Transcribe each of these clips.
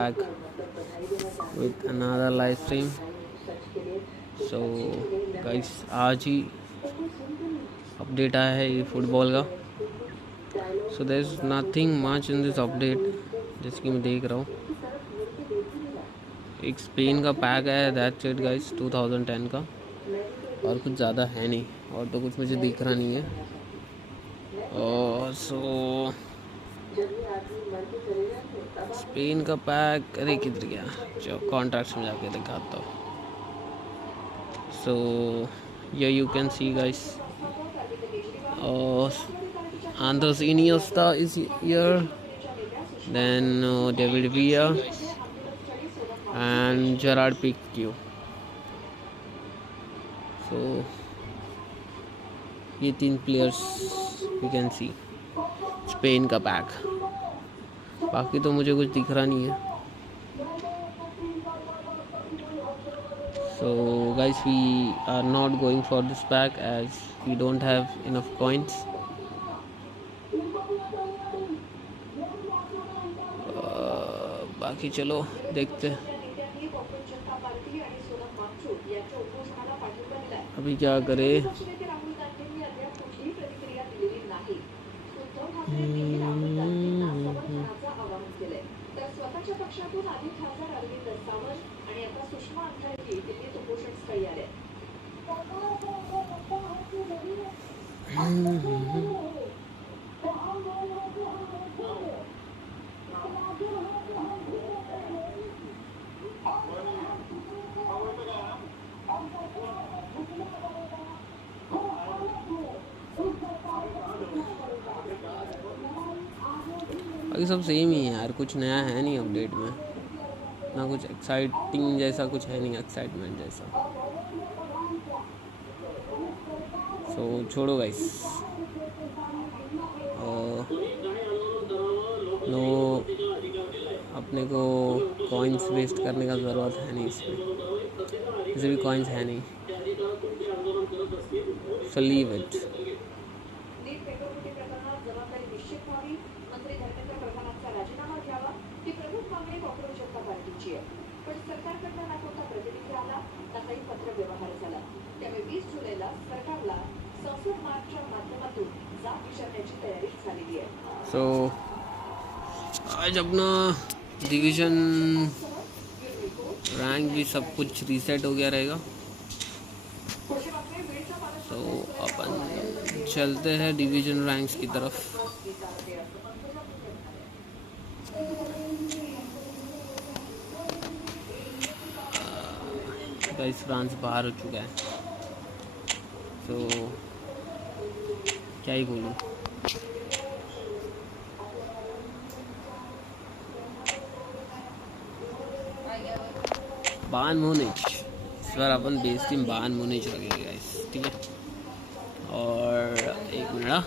Back with another live stream. So guys, आज ही update आया है ये फुटबॉल का. So there is nothing much in this update जैसे कि मैं देख रहा हूँ. एक स्पेन का पैक है, दैट्स इट गाइस, 2010 का, और कुछ ज़्यादा है नहीं, और तो कुछ मुझे दिख रहा नहीं है. और सो स्पेन का पैक, अरे किधर गया, जो कॉन्ट्रैक्ट्स में जाके दिखाता हूँ. सो ये you can see guys, Andres Iniesta is here, then David Villa and Gerard Piqué. So ये 3 players you can see Spain का पैक. बाकी तो मुझे कुछ दिख रहा नहीं है. So guys, we are not going for this pack as we don't have enough coins. बाकी चलो देखते हैं अभी क्या करें. बाकी सब सेम ही है यार, कुछ नया है नहीं अपडेट में, ना कुछ एक्साइटिंग जैसा कुछ है नहीं, एक्साइटमेंट जैसा. सो छोड़ो गाइस, नो अपने को कॉइन्स वेस्ट करने का ज़रूरत है नहीं इसमें, किसी भी कॉइन्स है नहीं. So leave it. सो आज अपना डिवीज़न रैंक भी सब कुछ रीसेट हो गया रहेगा. तो अपन चलते हैं डिवीज़न रैंक्स की तरफ. गाइस फ्रांस बाहर हो चुका है, तो क्या ही बोलूँ. बायर्न म्यूनिच, इस बार अपन बेस टीम बायर्न म्यूनिच लगेगा गाइस, ठीक है. और एक मिनट,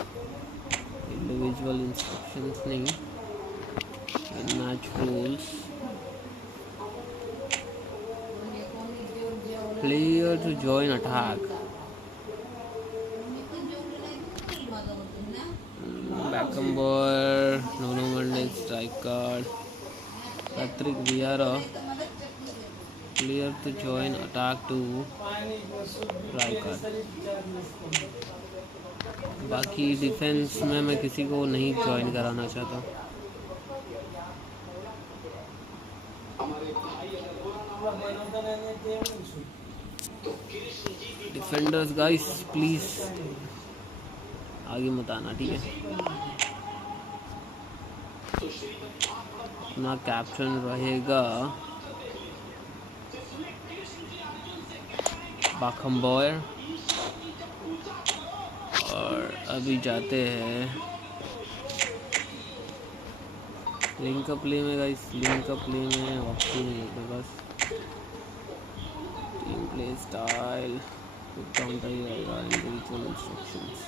इंडिविजुअल इंस्ट्रक्शंस नहीं, match rules, player to join attack, बैकम्बोर, नोनो मंडे strike card, Patrick Vieira, player to join attack to strike card. बाकी डिफेंस में मैं किसी को नहीं ज्वाइन कराना चाहता. डिफेंडर्स गाइस प्लीज आगे मत आना, ठीक है. अपना कैप्टन रहेगा बाखम्बॉयर, और अभी जाते हैं लिंक अप प्ले में गाइस. लिंक अप प्ले में ऑप्शन नहीं है बस, टीम प्ले स्टाइल, काउंटर ही रहेगा, इंडिविजुअल इंस्ट्रक्शंस.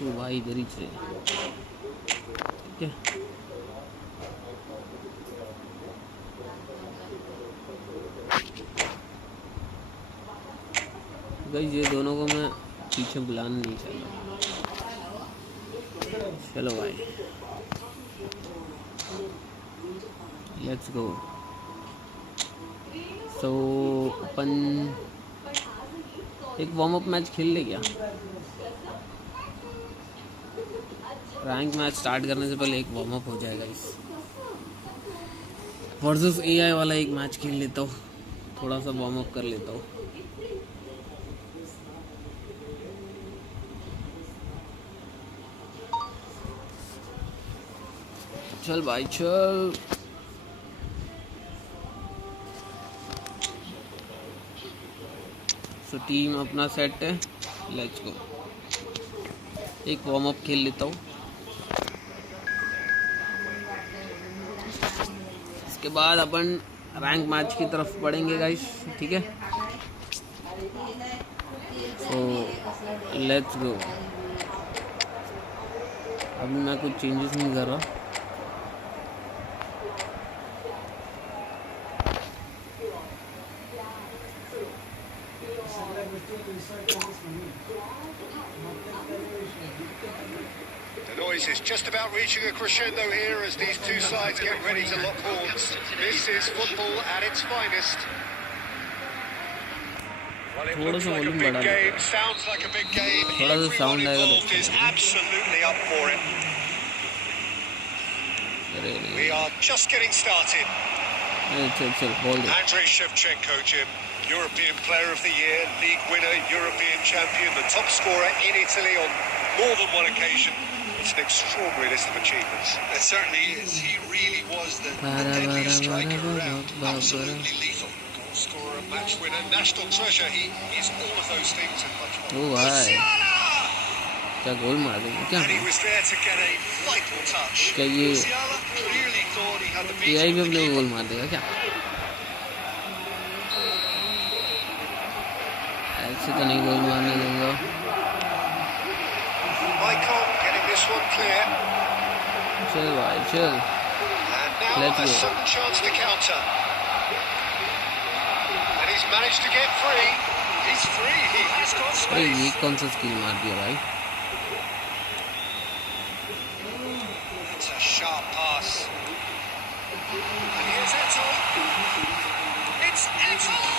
तो भाई इधर ही से ठीक है। गाइस ये दोनों को मैं पीछे बुलाना नहीं चाहता। चलो भाई लेट्स गो। सो अपन एक वार्म अप मैच खेल ले क्या? रैंक मैच स्टार्ट करने से पहले एक वार्म अप हो जाएगा। इस वर्सेस एआई वाला एक मैच खेल लेता हूँ, थोड़ा सा वार्म अप कर लेता हूँ। चल भाई चल। सो टीम अपना सेट है, लेट्स गो। एक वार्म अप खेल लेता हूँ, इसके बाद अपन रैंक मैच की तरफ बढ़ेंगे गाइस, ठीक है। So let's go. अभी मैं कुछ चेंजेस नहीं कर रहा। The noise is just about reaching a crescendo here as these two sides get ready to lock horns. This is football at its finest. Well, it looks like a big game, sounds like a big game. Everyone involved is absolutely up for it. We are just getting started. Andrei Shevchenko, Jim, European Player of the Year, League winner, European champion, the top scorer in Italy on more than one occasion. It's an extraordinary list of achievements. It certainly is. He really was the deadliest striker around. Absolutely lethal. Goal scorer, match winner, national treasure. He is all of those things and much more. Oh, Musiala! क्या गोल मार देंगे क्या? And he was there to get a vital touch. क्या ये Musiala clearly thought he had the beat AI of भी the अपने keeper. गोल मार देगा क्या? ऐसे तो नहीं गोल मारने दूंगा। Michael getting this one clear. चल भाई चल। And now Let's a go. sudden chance to counter. And he's managed to get free. He's free. He has got अरे space. ये कौन सा स्किल मार दिया भाई? It's a sharp pass. And here's Eto'o. It's Eto'o!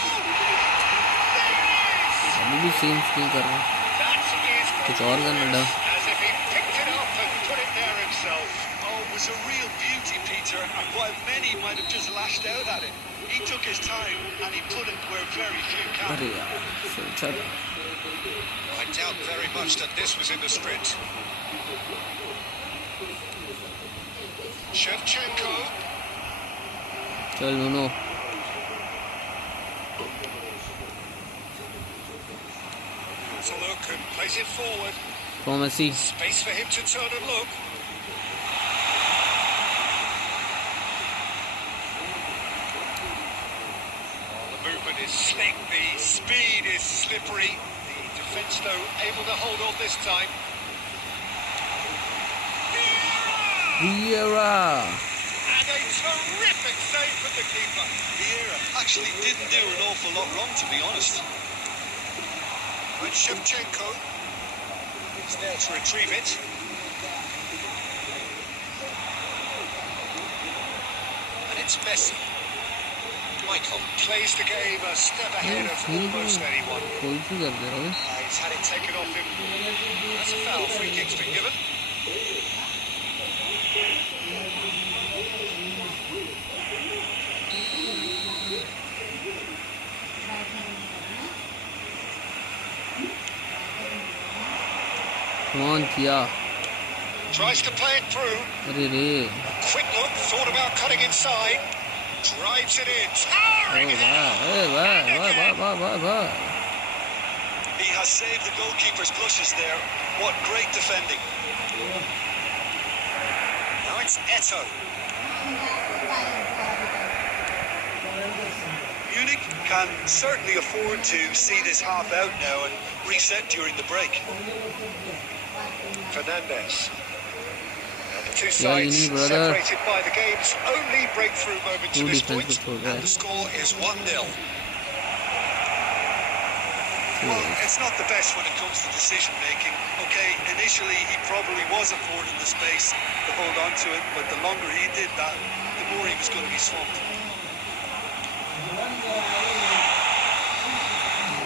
There it is! अभी भी same skill कर रहा हूँ, That is कुछ और करना डा। as if he picked it up and put it there himself. Oh, it was a real beauty, Peter. And while many might have just lashed out at it, he took his time and he put it where very few can. अरे यार चल। I doubt very much that this was in the script. Shevchenko. चल नो Has a look and plays it forward. कॉमेसी। Space for him to turn and look. The movement is slick, the speed is slippery. The defence, though, able to hold on this time. Vieira. And a terrific save from the keeper. Vieira actually didn't do an awful lot wrong, to be honest. But Shevchenko is there to retrieve it. And it's Messi. Michael plays the game a step ahead of almost anyone. कोई क्यों कर दे रहा है? He's had it taken off him. That's a foul. Free kick's been given. Come on, Tia. Tries to play it through. अरे रे Quick look, thought about cutting inside. Drives it in. Towering वाह He has saved the goalkeeper's blushes there. What great defending. Now it's Eto. Munich can certainly afford to see this half out now and reset during the break. Fernandez. And the two Yeah, sides Ini, brother. separated by the game's only breakthrough moment to Two this point. defensive players. And the score is 1-0. Well, it's not the best when it comes to decision making. Okay, initially he probably was afforded the space to hold on to it, but the longer he did that, the more he was going to be swamped.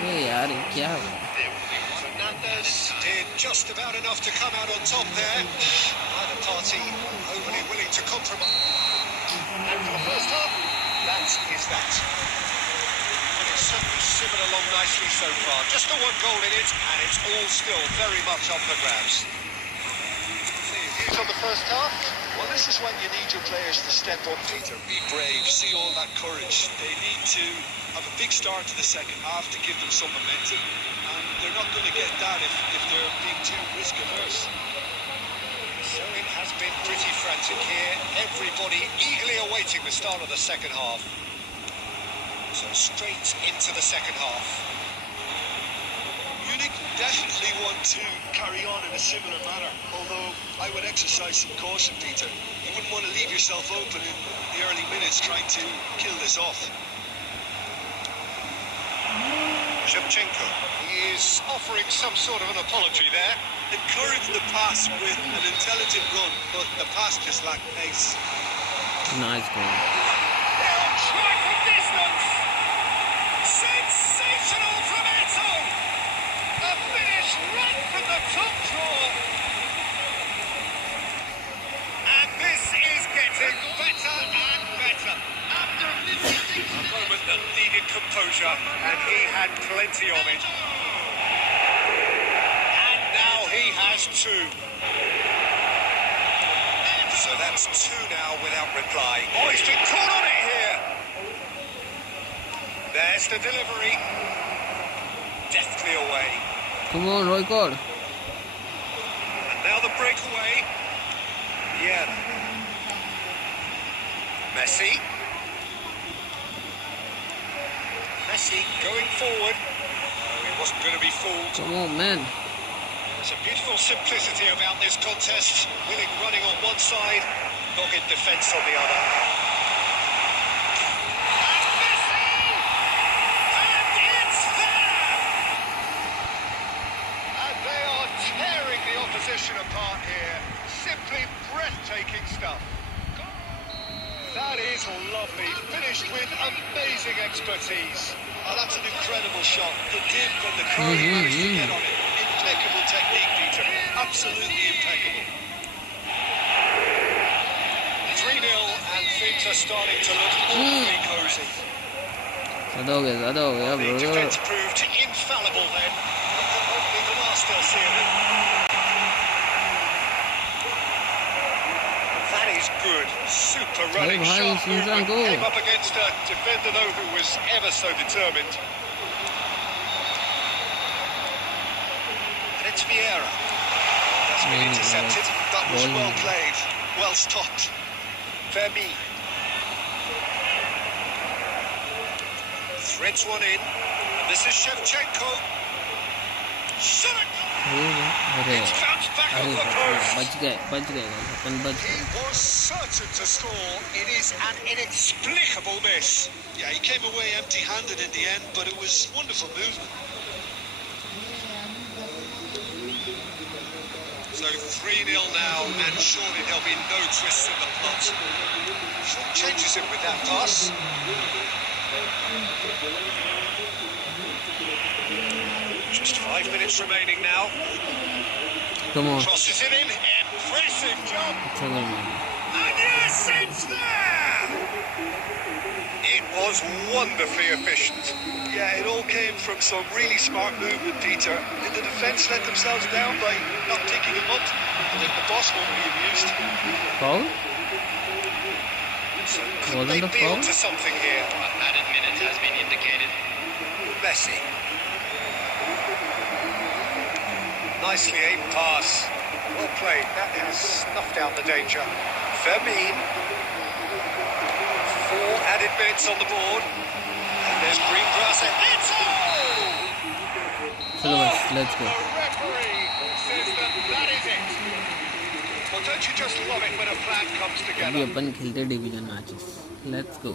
अरे यार ये क्या Fernandez did just about enough to come out on top there. Neither party overly willing to compromise. And for the first half, that is that. And it's certainly simmered along nicely so far. Just the one goal in it, and it's all still very much up for grabs. Views on the first half? Well, this is when you need your players to step up, Peter. Be brave, see all that courage. They need to have a big start to the second half to give them some momentum. And they're not going to get that if they're being too risk-averse. So it has been pretty frantic here. Everybody eagerly awaiting the start of the second half. So straight into the second half. Munich definitely want to carry on in a similar manner, although I would exercise some caution, Peter. You wouldn't want to leave yourself open in the early minutes trying to kill this off. Shevchenko. He is offering some sort of an apology there. Encourage the pass with an intelligent run, but the pass just lacked pace. Nice goal They'll try from distance. Sensational from Eto. A finish right from the top draw. And this is getting better and better. A moment that needed composure, and he had plenty of it. And now he has two. So that's two now without reply. Oh, he's been caught on it here. There's the delivery. Deftly away. come on Roycord And now the breakaway. Yeah. Messi. Messi going forward. Oh, he wasn't going to be fooled. come on man There's a beautiful simplicity about this contest. Willing running on one side, dogged defence on the other. And Messi! And it's there! And they are tearing the opposition apart here. Simply breathtaking stuff. That is lovely. Finished with amazing expertise. Oh, that's an incredible shot. The dip and the curve he managed to get on it. Impeccable technique, Peter. Absolutely impeccable. 3-0 and things are starting to look awfully cosy. ज़्यादा हो गया The bro defence proved infallible then. Hopefully the last they'll see of it. That is good. Super running, bhai, sharp इस इंसान movement. को। Came up against a defender though who was ever so determined. And it's Vieira. That's been intercepted. That was Ball. well played, well stopped. Fermi. Threads one in. And this is Shevchenko. Shot it! अरे It's bounced back अरे off the post. बच गए अपन बच He गए was certain to score. It is an inexplicable miss. Yeah, he came away empty-handed in the end, but it was wonderful movement. So 3-0 now, and surely there'll be no twists in the plot. Shaw changes it with that pass. Just 5 minutes remaining now. come on Crosses it in. Impressive job. अच्छा कर And yes, it's there! It was wonderfully efficient. Yeah, it all came from some really smart movement, Peter. Did the defence let themselves down by not picking him up? The boss won't be amused. Foul? So could Wasn't they a be foul? onto something here? Added minute has been indicated. Messi. Nicely aimed pass. Well played. That has snuffed out the danger. Fermin. 4 added minutes on the board. And there's green grass ahead. चलो बस, let's go. The referee says that is it. Well, don't you just love it when a plan comes अभी together? अपन खेलते division matches. Let's go.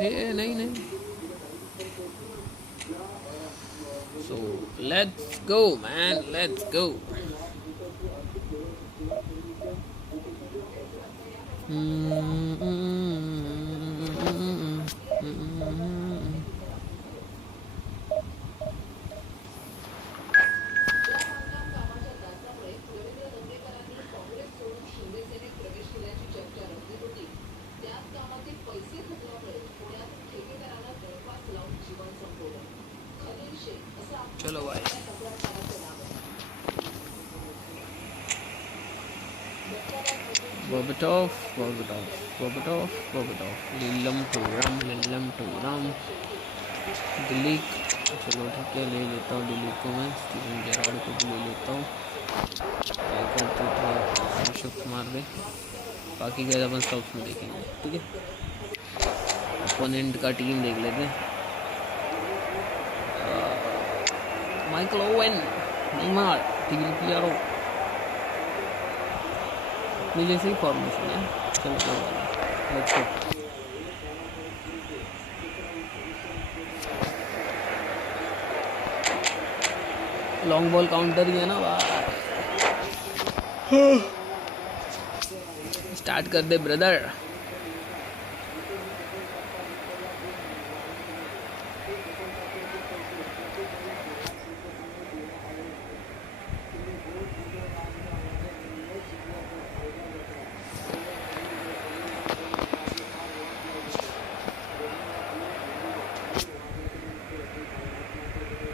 नहीं. So let's go, man. Let's go. चलो भाई. Bobatov. Lilam to Ram. Delete. चलो ठीक है, ले लेता हूँ डिलीट को मैं. स्टीवन जेरार्ड को भी ले लेता हूँ. शिफ्ट मार दे. बाकी का अपन स्टॉक्स में देखेंगे, ठीक है. ओपोनेंट का टीम देख लेते हैं. माइकल ओवेन, नेमार, टीम पियारो. अपनी जैसे ही फॉर्मेशन है. चलो let's go. Long ball counter ही है ना बाहर. स्टार्ट कर दे brother.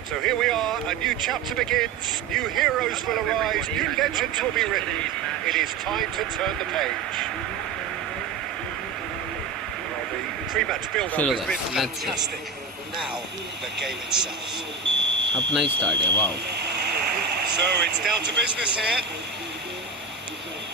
So here we are, a new chapter begins, new heroes will arise, new legends will be written. It is time to turn the page. Well, the pre-match build-up has been fantastic. Now, the game itself. अपना ही start है. Wow. So it's down to business here.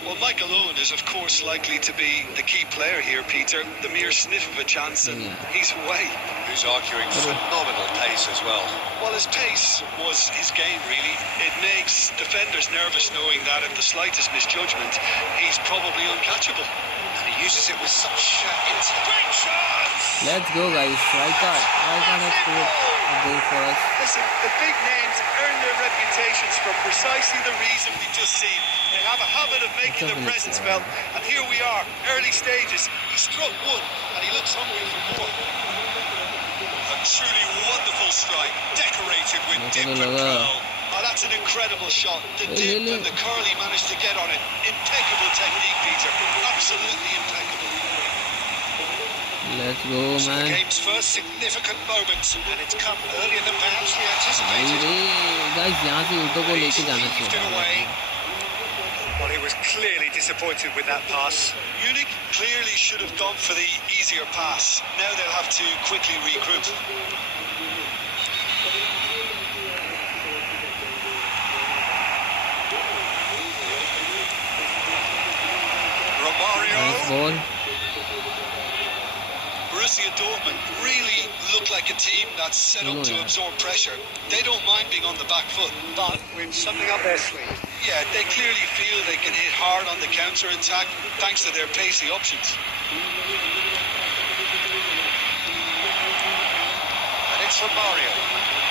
Well, Michael Owen is, of course, likely to be the key player here, Peter. The mere sniff of a chance and he's away. Who's arguing phenomenal pace as well. Well, his pace was his game, really. It makes defenders nervous knowing that at the slightest misjudgment, he's probably uncatchable. And he uses it with such intent. Great chance! Let's go, guys. Right card has scored a goal for us. Listen, the big names earn their reputations for precisely the reason we've just seen. They have a habit of making their presence felt, and here we are, early stages. He struck one, and he looks hungry for more. A truly wonderful strike, decorated with dip and curl. Oh, that's an incredible shot. The dip and the curl he managed to get on it. Impeccable technique, Peter. Absolutely impeccable. Let's go, So the man. game's first significant moment, and it's come earlier than perhaps we anticipated. Guys यहाँ से ऊँटों को लेके जाना He's चाहिए. away. Well, he was clearly disappointed with that pass. Munich clearly should have gone for the easier pass. Now they'll have to quickly regroup. Romario. Nice ball. Borussia Dortmund really look like a team that's set up to absorb pressure. They don't mind being on the back foot. But with something up their sleeve. Yeah, they clearly feel they can hit hard on the counter-attack thanks to their pacey options. And it's Romario.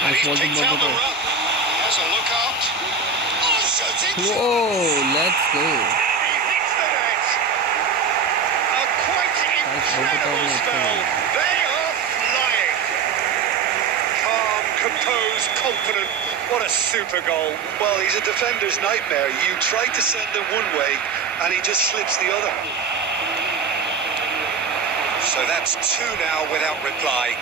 And he's picked out the run. He has a look out. Oh, shoots it! Whoa, let's go. He hits the net. A quite incredible spell. They are flying. Calm, composed, confident. What a super goal. Well, he's a defender's nightmare. You try to send him one way, and he just slips the other. So that's 2 now without reply.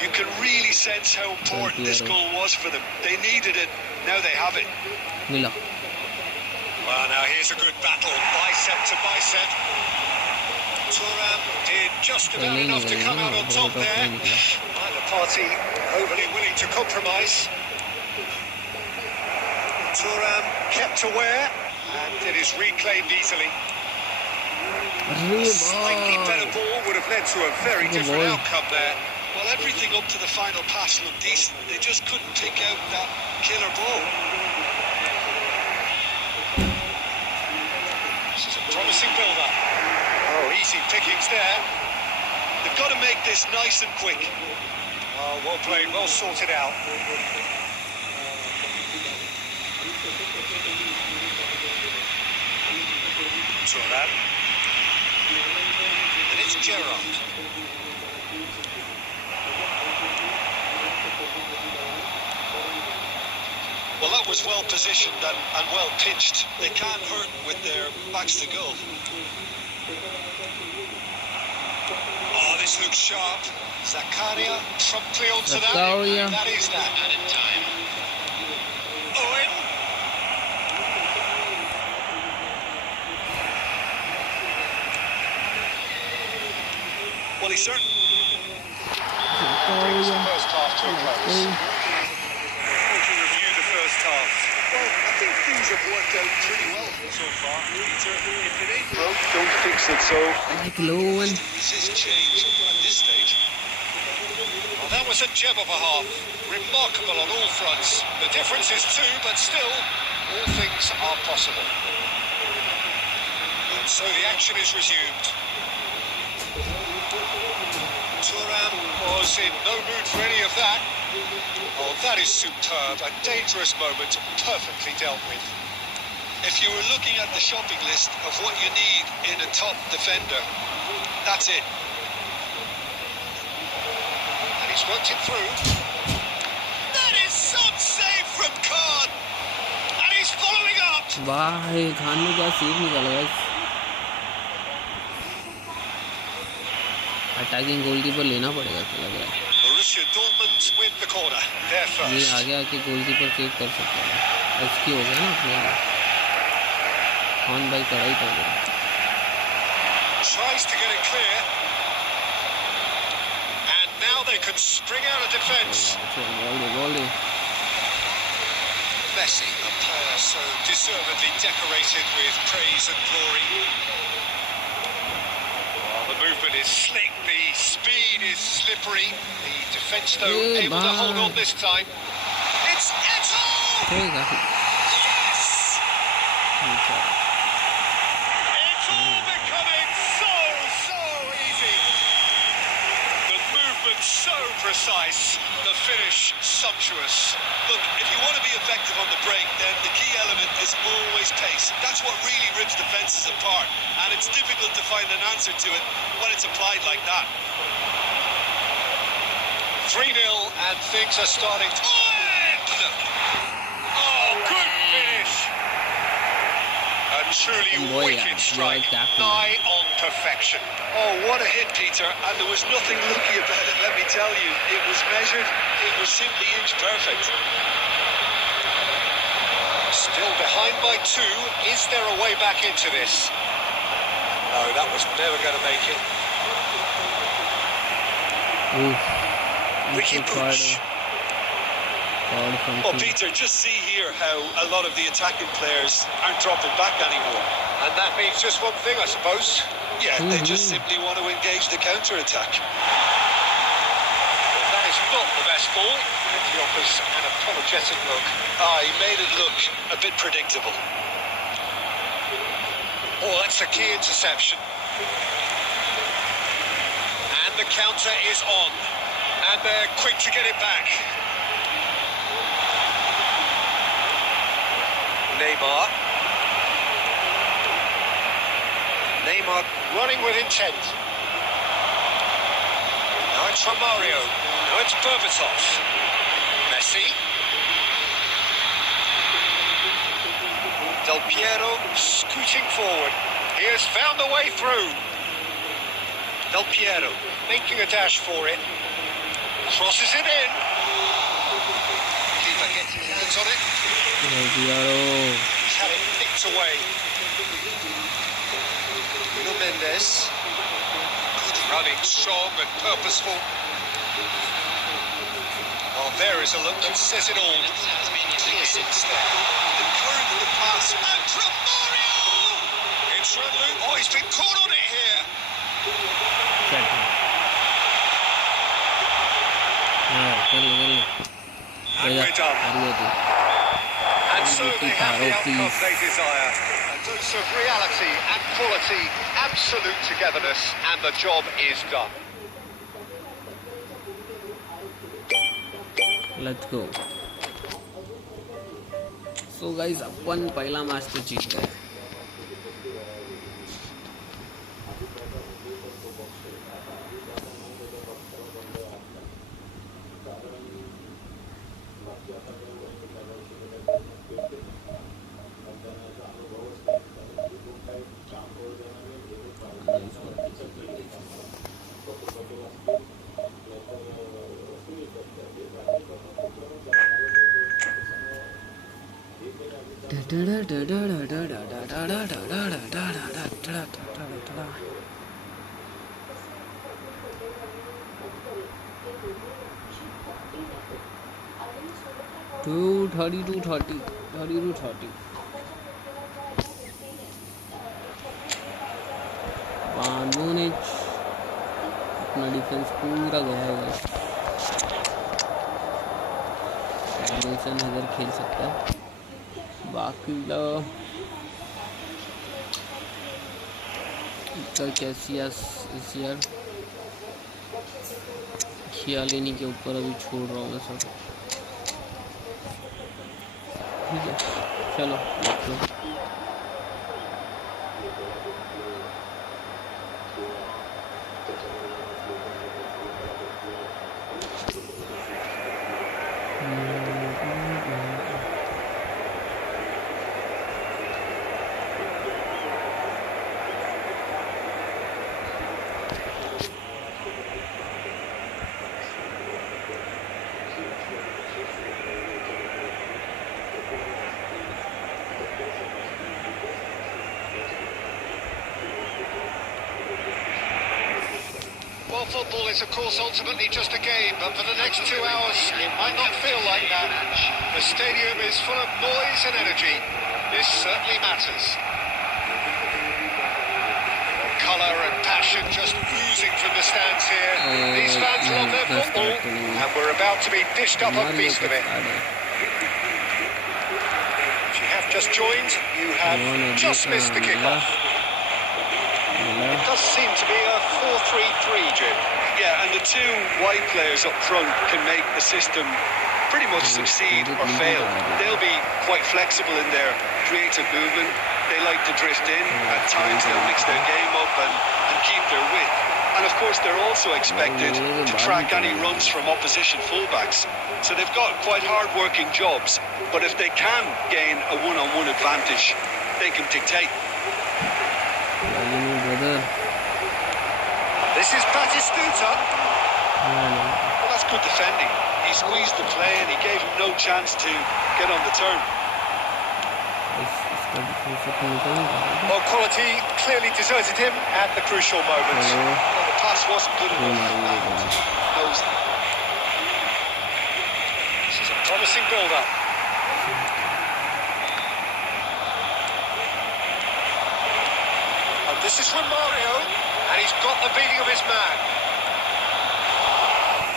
You can really sense how important this goal was for them. They needed it. Now they have it. मिला Well, now here's a good battle, bicep to bicep. Thuram did just about enough to come out on top there. Neither party overly willing to compromise. Thuram kept aware, and it is reclaimed easily. A slightly better ball would have led to a very different outcome there. Well, everything up to the final pass looked decent. They just couldn't pick out that killer ball. This is a promising build-up. Oh, easy pickings there. They've got to make this nice and quick. Oh, well played, well sorted out. Thuram. And it's Gerrard. Well, that was well positioned and well pitched. They can't hurt with their backs to goal. Oh, this looks sharp. Zakaria promptly onto Zakaria. that. That is that. Added time. Owen. Well, he certainly... Brings the first half to a close. How would you review the first half? Well, I think things have worked out pretty well so far. Peter, if it ain't broke, don't fix it. So like Lowen resist change at this stage. Well, that was a gem of a half. Remarkable on all fronts. The difference is 2, but still, all things are possible. And so the action is resumed. Thuram was in no mood for any of that. Oh, that is superb. A dangerous moment, perfectly dealt with. If you were looking at the shopping list of what you need in a top defender, that's it. And he's worked it through. That is some save from Khan. And he's following up. वाह खान में क्या सीख निकाला guys attacking goalkeeper लेना पड़ेगा ऐसा लग रहा है Borussia Dortmund win the corner. They're ये first. आगे आके गोलकीपर सेव कर सकता है उसकी हो गया ना अपने खान भाई कड़ाई कर गया Tries to get it clear. And now they can spring out of defence. Messi, a player so deservedly decorated with praise and glory. Well, the movement is slick, the speed is slippery. The defence, though, able to hold on this time. It's Eto'o! Yes! It's all becoming so easy. The movement so precise, the finish sumptuous. Look, if you want to be effective on the break, then the key element is always pace. That's what really rips defences apart, and it's difficult to find an answer to it when it's applied like that. 3-0 and things are starting to... Oh, good finish! A truly wicked strike, nigh on perfection. Oh, what a hit, Peter, and there was nothing lucky about it, let me tell you. It was measured, it was simply inch perfect. Still behind by 2. Is there a way back into this? No, that was never going to make it. Ricky Puig. Well, Peter, just see here how a lot of the attacking players aren't dropping back anymore. And that means just one thing, I suppose. Yeah, they just simply want to engage the counter-attack. That is not the best ball. He offers an apologetic look. He made it look a bit predictable. Oh, that's a key interception. And the counter is on. And they're quick to get it back. Neymar running with intent. Now it's Romario. Now it's Berbatov. Messi. Del Piero scooting forward. He has found the way through. Del Piero making a dash for it. Crosses it in. Keeper gets his hands on it. He's had it nicked away. Nuno Mendes. Good running, strong and purposeful. Oh, there is a look that says it all. Yes, instead. The current of the pass. And from Mario! It's Redloop. Oh, he's been caught on it here. And we're done. And so they have the outcome they desire. A dose of reality and quality, absolute togetherness, and the job is done. Let's go. So guys, अपन पहला match तो जीत गए. Two 30. अपना defence पूरा गया है. इधर खेल सकता है. बाकी कैसियस इस यार खियालिनी के ऊपर अभी छोड़ रहा हूँ मैं सब. ठीक है, चलो Well, football is, of course, ultimately just a game, but for the next 2 hours, it might not feel like that. The stadium is full of noise and energy. This certainly matters. Colour and passion just oozing from the stands here. These fans love their football, and we're about to be dished up a feast of it. If you have just joined, you have just missed the kick-off. It does seem to be a 4-3-3, Jim. Yeah, and the two wide players up front can make the system pretty much succeed or fail. They'll be quite flexible in their creative movement. They like to drift in. At times they'll mix their game up and keep their width. And of course they're also expected to track any runs from opposition fullbacks. So they've got quite hard-working jobs. But if they can gain a one-on-one advantage, they can dictate. This is Batistuta. Well, that's good defending. He squeezed the play and he gave him no chance to get on the turn. Well, quality clearly deserted him at the crucial moment. Well, the pass wasn't good enough. Knows that. This is a promising build-up. And this is from Mario, and he's got the beating of his man.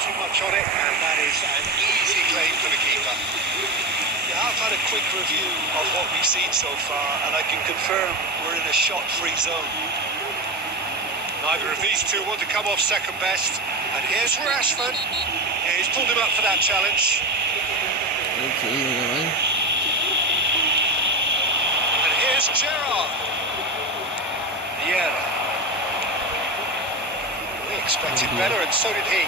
Too much on it, and that is an easy claim for the keeper. Yeah, I've had a quick review of what we've seen so far, and I can confirm we're in a shot-free zone. Neither of these two want to come off second best. And here's Rashford. He's pulled him up for that challenge. And here's Gerrard. Vieira. We expected better, and so did he.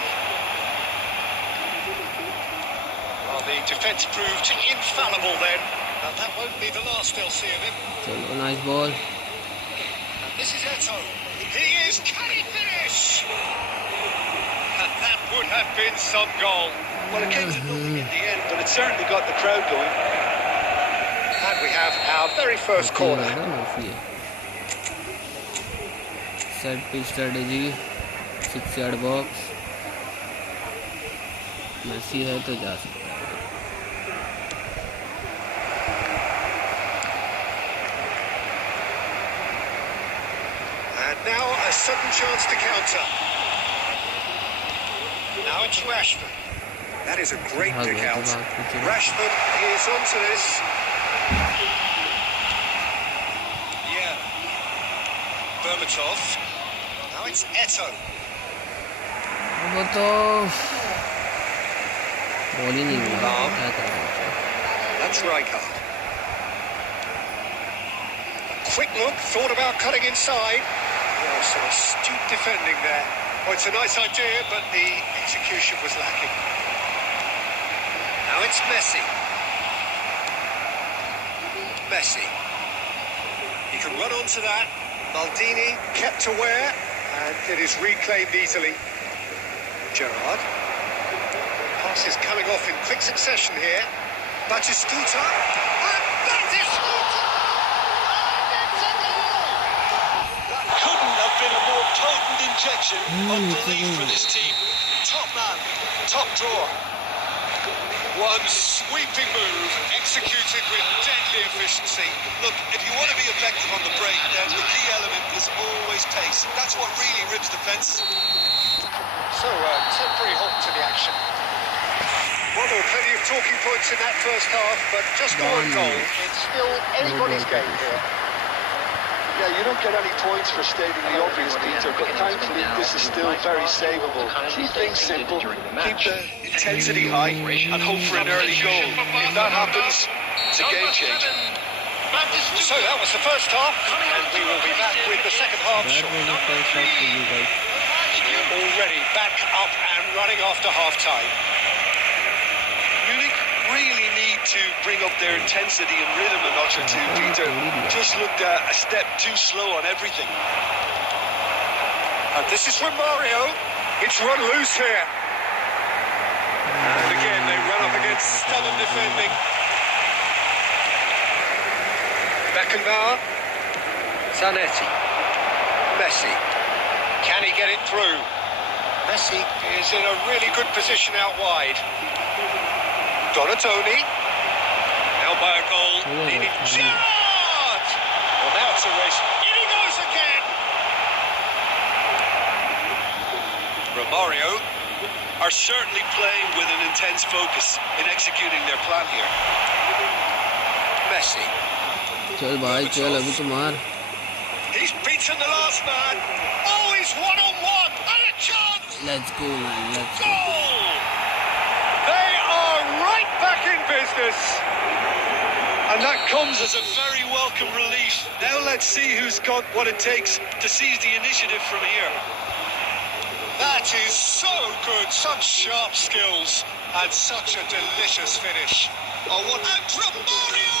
Well, the defence proved infallible then. Now that won't be the last they'll see of him. Chalo, nice ball. And this is Eto. He is. Can he finish? And that would have been some goal. Well, it came to nothing in the end, but it certainly got the crowd going. And we have our very first corner. Set piece strategy, 6-yard box. Massey है तो जा सकता है. And now a sudden chance to counter. Now it's Rashford. That is a great kick out. Rashford is onto this. Yeah. Berbatov. Now it's Eto. Ball ही नहीं मिला. क्या करना चाहिए? That's Rijkaard. Quick look, thought about cutting inside. Oh, some astute defending there. Oh, it's a nice idea, but the execution was lacking. Now it's Messi. Messi. He can run onto that. Maldini kept aware, and it is reclaimed easily. Gerrard. Pass is coming off in quick succession here. Batistuta. And Batistuta! And it's a goal! That couldn't have been a more potent injection of belief for this team. Top man, top drawer. One sweeping move, executed with deadly efficiency. Look, if you want to be effective on the break, then the key element is always pace. That's what really rips defence. So, temporary halt to the action. Well, there were plenty of talking points in that first half, but just one goal. It's still anybody's game here. Yeah, you don't get any points for stating the obvious, Peter, but thankfully this is still very savable. Keep things simple, keep the intensity high, and hope for an early goal. If that happens, it's a game changer. So that was the first half, and we will be back with the second half That shortly. was the first half for you guys. Already back up and running after half-time. Munich really need to bring up their intensity and rhythm a notch or two, Peter. Just looked a step too slow on everything. And this is from Mario. It's run loose here. And again, they run up against stubborn defending. Beckenbauer. Zanetti. Messi. Can he get it through? Messi is in a really good position out wide. Donatoni. Now by a goal. Needing Gerrard! Well, now it's a race. In he goes again! Romario are certainly playing with an intense focus in executing their plan here. Messi. चल भाई चल अभी तो मार. He's beaten the last man. Oh, he's one-on-one. And a chance! Let's go man, let's go. Goal! They are right back in business. And that comes as a very welcome relief. Now let's see who's got what it takes to seize the initiative from here. That is so good. Such sharp skills. And such a delicious finish. Oh, what a Romario!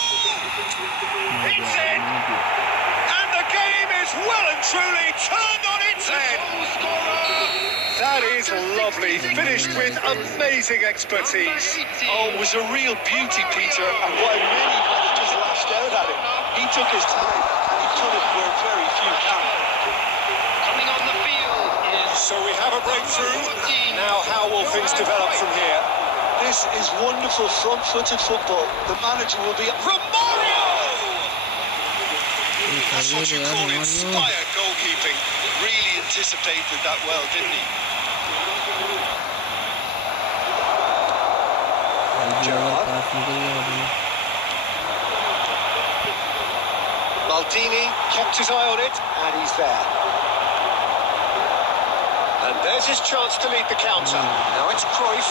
It's in! And the game is well and truly turned on its head. That is lovely. Finished with amazing expertise. Oh, it was a real beauty, Peter. And while many kind of just lashed out at it, he took his time and he put it where very few can. Coming on the field is So we have a breakthrough. Now how will things develop from here? This is wonderful front-footed football. The manager will be... Romario! That's what कर you ले call यार inspired goalkeeping. Really anticipated that well, didn't he? Gerrard पास निकल गया अभी. Maldini kept his eye on it, and he's there. And there's his chance to lead the counter. Now it's Cruyff.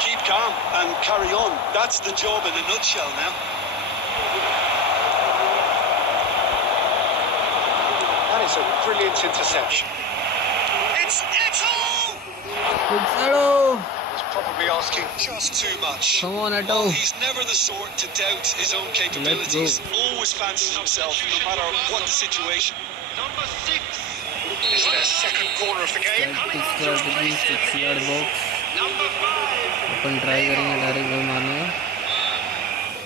Keep calm and carry on. That's the job in a nutshell now. That is a brilliant interception. It's Eto! Hello. It's Probably asking just too much. Come on, Eto. Well, he's never the sort to doubt his own capabilities. Always fancies himself, no matter what the situation. Number 6. It's their second corner of the game. strategy 6 yard box. Number 5. Upon try करेंगे direct goal मारने का,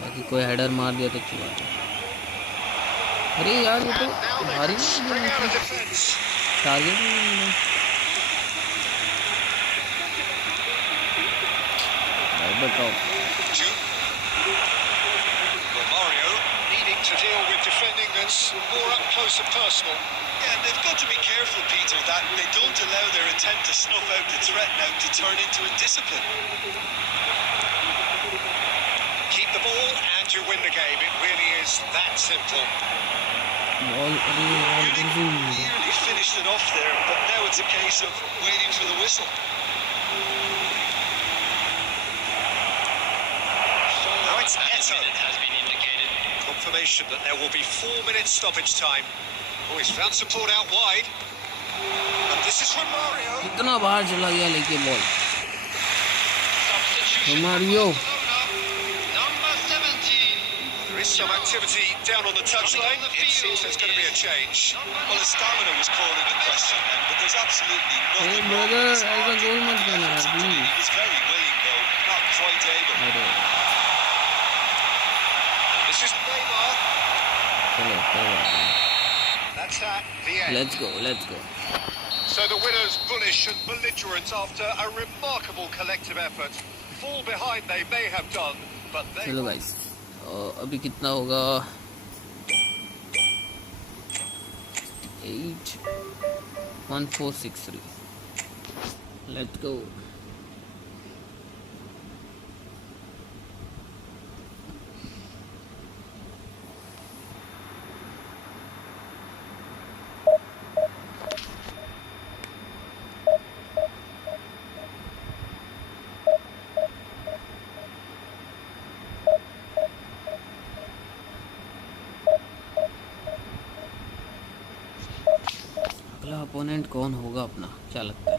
बाकी कोई header मार दिया तो अच्छी बात है। अरे यार ये तो भारी Bring out a defence. Target नहीं मिला। Romario needing to deal with defending that's more up close and personal. Yeah, and they've got to be careful, Peter, that they don't allow their attempt to snuff out the threat now to turn into indiscipline. Keep the ball and you win the game. It really is that simple. Munich nearly finished it off there, but now it's a case of waiting for the whistle. Now it's Eto. It has been indicated. Confirmation that there will be 4 minutes stoppage time. Oh, he's found support out wide. And this is Romario. इतना बाहर चला गया लेके ball. Substitution. Romario Number 17. There is some activity down on the touchline. It seems there's going to be a change. Well, his stamina was called into question then, but there's absolutely Hey nothing wrong brother, with his ऐसा art गोल मत and करना effort यार, today. please। He was very willing, though, not quite able. अरे This is Neymar. चलो कोई बात नहीं। That's that. The end. Let's go, let's go। So the winners bullish and belligerent after a remarkable collective effort. Fall behind they may have done, but they चलो guys, अभी कितना होगा? 8-1463। Let's go। अगला opponent कौन होगा अपना, क्या लगता है?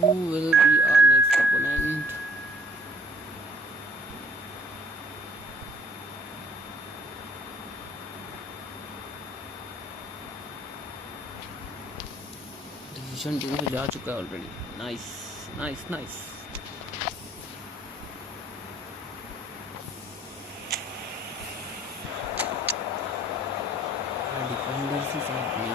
Who will be our next opponent? Division 2 में जा चुका है already. Nice nice nice. Defender से साथ में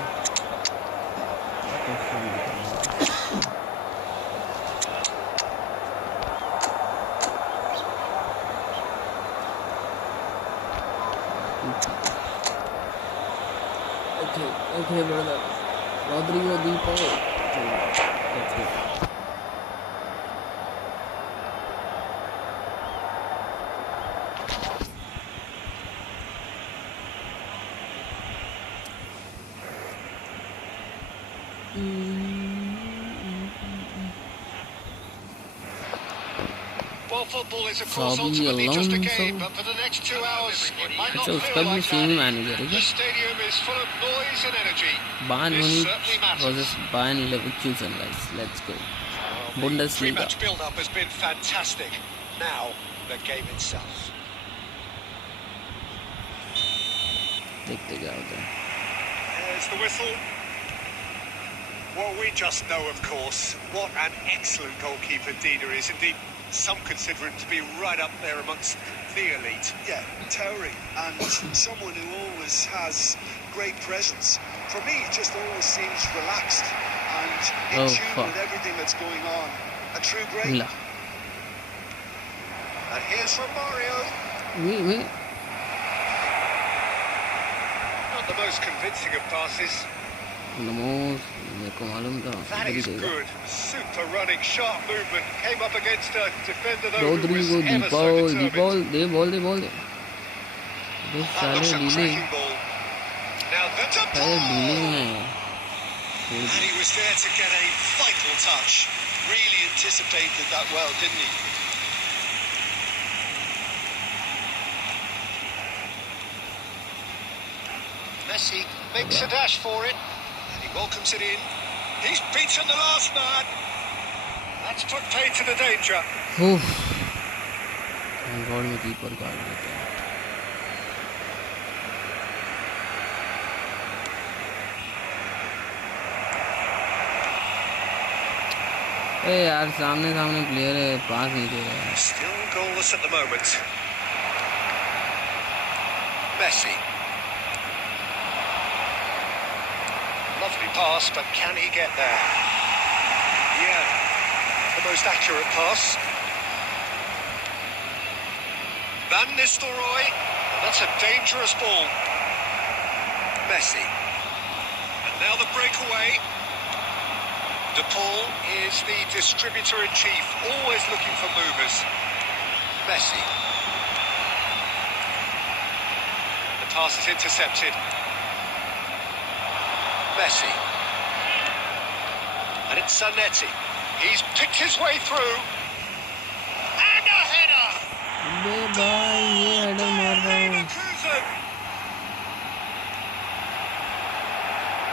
okay brother, Rodrigo Di Paul। Let's go। Well, football is of course ultimately just a game, but for the next 2 hours it might not feel like that. The stadium is full of noise and energy. Bayern This Munich certainly matters. versus Bayern Leverkusen, guys. Let's go। The Bundesliga। pre-match build-up has been fantastic. Now the game itself. देखते क्या होता है। There's the whistle. Well, we just know, of course, what an excellent goalkeeper Dida is. Indeed, some consider him to be right up there amongst the elite. Yeah, towering, and someone who always has great presence. For me, he just always seems relaxed and in tune with everything that's going on. A true great. मिला। And here's Romario. मैं Not the most convincing of passes. नमोस मेरे को मालूम था। That is good. Super running, sharp movement. Came up against a defender though who was Rodrigo Di ever so Paul, determined. Di Paul, they ball they ball they. They That साले looks a ढीले, cracking ball. Now that's a साले ढीले ball. हैं। And he was there to get a vital touch. Really anticipated that well, didn't he? Messi makes a dash for it. And he welcomes it in. He's beaten the last man. That's put paid to the danger. God में keeper काट देते हैं। ए यार सामने player है, पास नहीं दे रहा है। Still goalless at the moment. Messi. Lovely pass, but can he get there? Yeah, the most accurate pass. Van Nistelrooy, that's a dangerous ball. Messi. And now the breakaway. De Paul is the distributor-in-chief, always looking for movers. Messi. The pass is intercepted. Messi. And it's Zanetti. He's picked his way through. And a header! Leverkusen.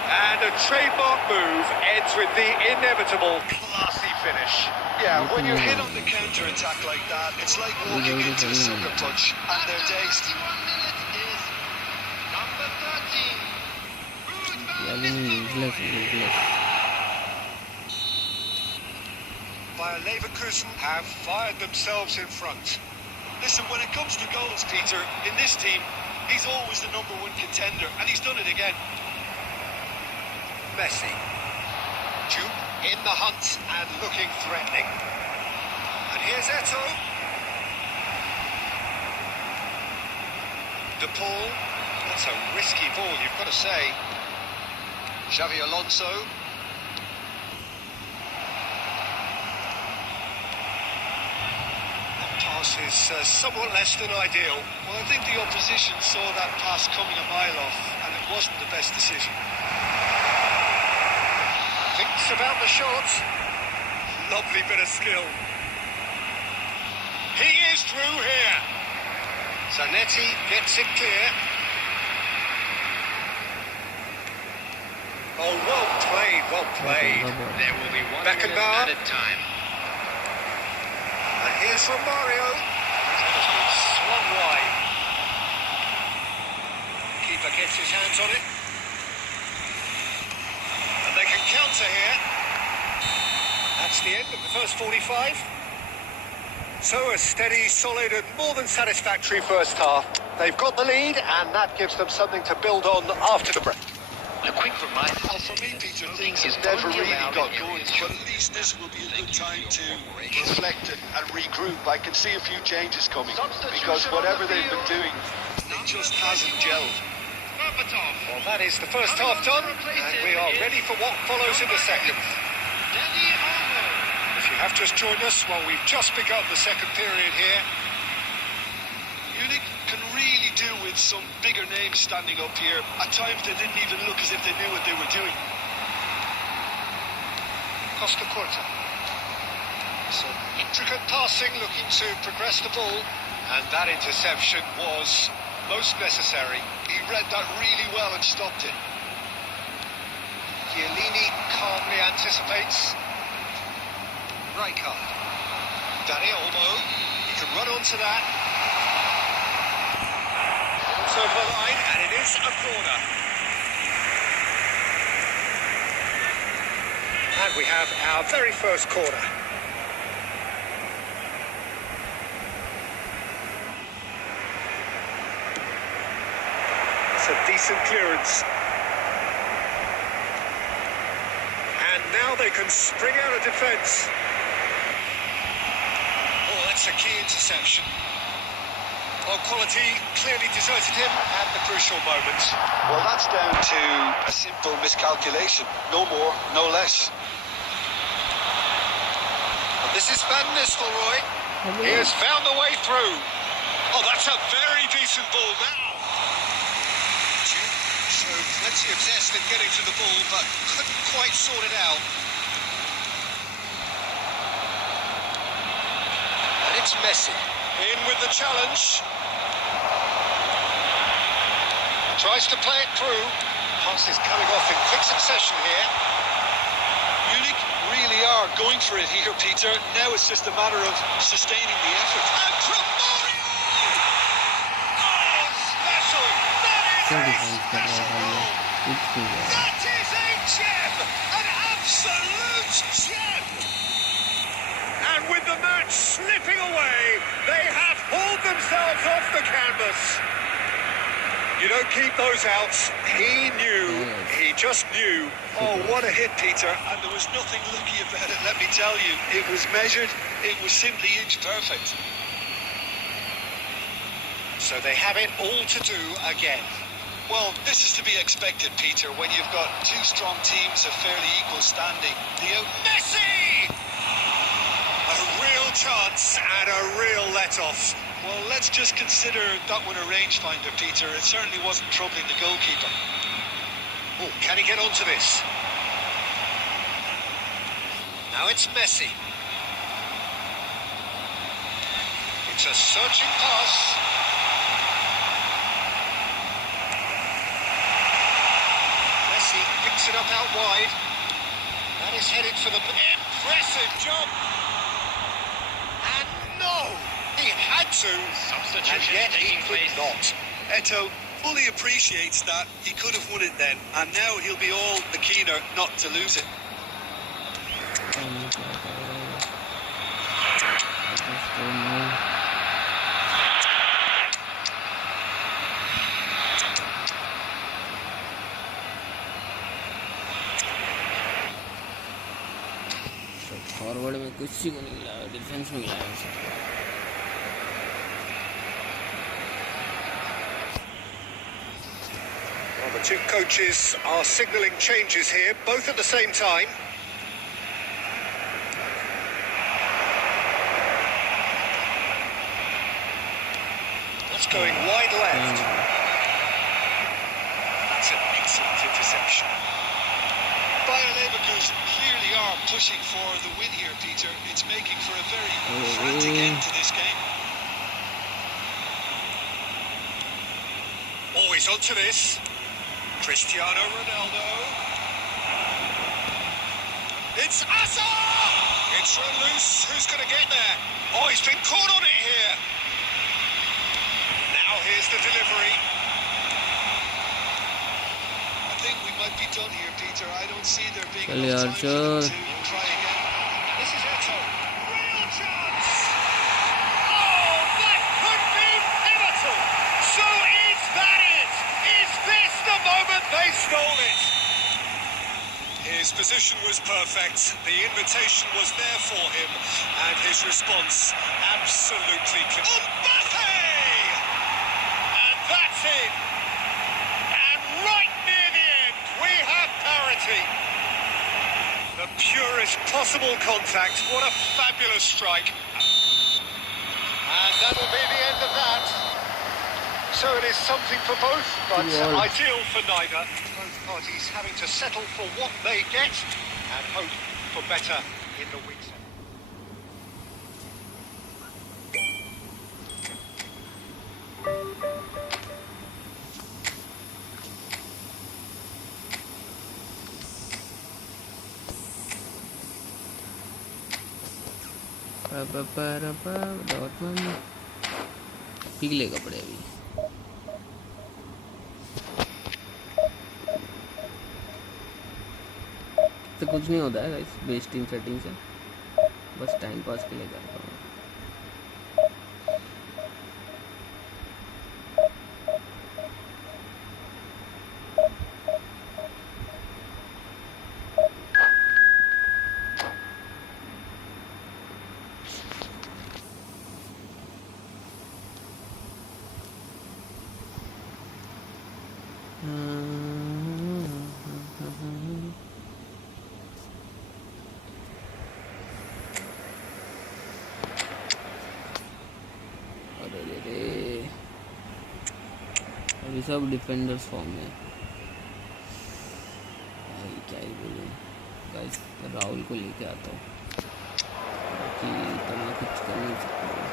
And a trademark move ends with the inevitable classy finish. Yeah, when you're hit on the counter-attack like that, it's like walking into a sucker punch and they're dazed. 61 minutes is number 13. Bayer Leverkusen have fired themselves in front. Listen, when it comes to goals, Peter, in this team, he's always the number one contender, and he's done it again. Messi. Jupe in the hunt and looking threatening. And here's Eto'o. De Paul. That's a risky ball, you've got to say. Xavi Alonso. That pass is somewhat less than ideal. Well, I think the opposition saw that pass coming a mile off, and it wasn't the best decision. Thinks about the shot. Lovely bit of skill. He is through here. Zanetti gets it clear. Oh, well played, well played. There will be 1 minute Beckenbauer. added time. And here's Romario. It's been swung wide. Keeper gets his hands on it. And they can counter here. That's the end of the first 45. So a steady, solid and more than satisfactory first half. They've got the lead and that gives them something to build on after the break. A quick reminder. Well, for me, Peter, things is have never only really allowed got in going, areas but at least this will be a good time to reflect and regroup. I can see a few changes coming, because whatever they've been doing, it just hasn't gelled. Well, that is the first half done, and we are ready for what follows in the second. If you have just joined us, well, we've just begun the second period here. Munich can really do with some bigger names standing up here. At times they didn't even look as if they knew what they were doing. Costa Curta. Some intricate passing, looking to progress the ball. And that interception was most necessary. He read that really well and stopped it. Chiellini calmly anticipates. Rijkaard. Dani Olmo. He can run onto that. It's over the line, and it is a corner. And we have our very first corner. It's a decent clearance. And now they can spring out of defence. Oh, that's a key interception. Well, quality clearly deserted him at the crucial moment. Well, that's down to a simple miscalculation. No more, no less. And this is Van Nistelrooy. He has found the way through. Oh, that's a very decent ball now. Jude showed plenty of zest in getting to the ball, but couldn't quite sort it out. And it's Messi. In with the challenge. Tries to play it through. chances coming off in quick succession here. Munich really are going for it here, Peter. Now it's just a matter of sustaining the effort. And from Mario! Oh, special! That is a special goal! That is a gem! An absolute gem! And with the match slipping away, they have hauled themselves off the canvas. You don't keep those outs. He knew. He just knew. Oh, what a hit, Peter. And there was nothing lucky about it, let me tell you. It was measured. It was simply inch perfect. So they have it all to do again. Well, this is to be expected, Peter, when you've got two strong teams of fairly equal standing. Messi! A real chance and a real let-off. Well, let's just consider that one a rangefinder, Peter. It certainly wasn't troubling the goalkeeper. Oh, can he get onto this? Now it's Messi. It's a searching pass. Messi picks it up out wide. That is headed for the... Impressive job! And no! He had to, and yet he could not. Eto fully appreciates that. He could have won it then, and now he'll be all the keener not to lose it. Forward में कुछ ही को नहीं मिला, defence में मिला है। Well, the two coaches are signalling changes here, both at the same time. That's going wide left. That's an excellent interception. Bayer Leverkusen clearly are pushing for the win here, Peter. It's making for a very frantic end to this game. Always onto this. Cristiano Ronaldo. It's Asa! It's run loose. Who's going to get there? Oh, he's been caught on it here. Now here's the delivery. I think we might be done here, Peter. I don't see there being Chale enough time for them Archer. to try again. This is Eto. Real chance! Oh, that could be pivotal! So is that it? Is this the moment they stole it? His position was perfect. The invitation was there for him, and his response absolutely clear. Mbappe! And that's it. And right near the end, we have parity. The purest possible contact. What a fabulous strike. And that'll be the end of that. So it is something for both, but ideal for neither. Both parties having to settle for what they get and hope for better in the weeks ahead. Dortmund पीले कपड़े अभी तो कुछ नहीं होता है guys, best team setting से बस टाइम पास के लिए करता हूँ। अभी सब डिफेंडर्स फॉर्म में, क्या ही बोलूँ गाइस। राहुल को लेके आता हूँ कि तो मैं कुछ कर नहीं सकता हूँ।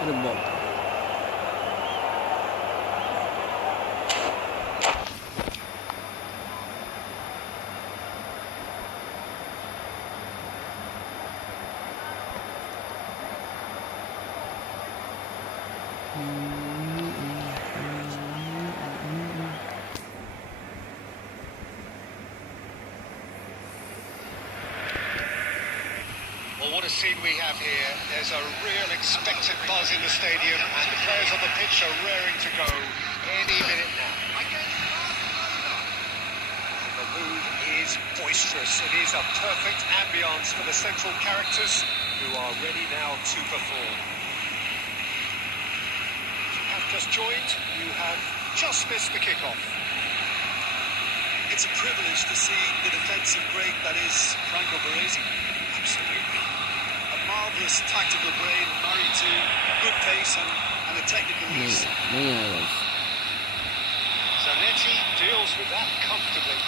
अरे बाप Well, what a scene we have here. There's a real expectant buzz in the stadium, and the players on the pitch are raring to go any minute now. And the mood is boisterous. It is a perfect ambience for the central characters who are ready now to perform. If you have just joined, you have just missed the kickoff. It's a privilege to see the defensive great that is Franco Baresi. Absolutely. A marvellous tactical brain married to good pace and a technical ease. नहीं आएगा Zanetti deals with that comfortably.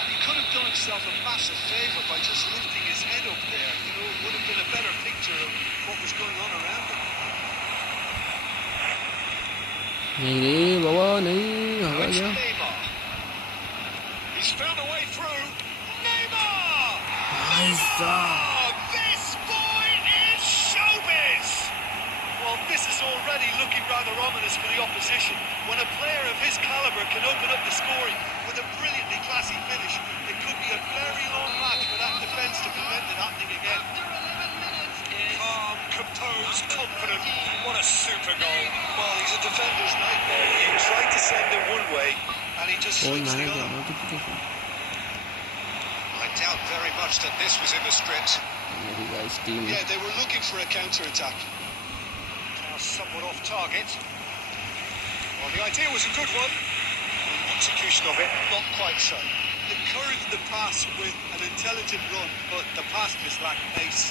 And he could have done himself a massive favour by just lifting his head up there. You know, it would have been a better picture of what was going on around him. नहीं रे बाबा नहीं Now होगा it's क्या Neymar. He's found a way through. Neymar! Oh, this boy is showbiz! Well, this is already looking rather ominous for the opposition. When a player of his calibre can open up the scoring with a brilliantly classy finish, it could be a very long match for that defence to prevent it happening again. Calm, composed, confident. What a super goal. Well, he's a defender's nightmare. You tried to send him one way, and he just और swings the मैंने क्या other. Notification I doubt very much that this was in the script. मेरी guys team Yeah, they were looking for a counter-attack. Now somewhat off target. Well, the idea was a good one. The execution of it, not quite so. Encouraged the pass with an intelligent run, but the pass just lacked pace.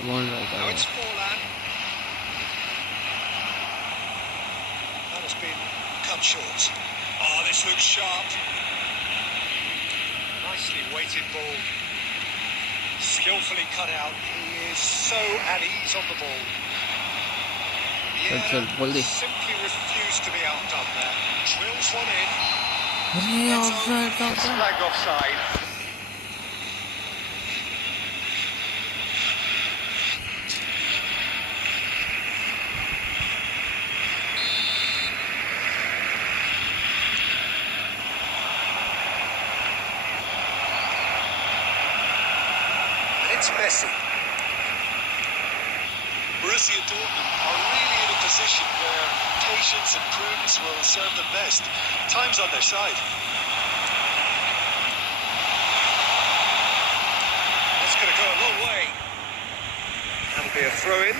come on Now right it's Forlan. That has been cut short. Oh, this looks sharp. Nicely weighted ball. Skillfully cut out. He is so at ease on the ball. चल बोल दे Simply refused to be outdone there. Drills one in. अरे offside था It's flagged offside. It's Messi. Borussia Dortmund are really in a position where patience and prudence will serve them best. Time's on their side. That's going to go a long way. That'll be a throw-in.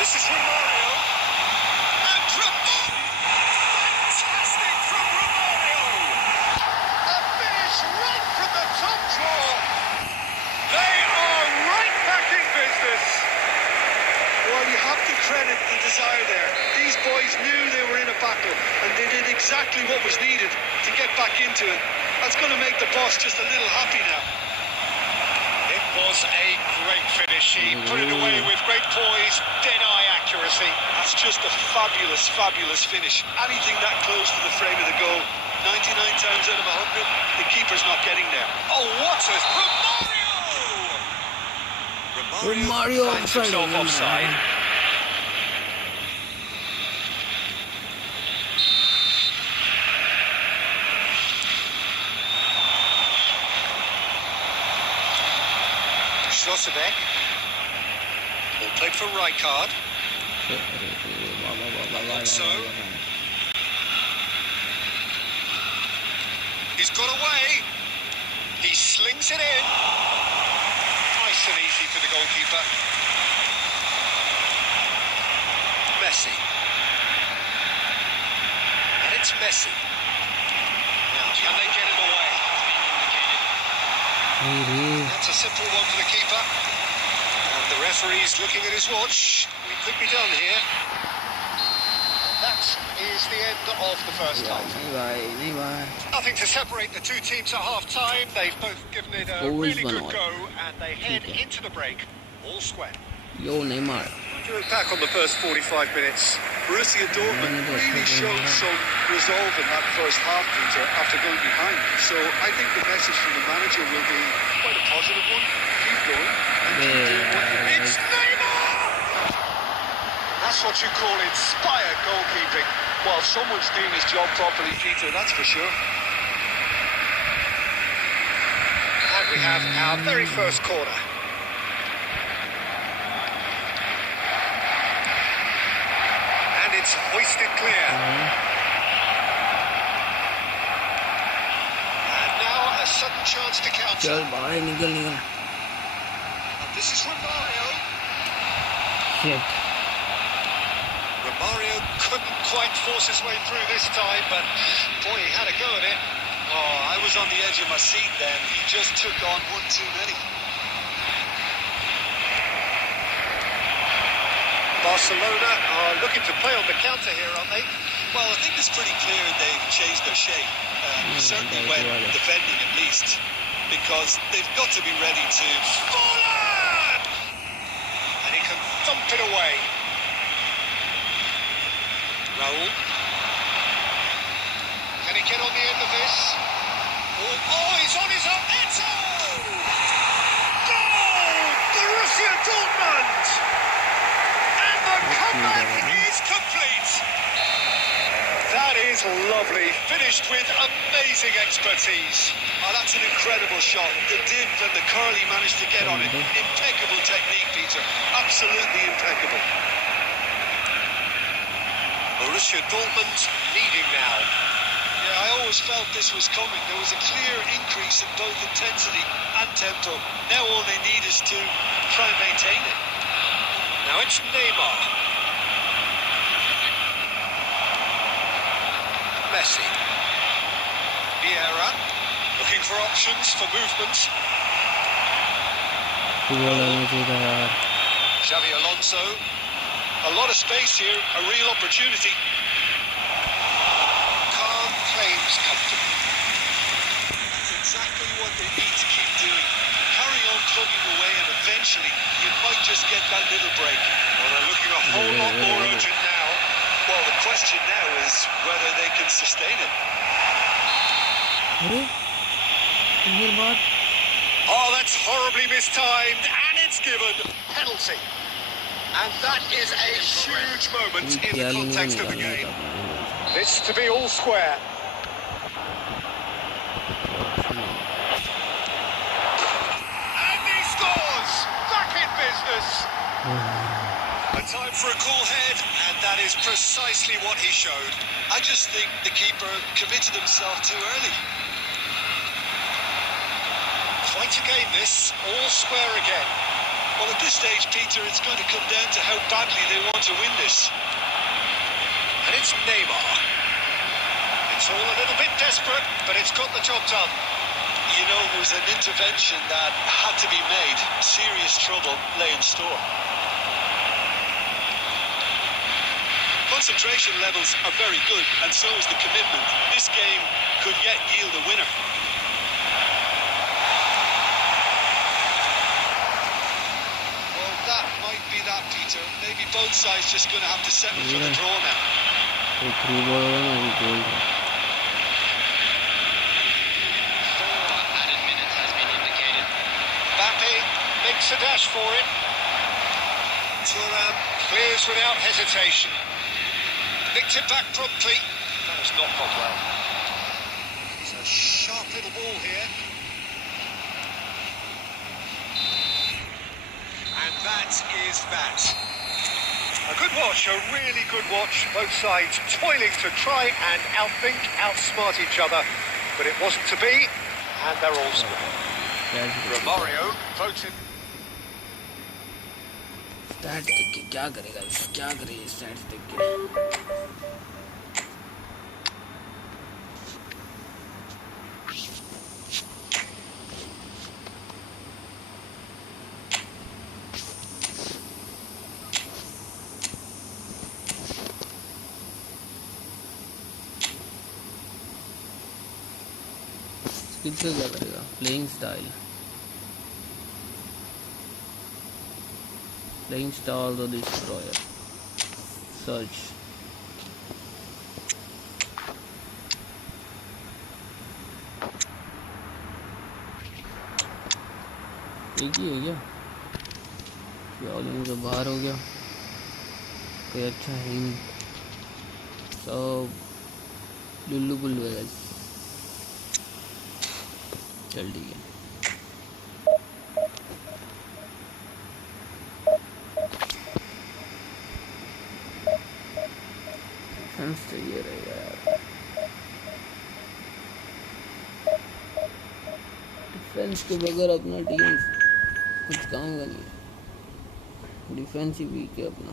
This is Romario. And fantastic from Romario. A finish right from the top draw. They are right back in business. Well, you have to credit the desire there. These boys knew they were in a battle, and they did exactly what was needed to get back into it. That's going to make the boss just a little happy now. It was a great finish. He put it away with great poise, dead-eye accuracy. That's just a fabulous, fabulous finish. Anything that close to the frame of the goal, 99 times out of 100, the keeper's not getting there. Oh, what a Romario! Romario finds offside. himself offside. Schlosserbeck. Ball played for Rijkaard. Alonso. He's got away. He slings it in. Nice and easy for the goalkeeper. Messi. And it's Messi. Now, can they get him away? That's a simple one for the keeper. And the referee's looking at his watch. We could be done here. that is the end of the first half. नहीं भाई Nothing to separate the two teams at half-time. They've both given it a Always really good 1-1. go, and they head into the break all square. Yo Neymar To look back on the first 45 minutes, Borussia Dortmund really showed some resolve in that first half, Peter, after going behind. So I think the message from the manager will be quite a positive one. Keep going and keep doing what you need. It's Neymar! That's what you call inspired goalkeeping. Well, someone's doing his job properly, Peter, that's for sure. And we have our very first corner. And it's hoisted clear. And now a sudden chance to counter. चल भाई निकल And this is Romario. Shit. Romario couldn't quite force his way through this time, but boy, he had a go at it. Oh, I was on the edge of my seat then. He just took on one too many. Barcelona are looking to play on the counter here, aren't they? Well, I think it's pretty clear they've changed their shape. Certainly when defending, at least. Because they've got to be ready to... Forward! And he can thump it away. Raul. Can he get on the end of this? Oh, he's on his own. Eto! Goal! Borussia Dortmund! And the comeback is complete. That is lovely. Finished with amazing expertise. Oh, that's an incredible shot. The dip and the curl he managed to get on it. Impeccable technique, Peter. Absolutely impeccable. Borussia Dortmund leading now. Yeah, I always felt this was coming. There was a clear increase in both intensity and tempo. Now all they need is to try and maintain it. Now it's Neymar. Messi. Vieira. Looking for options for movement. Xavi Alonso. A lot of space here, a real opportunity. Calm claims comfortably. That's exactly what they need to keep doing. Carry on plugging away and eventually you might just get that little break. Well, they're looking a whole lot more urgent now. Well, the question now is whether they can sustain it. Oh, that's horribly mistimed, and it's given penalty. And that is a huge moment in the context of the game. It's to be all square. And he scores! Back in business. A time for a cool head, and that is precisely what he showed. I just think the keeper committed himself too early. Quite a game this, all square again. Well, at this stage, Peter, it's going to come down to how badly they want to win this. And it's Neymar. It's all a little bit desperate, but it's got the job done. You know, it was an intervention that had to be made. Serious trouble lay in store. Concentration levels are very good, and so is the commitment. This game could yet yield a winner. Well, that might be that, Peter. Maybe both sides just going to have to settle for the draw now. 3 ball goal. 4 added minutes has been indicated. Mbappe makes a dash for it. Thuram clears without hesitation. Nicked it back promptly. That has not gone well. It's a sharp little ball here. And that is that. A good watch, a really good watch. Both sides toiling to try and outthink, outsmart each other. But it wasn't to be, and they're all square. Romario voted. Stats देख के क्या करेगा क्या करेगा stats देख के किसका क्या करेगा? Playing style the destroyer search एक ही है क्या? से बाहर हो गया, कोई अच्छा है ही नहीं, सब लुल्लू पुल्लू है। चल ठीक है। डिफेंस चाहिए रहेगा यार, डिफेंस के बगैर अपना टीम कुछ काम का नहीं है, डिफेंस ही वीक है अपना।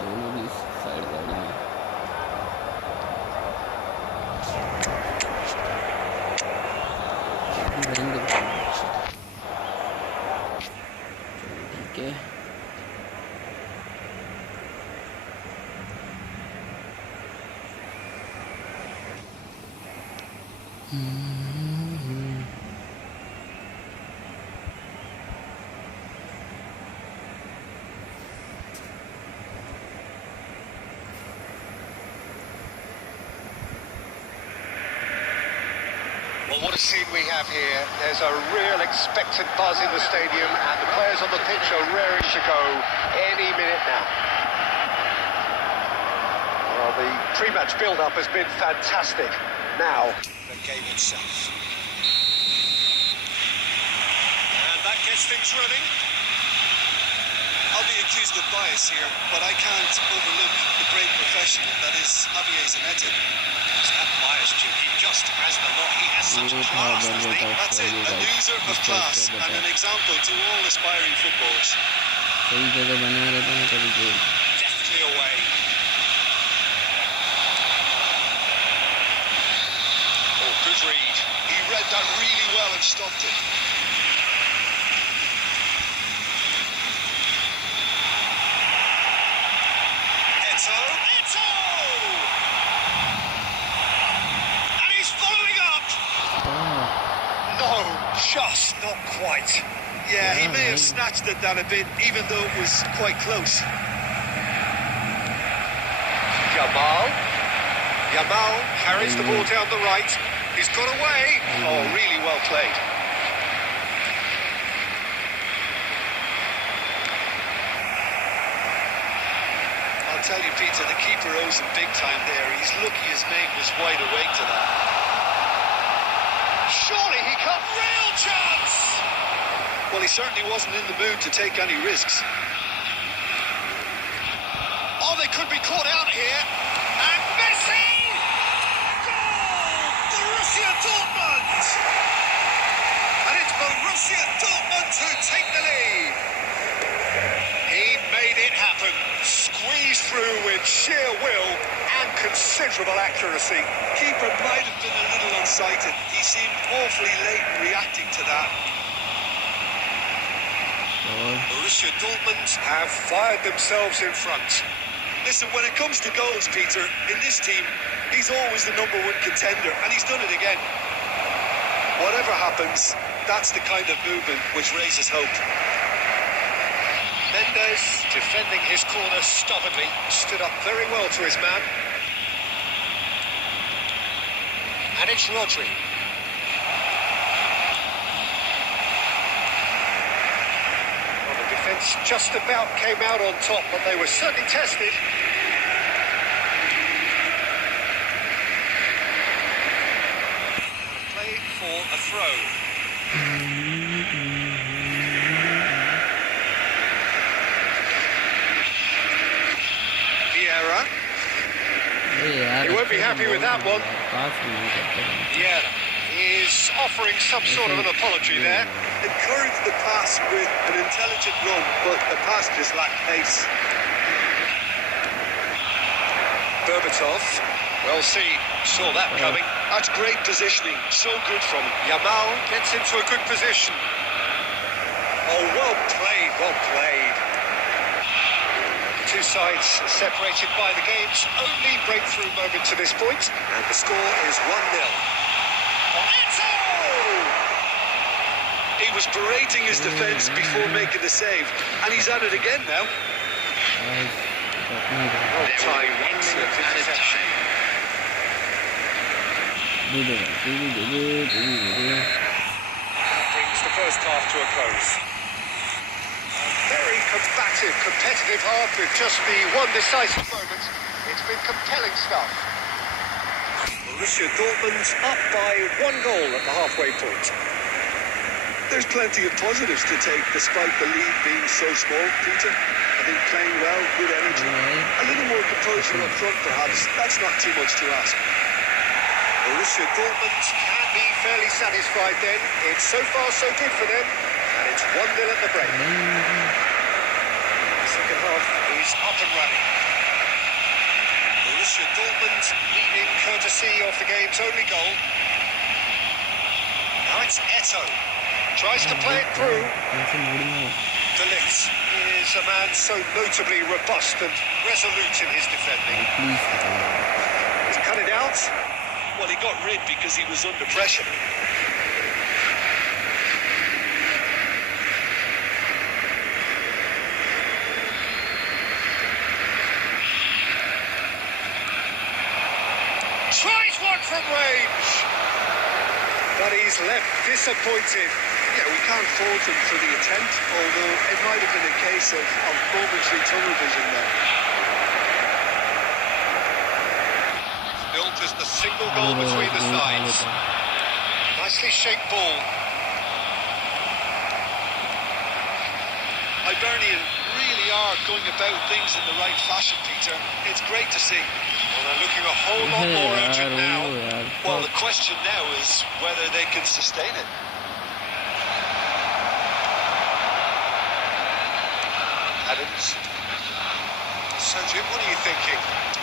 दोनों भी साइड गाड़ी में ठीक है। Well, what a scene we have here. There's a real expectant buzz in the stadium, and the players on the pitch are raring to go any minute now. Well, the pre-match build-up has been fantastic. Now, The game itself. And that gets things running. I'll be accused of bias here, but I can't overlook the great professional that is Javier Zanetti. it's not biased, Jim. He just has the lot. He has such class, doesn't he? That's it, a loser of class and an example to all aspiring footballers. सही जगह बना रहता है कभी गोल। Deftly away. Oh, good read. He read that really well and stopped it. Eto'o! And he's following up! No, just not quite. Yeah, he may have snatched at that a bit, even though it was quite close. Yamal carries the ball down the right. He's got away. Oh, really well played. I'll tell you, Peter, the keeper owes him big time there. He's lucky his mate was wide awake to that. Surely he can't. Real chance! Well, he certainly wasn't in the mood to take any risks. Oh, they could be caught out here. And Messi! Goal! Borussia Dortmund! And it's Borussia Dortmund who take the lead. He made it happen. Squeezed through with sheer will and considerable accuracy. Keeper might have been a little unsighted. He seemed awfully late in reacting to that. Borussia Dortmund have fired themselves in front. Listen, when it comes to goals, Peter, in this team, he's always the number one contender, and he's done it again. Whatever happens, that's the kind of movement which raises hope. Mendes, defending his corner stubbornly, stood up very well to his man. And it's Rodri. Well, the defence just about came out on top, but they were certainly tested. Played for a throw. He won't be happy with that one. Yeah. he's offering some sort of an apology there. Encouraged the pass with an intelligent run, but the pass just lacked pace. Berbatov, well seen, saw that coming. That's great positioning, so good from him. Yamal gets into a good position. Oh, well played, well played. Two sides separated by the game's only breakthrough moment to this point. And the score is 1-0. He was berating his defence before making the save, and he's at it again now. Well timed interception. That brings the first half to a close. Very combative, competitive half with just the one decisive moment. It's been compelling stuff. Borussia Dortmund up by 1 goal at the halfway point. There's plenty of positives to take despite the lead being so small, Peter. I think playing well, good energy. A little more composure up front perhaps, that's not too much to ask. Borussia Dortmund can be fairly satisfied then. It's so far so good for them, and it's 1-0 at the break. The second half is up and running. Borussia Dortmund leading courtesy of the game's only goal. Now it's Eto. Tries to play it through. De Ligt is a man so notably robust and resolute in his defending. He's cut it out. Well, he got rid because he was under pressure. Tries one from range. But he's left disappointed. Yeah, we can't fault him for the attempt, although it might have been a case of momentary tunnel vision there. Built as the single goal between the sides. Nicely shaped ball. Hibernian really are going about things in the right fashion, Peter. It's great to see. Well, they're looking a whole lot more urgent now. Well, the question now is whether they can sustain it. Adams. So, Jim, what are you thinking?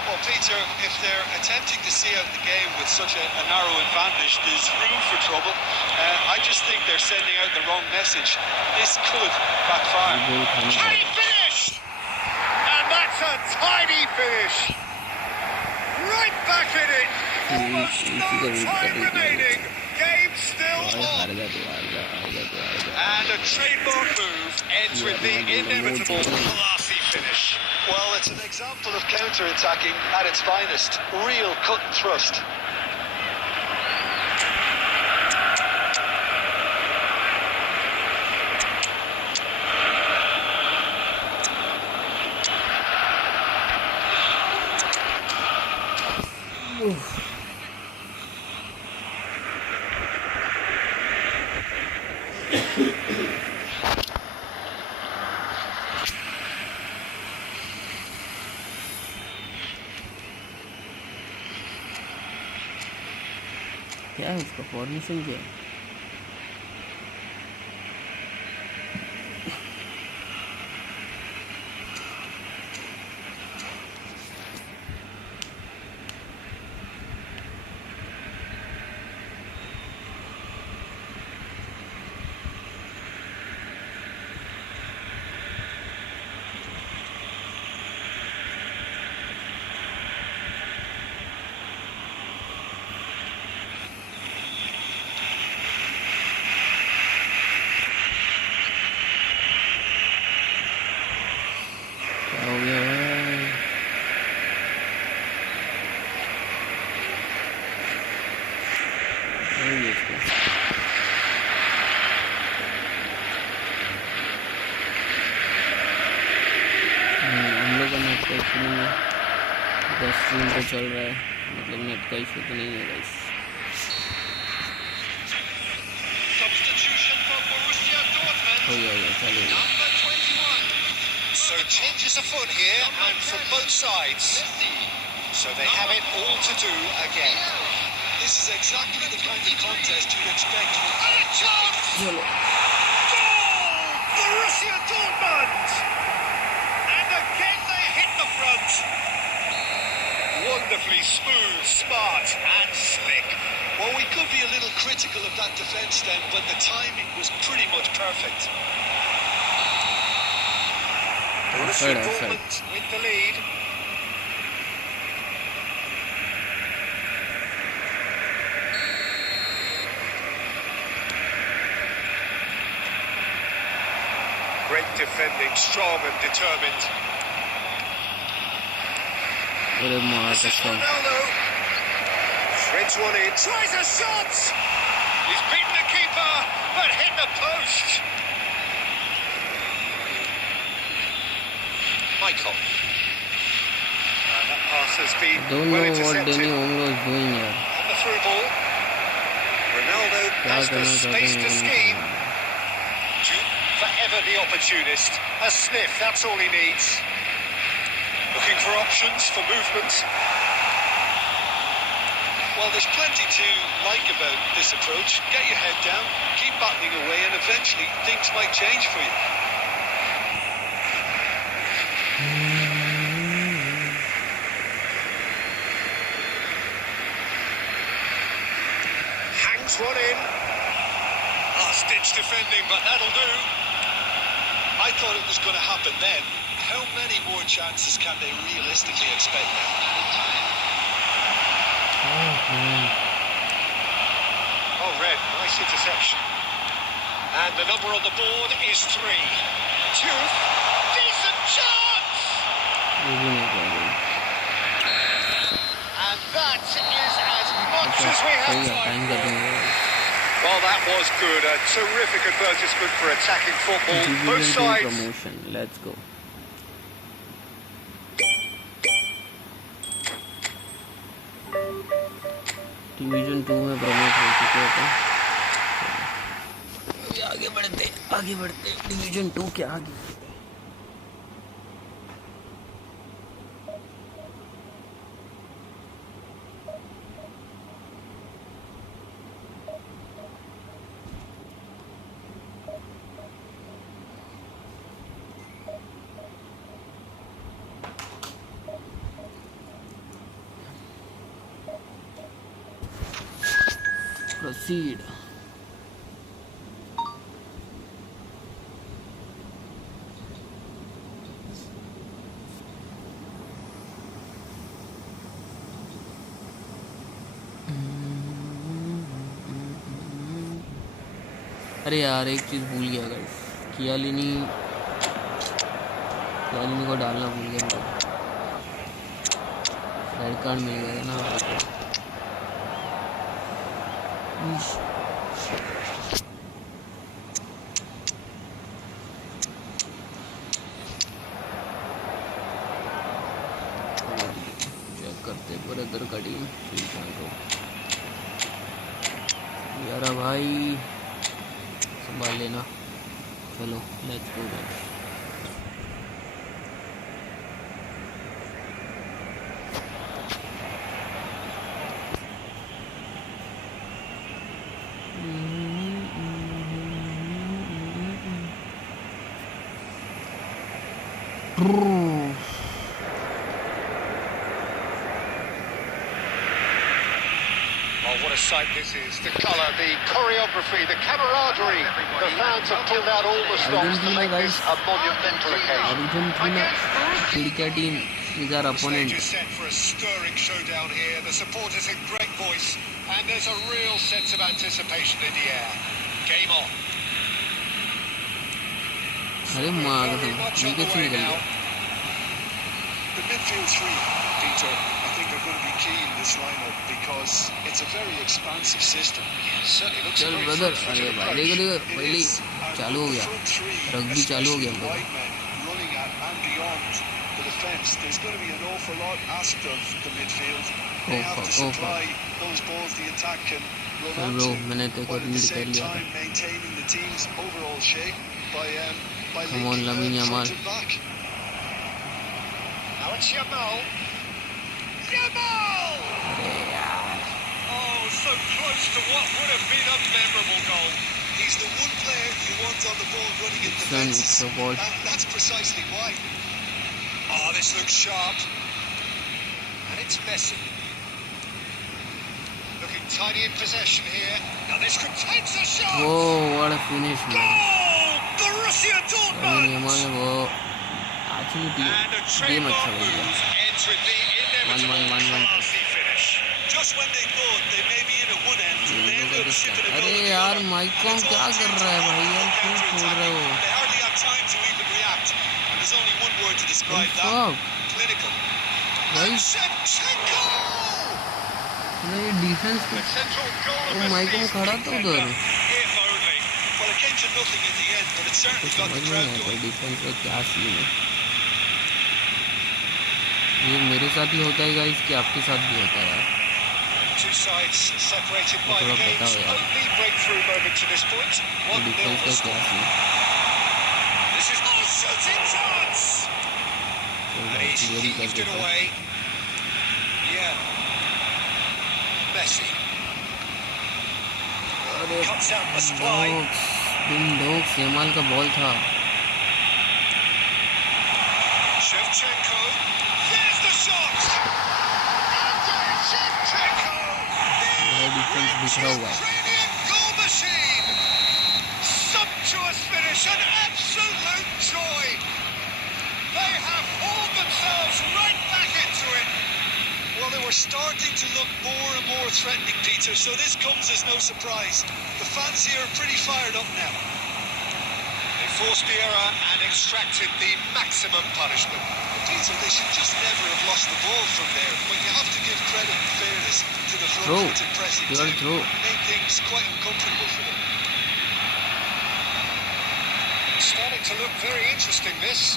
Well, Peter, if they're attempting to see out the game with such a narrow advantage, there's room for trouble. I just think they're sending out the wrong message. This could backfire. Tiny finish! And that's a tiny finish! Right back in it! Almost no time remaining! Game still on! And a trademark move ends with the inevitable classy finish. Well, it's an example of counter-attacking at its finest. Real cut and thrust. क्या है उसका formation क्या है? Stream पे चल रहा है, मतलब नेट का इशू तो नहीं है गाइस। हो गया चलिए। So changes afoot here and from both sides. So they have it all to do again. This is exactly the kind of contest you'd expect. And a chance! चलो Goal! Borussia Dortmund! And again they hit the front. Wonderfully smooth, smart and slick. Well, we could be a little critical of that defence then, but the timing was pretty much perfect. Borussia Offside. Dortmund with the lead. Great defending, strong and determined. अरे मार This is सकता हूँ Ronaldo. Threads one in, tries a shot! He's beaten the keeper, but hit the post. Michael. And that pass has been don't well know what intercepted. Danny Olmo is doing here On the through ball. Ronaldo क्या has the करना चाहते space हैं to वो नहीं scheme. समझ Jude, forever the opportunist. A sniff, that's all he needs. Looking for options for movement. Well, there's plenty to like about this approach. Get your head down, keep battling away, and eventually things might change for you. Hangs one in. Last-ditch defending, but that'll do. I thought it was going to happen then. How many more chances can they realistically expect now? Oh, Red, nice interception. And the number on the board is 3. Tooth, decent chance! ये भी नहीं कर रही And that is as much as we have सही है time time for. खत्म हो गया Well, that was good. A terrific advertisement for attacking football. Both Division 2 sides. promotion let's go division 2 में प्रमोट हो चुके हैं अभी आगे बढ़ते डिवीजन 2 के आगे proceed अरे यार एक चीज़ भूल गया गाइस कियालिनी को डालना भूल गया मुझे रेड कार्ड मिल गया ना चेक करते पर इधर का टीम यार भाई संभाल लेना चलो let's go Oh, what a sight this is. The colour, the choreography, the camaraderie. The fans have pulled out all the stops to make this a monumental occasion. Argentina खिड़किया team is our The stage opponent is set for a stirring showdown here. The supporters in great voice, and there's a real sense of anticipation in the air. Game on. अरे मार Very much on the कैसे way निकल now. गया The midfield three, Peter, I think are going to be key in this lineup because it's a very expansive system. Certainly looks a चल very brother front-footed अरे भाई approach. देखो It पहले is, and चालू हो the गया front three, rugby चालू हो गया especially हम wide men running at and beyond the defence, there's going to be an awful lot asked of the midfield. They have to supply those balls the attack can run चल bro onto, मैंने तेरे को while at the read कर same लिया था time maintaining the team's overall shape by Come on, linking Lamine Yamal. front and back. Now it's Yamal. Yamal! Oh, so close to what would have been a memorable goal. He's the one player you want on the ball running in defences. That's precisely why. Oh, this looks sharp. And it's Messi. Looking tiny in possession here. Now this could take a shot. Whoa, what a finish, man. Goal! Borussia Dortmund! And a trademark move ends with the inevitable classy finish. Just when they thought they may be in at one end, they ended up shipping a goal. अरे यार माइकॉम क्या कर रहा है भाई यार क्यों छोड़ रहे हो? They hardly have time to even react. And there's only one word to describe that. Clinical. Shevchenko! नहीं डिफेंस पे वो माइकॉम खड़ा था उधर. Well, it came to nothing in the end, but it certainly got the crowd going. Defence का क्या scene है? ये मेरे साथ ही होता है गाइस कि आपके साथ भी होता है यार? Two sides separated by the game's only breakthrough moment to this point. 1-0 the score. This is shooting chance! And he's heaved it away. Yeah. Messi. Cuts out the supply. सेमाल का बॉल था. Shevchenko. There's the shot! Andrei Shevchenko! Ukrainian goal machine! Sumptuous finish, an absolute joy! They have hauled themselves right back into it! Well, they were starting to look more and more threatening, Peter, so this comes as no surprise. The fans here are pretty fired up now. They forced the error and extracted the maximum punishment. Peter, they should just never have lost the ball from there, but you have to give credit and fairness to the front-footed pressing team. Made things quite uncomfortable for them. It's starting to look very interesting, this.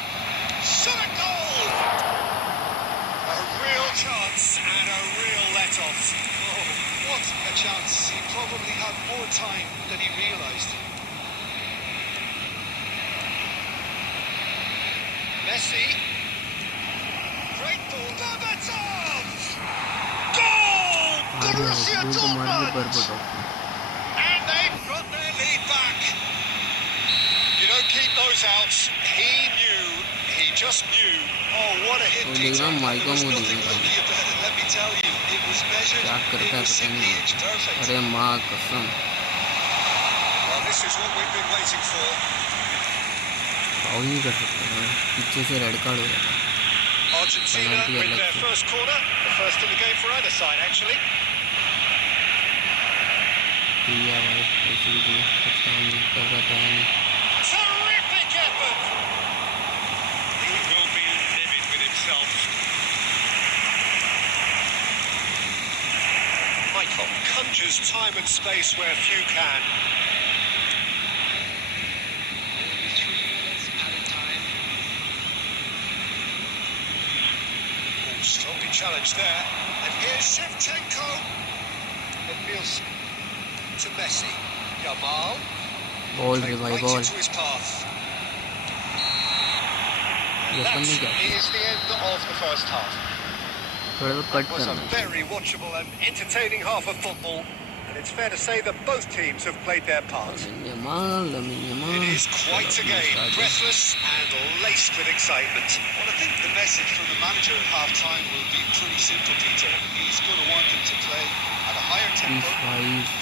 Shot a goal! A real chance and a real let-off. Oh, what a chance. He probably had more time than he realised. Messi. Great ball. Berbatov! Goal! Borussia Dortmund! And they've got their lead back. You don't keep those outs. He knew. He just knew. Oh, what a hit, Peter. There was nothing lucky about it, let me tell you. It was measured. It was simply inch perfect. Well, this is what we've been waiting for. Argentina with their first corner. The first in the game for either side, actually. Terrific effort! He will be livid with himself. Michael conjures time and space where few can. Strongly challenged there. And here's Shevchenko. It feels to Messi. Yamal. Ball Played right ball. into his path. That is the end of the first half. It was a very watchable and entertaining half of football. And it's fair to say that both teams have played their part. It is quite a game, breathless and laced with excitement. Well, I think the message from the manager at half-time will be pretty simple, Peter. He's going to want them to play at a higher tempo,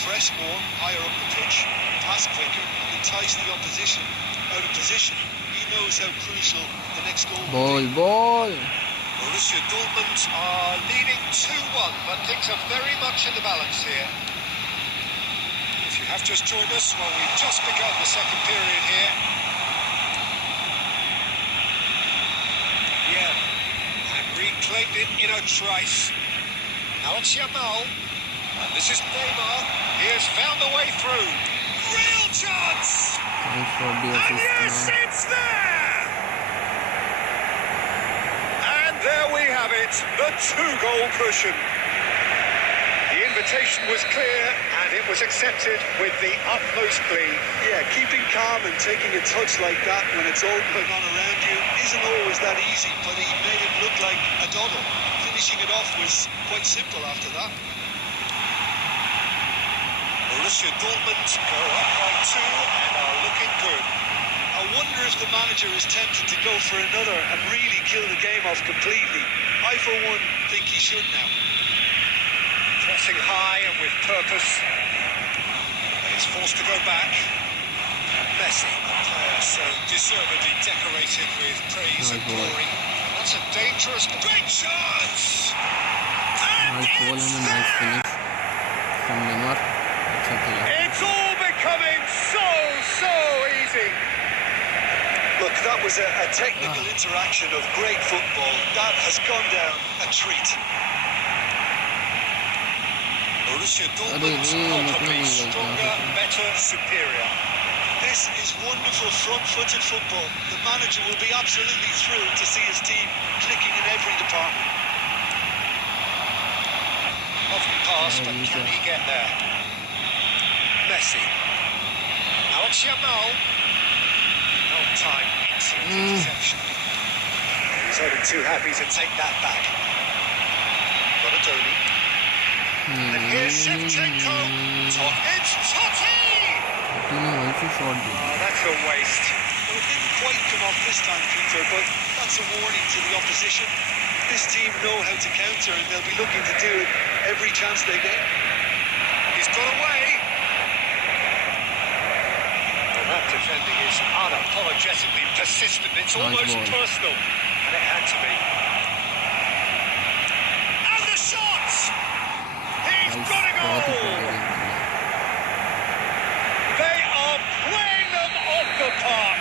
press more, higher up the pitch, pass quicker, and entice the opposition out of position. He knows how crucial the next goal will be. Borussia Dortmund are leading 2-1, but things are very much in the balance here. If you have just joined us, well, we've just begun the second period here. Yeah, and reclaimed it in a trice. Now it's Yamal, and this is Neymar. He has found a way through. Real chance! And yes, it's there! And there we have it, the two-goal cushion. The invitation was clear, and it was accepted with the utmost glee. Yeah, keeping calm and taking a touch like that when it's all going on around you isn't always that easy, but he made it look like a doddle. Finishing it off was quite simple after that. Borussia Dortmund go up by 2 and are looking good. I wonder if the manager is tempted to go for another and really kill the game off completely. I, for one, think he should now. Pressing high and with purpose. And he's forced to go back. Messi, a player so deservedly decorated with praise and glory. That's a dangerous, great chance! And nice ball and a nice finish from Neymar. it's all becoming so easy. Look, that was a technical interaction of great football. That has gone down a treat. Borussia Dortmund probably stronger, better, superior. This is wonderful front-footed football. The manager will be absolutely thrilled to see his team clicking in every department. Lovely pass, but can he get there? Messi. Now it's Yamal. No time, excellent interception. He's only too happy to take that back. Donatoni. And here's Shevchenko. It's Totti! That's a waste. Well, it didn't quite come off this time, Peter, but that's a warning to the opposition. This team know how to counter, and they'll be looking to do it every chance they get. He's got away. Well, that defending is unapologetically persistent. It's almost personal, and it had to be. And the shot! He's got a goal! They are playing them off the park.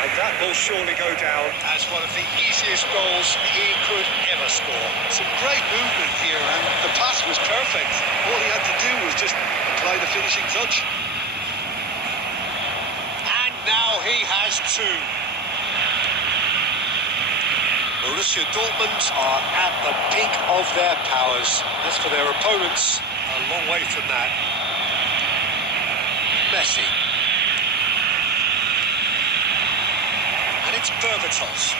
And that will surely go down as one of the easiest goals he could ever score. Some great movement here, and the pass was perfect. All he had to do was just apply the finishing touch. And now he has 2. Borussia Dortmund are at the peak of their powers. As for their opponents, a long way from that. Messi. And it's Berbatov.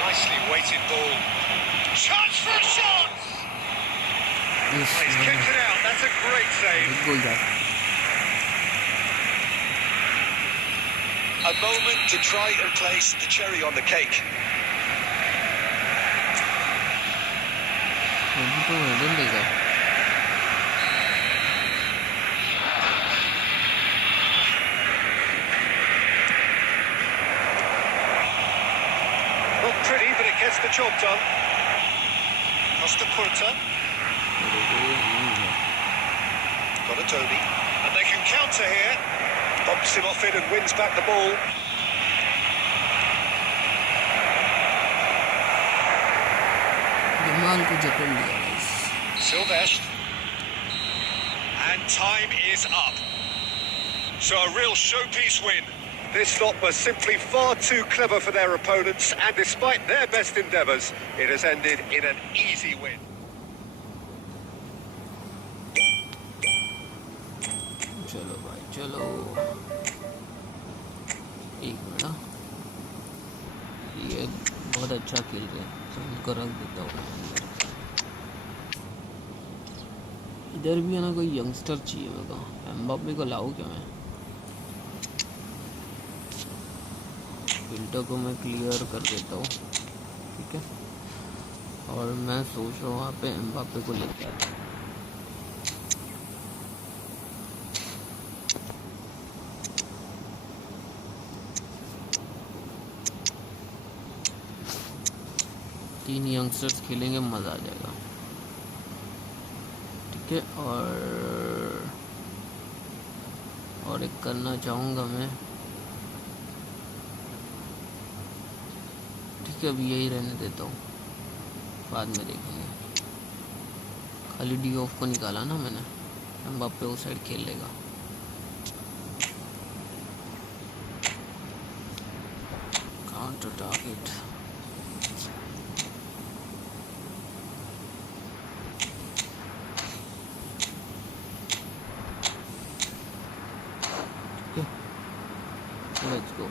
Nicely weighted ball. Chance for a shot! He's kicked it out. That's a great save. A moment to try and place the cherry on the cake. Not pretty, but it gets the job done. Costa Curta. Donatoni. And they can counter here. Bumps him off it and wins back the ball. Silvestre. And time is up. So a real showpiece win. This lot was simply far too clever for their opponents, and despite their best endeavours, it has ended in an easy win. चलो भाई चलो एक minute ये बहुत अच्छा खेल रहे हैं तो उनको रख देता हूँ इधर भी है ना कोई यंगस्टर चाहिए मेरे को एम्बाप्पे को लाऊं क्या मैं फिल्टर को मैं क्लियर कर देता हूँ ठीक है और मैं सोच रहा हूँ वहाँ पे एम्बाप्पे को लेके आता हूँ तीन यंगस्टर्स खेलेंगे मज़ा आ जाएगा ठीक है और एक करना चाहूँगा मैं ठीक है अभी यही रहने देता हूँ बाद में देखेंगे खाली डी ऑफ को निकाला ना मैंने एम्बाप्पे उस साइड खेल लेगा counter target Let's go.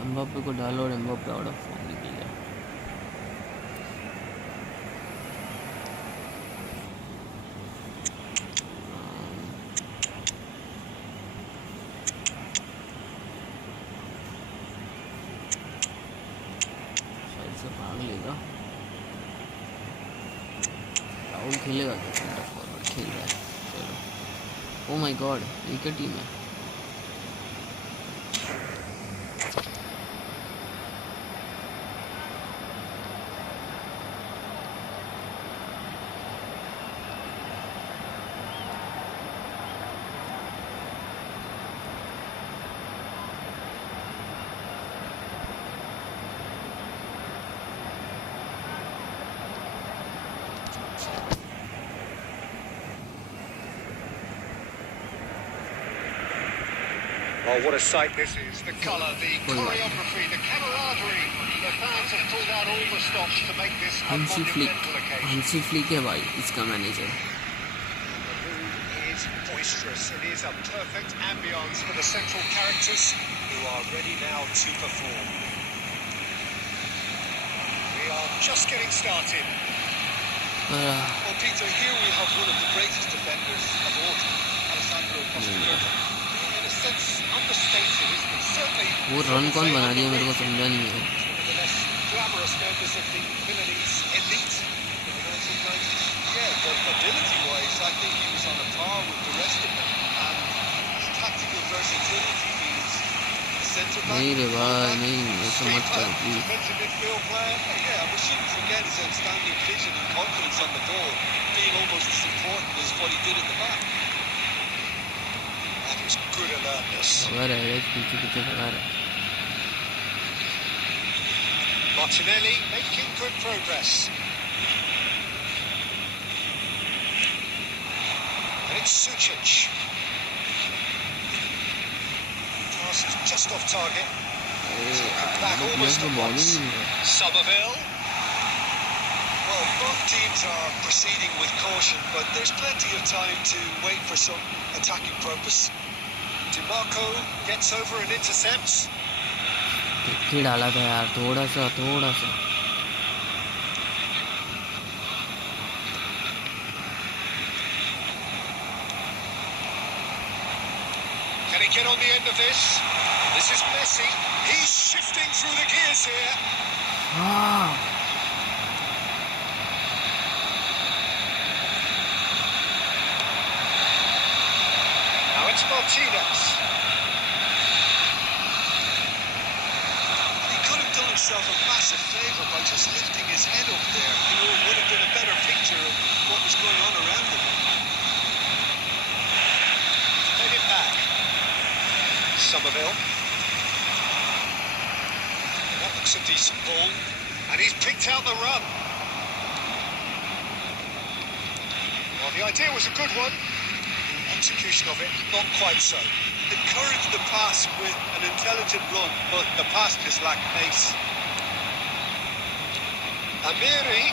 Mbappe को डालो और एम्बाप्पे आउट ऑफ फॉर्म निकल गया। शायद से भाग लेगा। राहुल खेलेगा क्या? सेंटर फॉरवर्ड खेल रहा है। चलो। ओ माय गॉड, ये क्या टीम है? Oh, what a sight this is. The colour, the choreography, the camaraderie. The fans have pulled out all the stops to make this a monumental occasion. Hansi Flick है भाई इसका manager. The mood is boisterous. It is a perfect ambience for the central characters who are ready now to perform. We are just getting started. Well, Peter, here we have one of the greatest defenders of all time, Alessandro Costa. In a sense, understated, isn't it? Certainly. वो run कौन बना रही है मेरे को समझा नहीं है। One of the less glamorous members of the Milanese elite in the 1990s. Yeah, but ability-wise, I think he was on a par with the rest of them. And his tactical versatility means the centre-back. नहीं रे भाई, नहीं ऐसा मत कर please. Defensive midfield player. Yeah, we shouldn't forget his outstanding vision and confidence on the ball, being almost as important as what he did at the back. That is good alertness. खबर है पीछे पीछे खबर है। Martinelli making good progress. And it's Sucic. Pass just off target. Back almost at once. Somerville. Well, both teams are proceeding with caution, but there's plenty of time to wait for some attacking purpose. DiMarco gets over and intercepts. पिक्के डाला था यार, थोड़ा सा। Can he get on the end of this? This is Messi. He's shifting through the gears here. Now it's Martinez. He could have done himself a massive favour by just lifting his head up there. You know, it would have been a better picture of what was going on around him. Played it back. Somerville. That looks a decent ball. And he's picked out the run. Well, the idea was a good one. The execution of it, not quite so. Encouraged the pass with an intelligent run, but the pass just lacked pace. Amiri,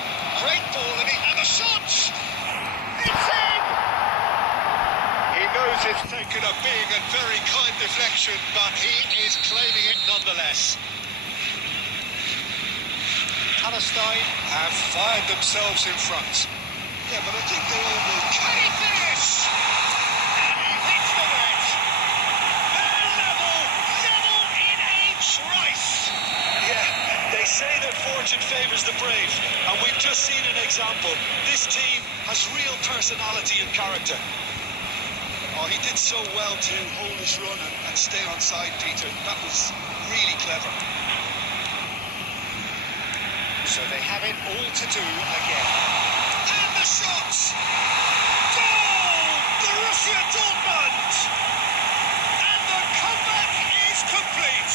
great ball, and the shot! It's in! He knows it's taken a big and very kind deflection, but he is claiming it nonetheless. Palestine have fired themselves in front. Yeah, but I think they all will. Can he finish? And he hits the net. They're level in a trice. Yeah, they say that fortune favours the brave, and we've just seen an example. This team has real personality and character. Oh, he did so well to hold his run and stay on side, Peter. That was really clever. So they have it all to do again. And the shot! Goal! Borussia Dortmund! And the comeback is complete.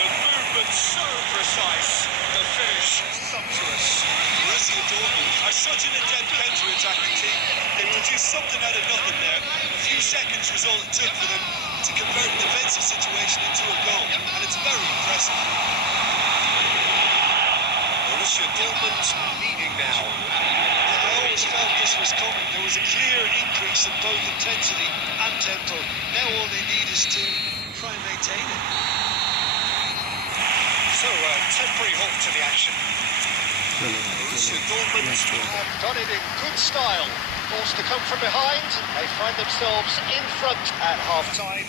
The movement so precise, the finish sumptuous. Borussia Dortmund are such an adept counter-attacking team. They produced something out of nothing there. A few seconds was all it took for them to convert a defensive situation into a goal, and it's very impressive. Borussia Dortmund leading now. Well, players felt this was coming. There was a clear increase in both intensity and tempo. Now all they need is to try and maintain it. So, temporary halt to the action. Borussia Dortmund have done it in good style. Forced to come from behind, they find themselves in front at half-time,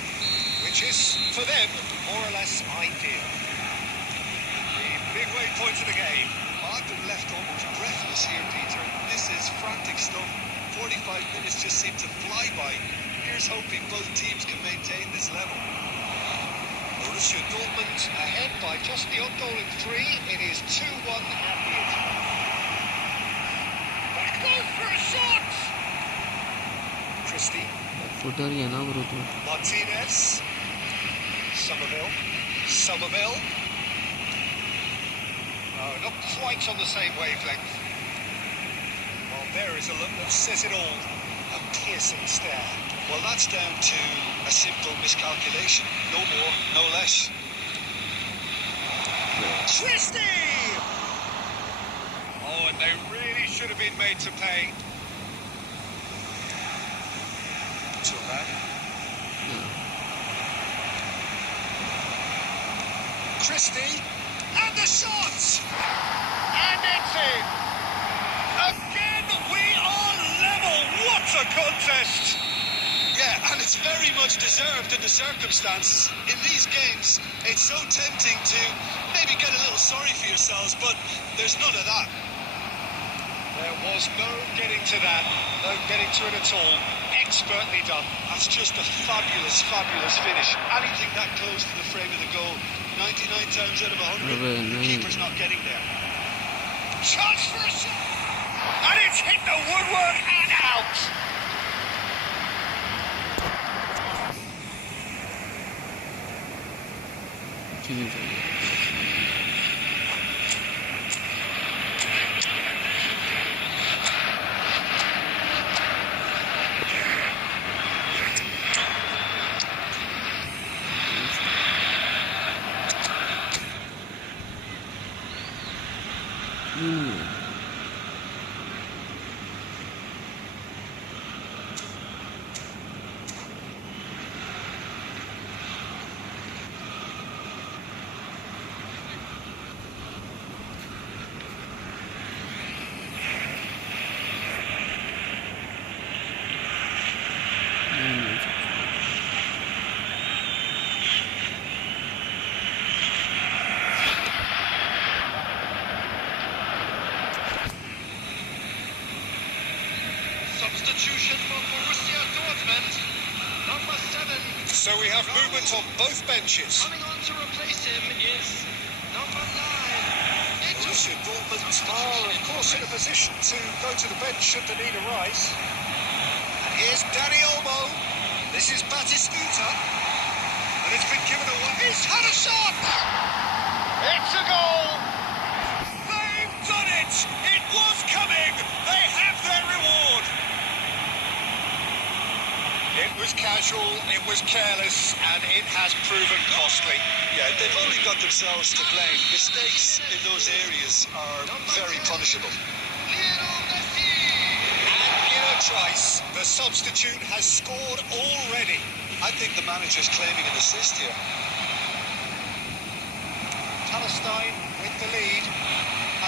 which is, for them, more or less ideal. The midway point of the game. I've been left almost breathless here, Peter. This is frantic stuff. 45 minutes just seem to fly by. Here's hoping both teams can maintain this level. Borussia Dortmund ahead by just the odd goal in 3. It is 2-1 at the end. Back goes for a shot! Christie. फुटर ही है ना bro तो Martinez. Somerville. Oh, not quite on the same wavelength. Well, there is a look that says it all. A piercing stare. Well, that's down to a simple miscalculation. No more, no less. Christie! Oh, and they really should have been made to pay. Too bad. Christie, and the shot! And it's in! Again, we are level! What a contest! Yeah, and it's very much deserved in the circumstances. In these games, it's so tempting to maybe get a little sorry for yourselves, but there's none of that. There was no getting to that, no getting to it at all. Expertly done. That's just a fabulous, fabulous finish. Anything that close to the frame of the goal, 99 times out of 100, the keeper's not getting there. Chance for a shot! And it's hit the woodwork and out! Substitution for Borussia Dortmund, number 7. So we have movement on both benches. Coming on to replace him is number 9. Borussia Dortmund are, of course, in a position to go to the bench should the need arise. And here's Dani Olmo. This is Batistuta. And it's been given away. He's had a shot! It's a goal! They've done it! It was coming! They have their reward! It was casual, it was careless, and it has proven costly. Yeah, they've only got themselves to blame. Mistakes in those areas are very punishable. And in a trice, the substitute has scored already. I think the manager's claiming an assist here. Palestine with the lead.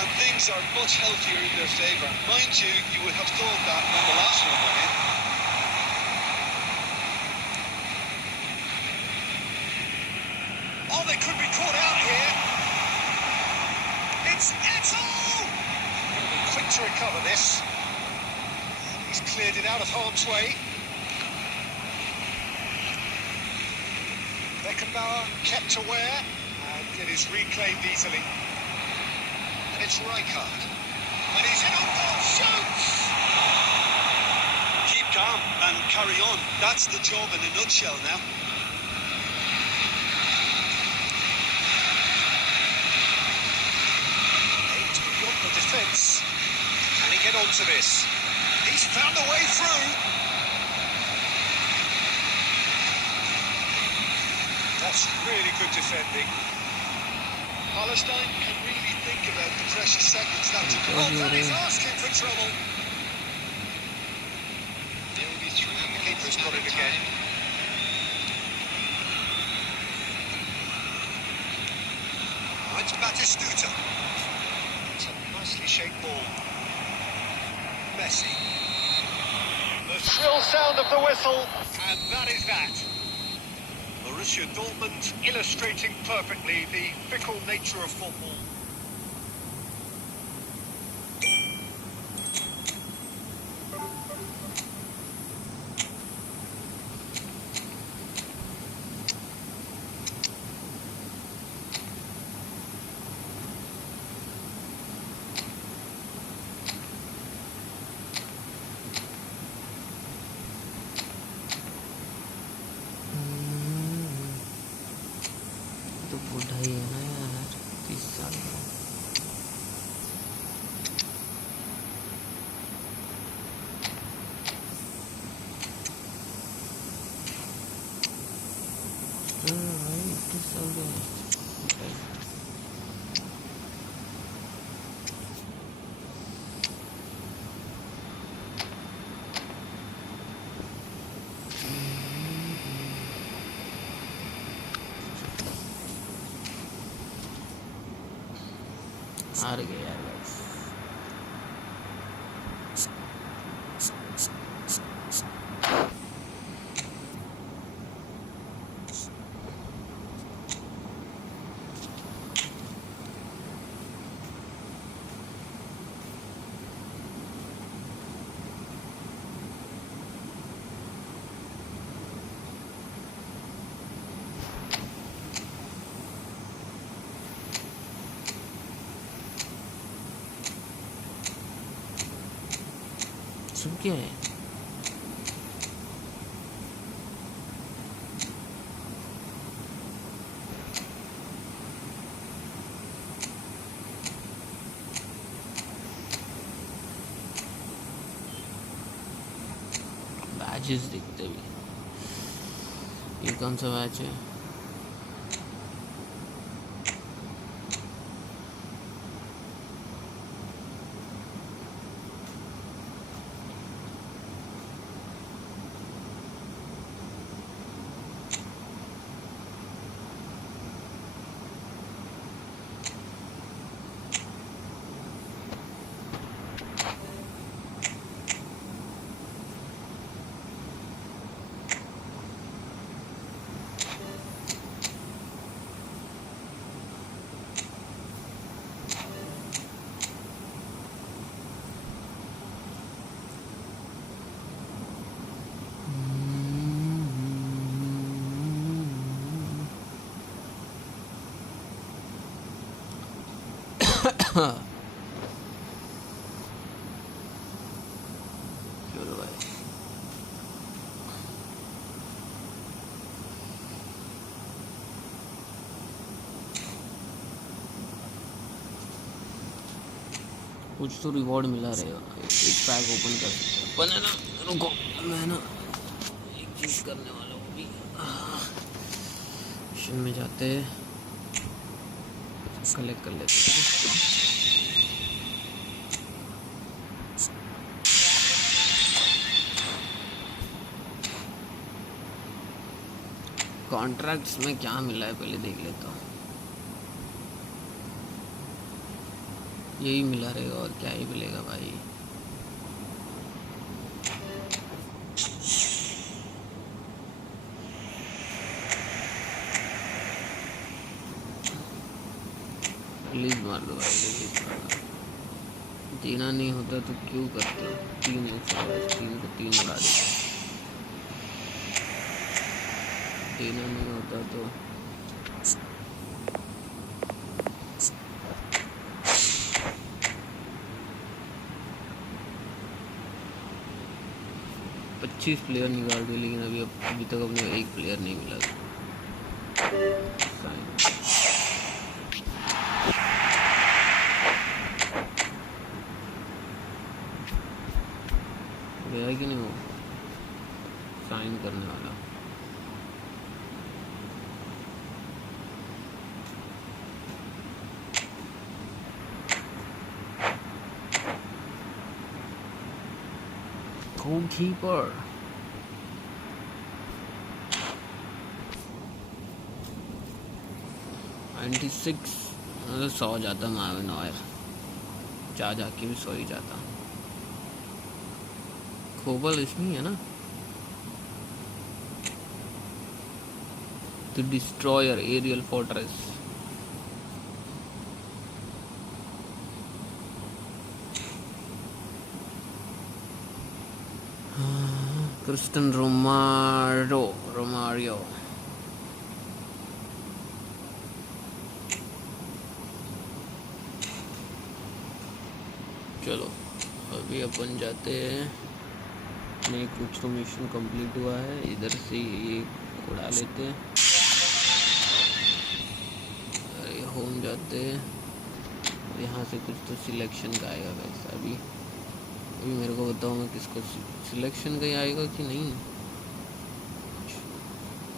And things are much healthier in their favour. Mind you, you would have thought that when the last one went in. Oh, they could be caught out here. It's Eto'o! Quick to recover this. He's cleared it out of harm's way. Beckenbauer kept aware, and it is reclaimed easily. And it's Rijkaard. And he's in on goal, shoots! Keep calm and carry on. That's the job in a nutshell now. Defence. Can he get onto this? He's found a way through. That's really good defending. Palestine can really think about the precious seconds that took. Oh, but he's asking for trouble. Walker's got it again. Oh, it's Batistuta. It's a nicely shaped ball. Messi. The shrill sound of the whistle, and that is that. Borussia Dortmund illustrating perfectly the fickle nature of football. तो बूढ़ा ही है ना यार, 30 साल का। भाई 30 साल का है। हार गए यार बस। सब क्या है? बैचेस दिखते भी। ये कौन सा बैच है? चलो भाई। कुछ तो रिवॉर्ड मिला रहेगा। एक पैक ओपन कर सकते हैं अपन है ना। रुको मैं ना एक चीज करने वाला हूँ अभी। मिशन में जाते कलेक्ट कर लेते हैं। कॉन्ट्रैक्ट्स में क्या मिला है पहले देख लेता हूँ। यही मिला रहेगा और क्या ही मिलेगा भाई। रिलीज मार दो भाई, रिलीज मार दो। जीना नहीं होता तो क्यों करते हो? 3 को 3 उड़ा देते। जीना नहीं होता तो 25 प्लेयर निकाल दिए, लेकिन अभी तक अपने एक प्लेयर नहीं मिला। गया कि नहीं वो साइन करने वाला। गोलकीपर 96 सो जाता माविन और जाके भी सो ही जाता। खोबल इसमें है ना। The destroyer aerial fortress. Kristen Romario. चलो अभी अपन जाते हैं। नहीं कुछ तो मिशन कंप्लीट हुआ है, इधर से ये उड़ा लेते हैं। अरे होम जाते हैं, यहाँ से कुछ तो सिलेक्शन का आएगा वैसा। अभी मेरे को बताओ मैं किसको सिलेक्शन का ही आएगा कि नहीं,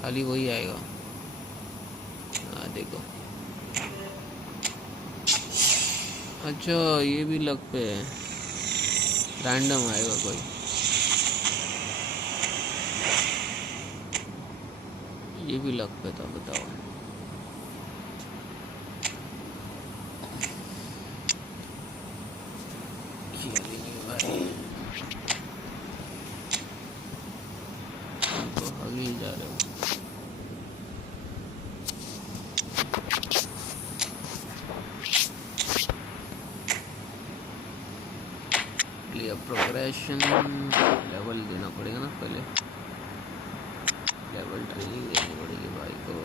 खाली वही आएगा। हाँ देखो, अच्छा ये भी लक पे है, रैंडम आएगा कोई। ये भी लक पे था, बताओ। तो आगे ही जा रहे हो। प्लेयर प्रोग्रेशन लेवल देना पड़ेगा ना, पहले लेवल ट्रेनिंग देनी पड़ेगी भाई को।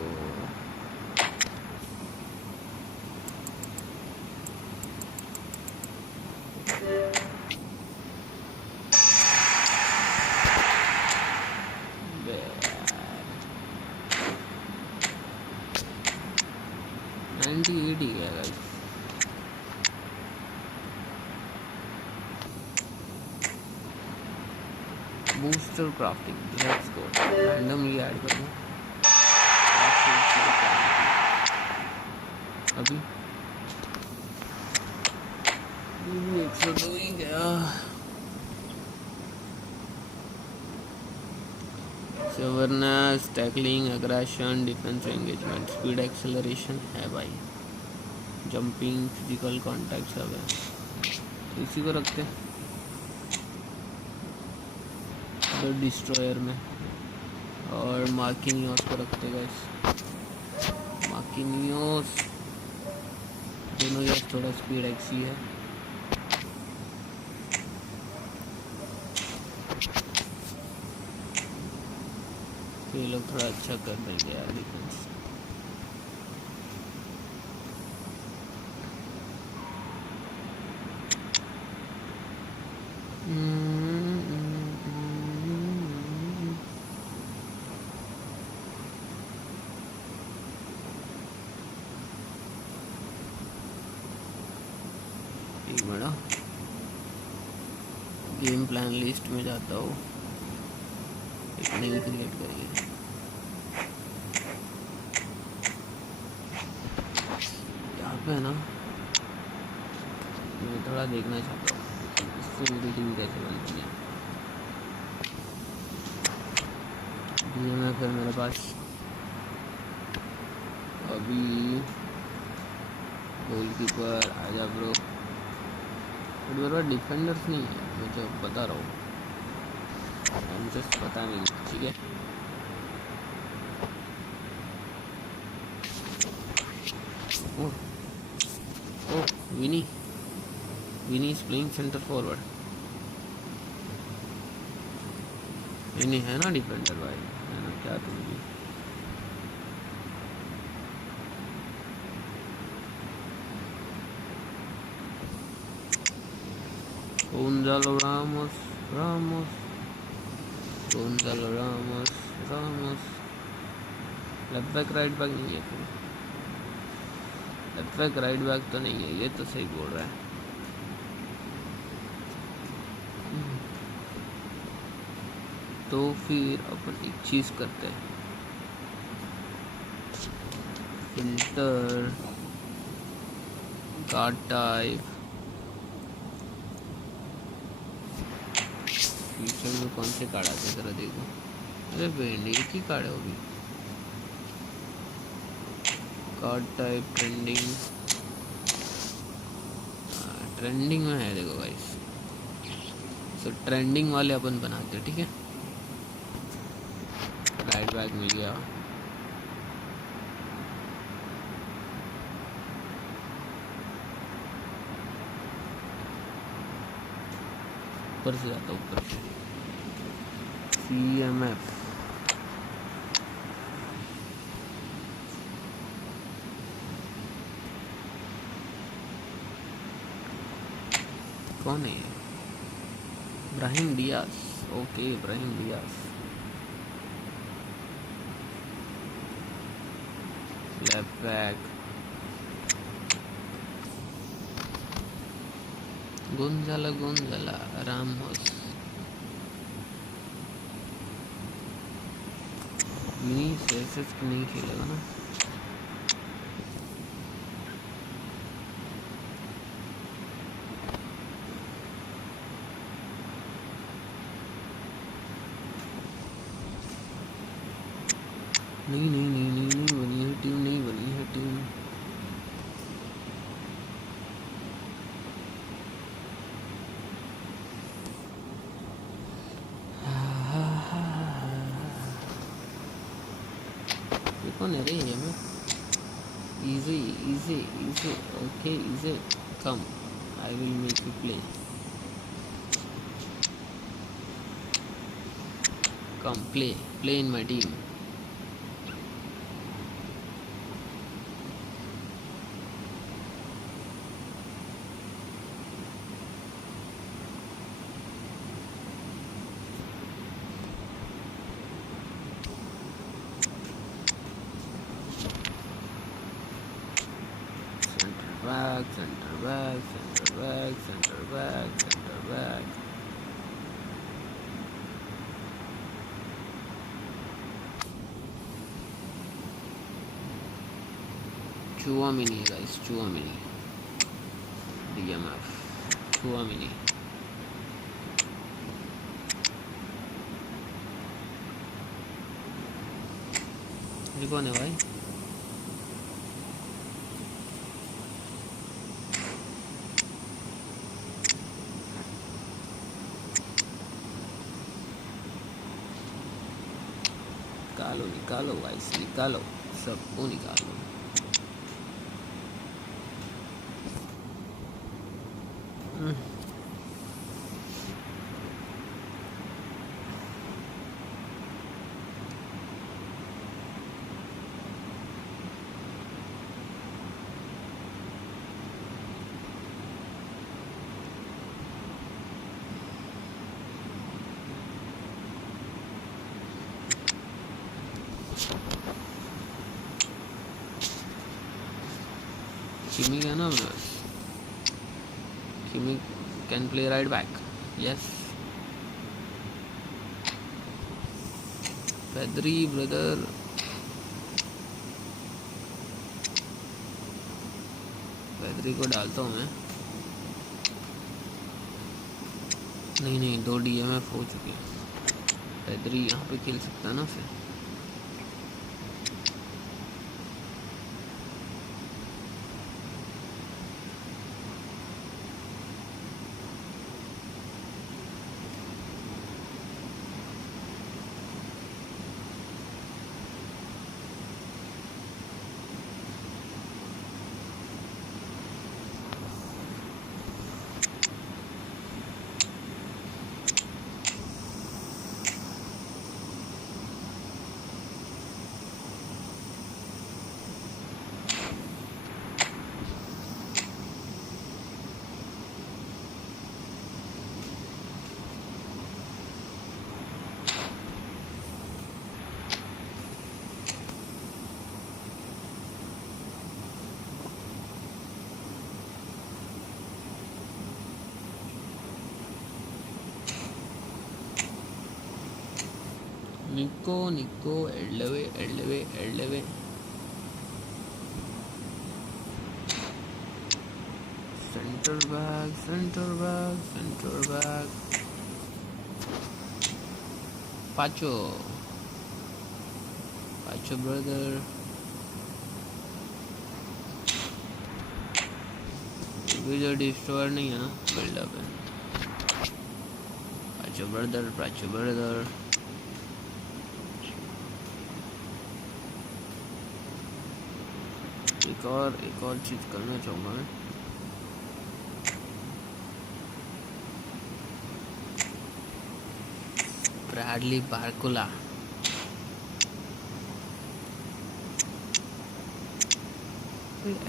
ही है guys. Booster crafting, let's go. Randomly add कर दूं अभी। 102 ही गया। Awareness, tackling, aggression, defence, engagement, speed, acceleration है भाई। जंपिंग, फिजिकल कॉन्टैक्ट सब है। इसी को रखते हैं तो डिस्ट्रॉयर में, और मार्किनियोस को रखते हैं गाइस। मार्किनियोस दोनों यार थोड़ा स्पीड एक्सी है। ये लोग थोड़ा अच्छा कर देंगे यार डिफेंस। एक मिनट, गेम प्लान लिस्ट में जाता हूँ, एक नई क्रिएट करिए। यहाँ पे ना मैं थोड़ा देखना चाहता हूँ इससे मेरी टीम कैसे बनती है। डीएम है फिर मेरे पास अभी गोलकीपर आजा ब्रो, बट मेरे पास डिफेंडर्स नहीं है, मैं तो बता रहा हूँ, जस्ट पता नहीं। ठीक है ओह विनी इज प्लेइंग सेंटर फॉरवर्ड। विनी है ना डिफेंडर भाई, है ना, क्या तुम भी। Gonzalo Ramos left back right back नहीं है, फिर लेफ्ट बैक राइट बैक तो नहीं है, ये तो सही बोल रहा है। तो फिर अपन एक चीज करते हैं, फिल्टर कार्ड टाइप, फ्यूचर में कौन से कार्ड आते हैं जरा देखो। अरे बैंड एक ही कार्ड है वो भी, कार्ड टाइप ट्रेंडिंग में है, देखो गाइस। सो ट्रेंडिंग वाले अपन बनाते हैं, ठीक है। राइट बैक मिल गया। ऊपर से जाता, ऊपर से CMF। कौन है? Ibrahim Diaz. Okay, Ibrahim Diaz. Left back Gonzalo Ramos. मिनी सेसेस नहीं खेलेगा ना। नहीं नहीं नहीं नहीं नहीं बनी है टीम, नहीं बनी है टीम। ये कौन है रे? ये मैं easy easy easy. Okay easy, come I will make you play. Come play in my team. Center back. Chouamini guys, Chouamini. DMF. Chouamini. ये कौन है भाई? निकालो गाइस, निकालो, सबको निकालो। Kimi है ना, Kimi can play right back. Yes. Pedri brother. Pedri को डालता हूँ मैं। नहीं 2 DMF हो चुके हैं। Pedri यहाँ पे खेल सकता है ना फिर। Nico, Eldewey. Center back. Pacho brother. अभी जो डिस्ट्रॉयर नहीं है ना, बिल्डअप है। प्राचो ब्रदर एक और चीज़ करना चाहूँगा मैं। ब्रैडली बारकोला,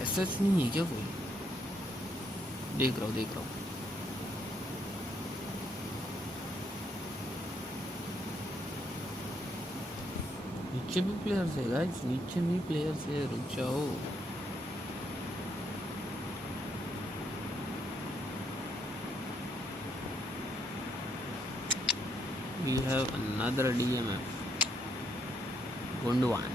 ऐसा नहीं है क्या कोई? देख रहा हूँ। नीचे भी प्लेयर्स है गाइस, नीचे भी प्लेयर्स है, रुक जाओ। We have another DMF, Gondwan.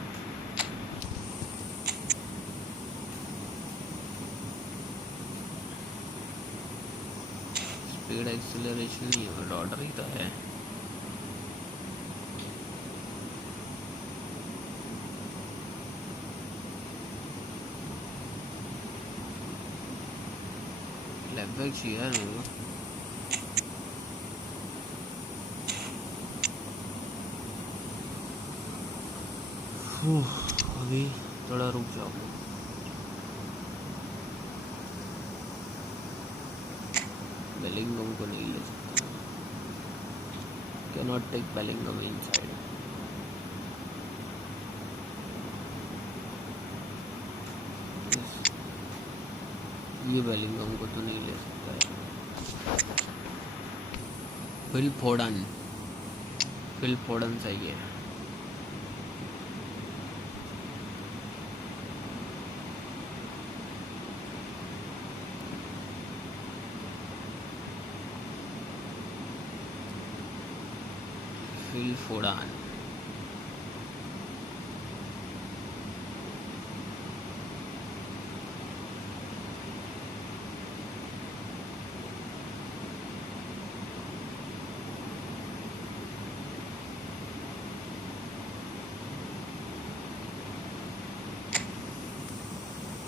Speed acceleration नहीं है, ऑर्डर ही तो है। लेफ्ट बैक चाहिए मेरे को। अभी थोड़ा रुक जाओ। बेलिंगम को नहीं ले सकता, can not take Bellingham inside. ये बेलिंगम को तो नहीं ले सकता है। फिल फोर्डन सही है। फिल फोर्डन,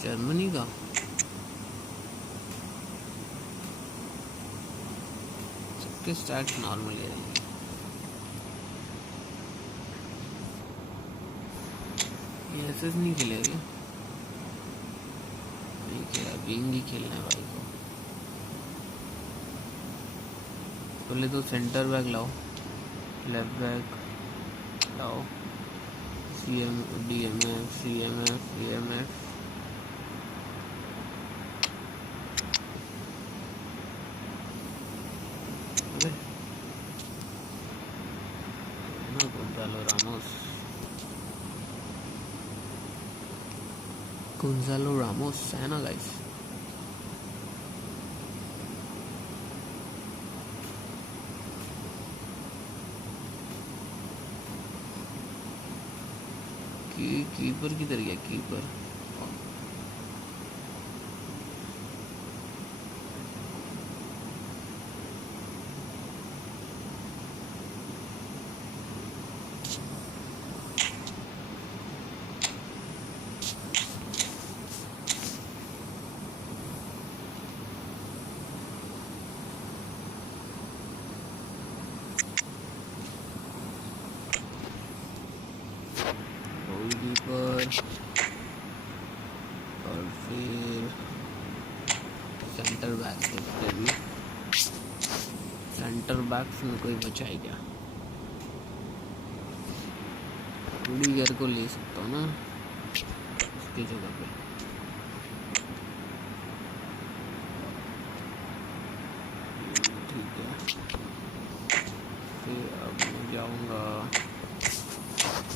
जर्मनी का। सबके स्टैट्स नॉर्मल है। ये ऐसे नहीं खेलेगा, नहीं खेला, विंग ही खेलना है भाई को। पहले तो सेंटर बैक लाओ, लेफ्ट बैक लाओ, CMF गोंजालो रामोस है ना गाइस। कीपर किधर गया? कीपर और फिर सेंटर बैक देखते भी। सेंटर बैक में कोई बचा ही क्या? रूडीगर को ले सकता हूँ ना उसकी जगह पे। ठीक है, फिर अब मैं जाऊँगा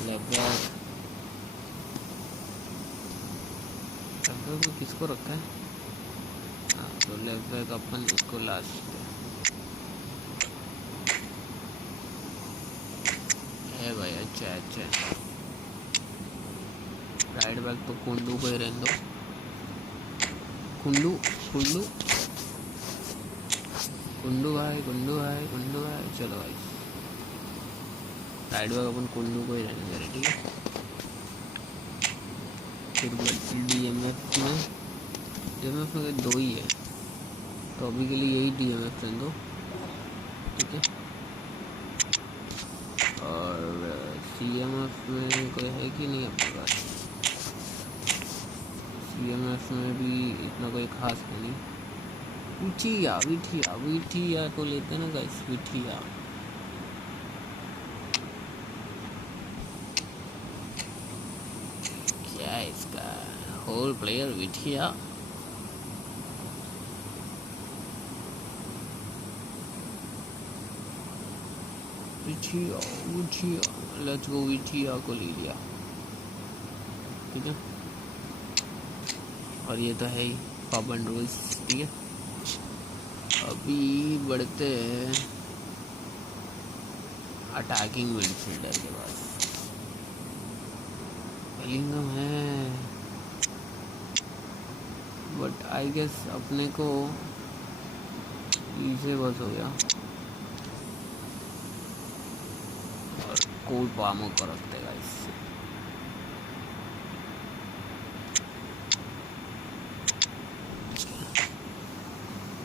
लेफ्ट बैक। को किसको रखा है? हाँ, तो लेफ्ट बैक अपन इसको ला सकते है भाई। अच्छा राइट बैक तो कुंडू को ही रहने दो। कुंडू भाई चलो भाई, राइट बैक अपन कुंडू को ही रहने दे रहे। ठीक है, फिर DMF में दो ही है। तो अभी के लिए यही DMF रहने दो, ठीक है। और CMF में कोई है कि नहीं अपने पास? CMF में भी इतना कोई खास है नहीं। विठिया को लेते ना गाइस, विठिया। क्या है इसका होल प्लेयर? विठिया। लेट्स गो, विठिया को ले लिया, ठीक है। और ये तो है ही पाबंद रूल्स, ठीक है। अभी बढ़ते हैं अटैकिंग मिडफील्डर के पास। बेलिंगम है, बट आई गेस अपने को इसे बस हो गया। और कोई पामो कर रखते हैं इससे।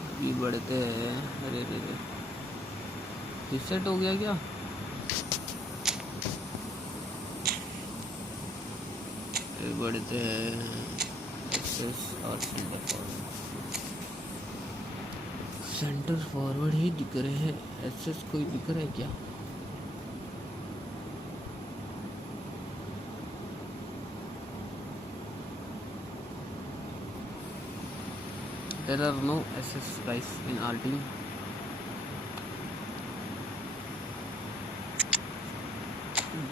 अभी बढ़ते हैं, अरे रिसेट हो गया क्या? बढ़ते हैं एक्सेस और सेंटर फॉरवर्ड ही दिख रहे हैं। एक्सेस कोई दिख रहा है क्या? There are no SS guys in our team.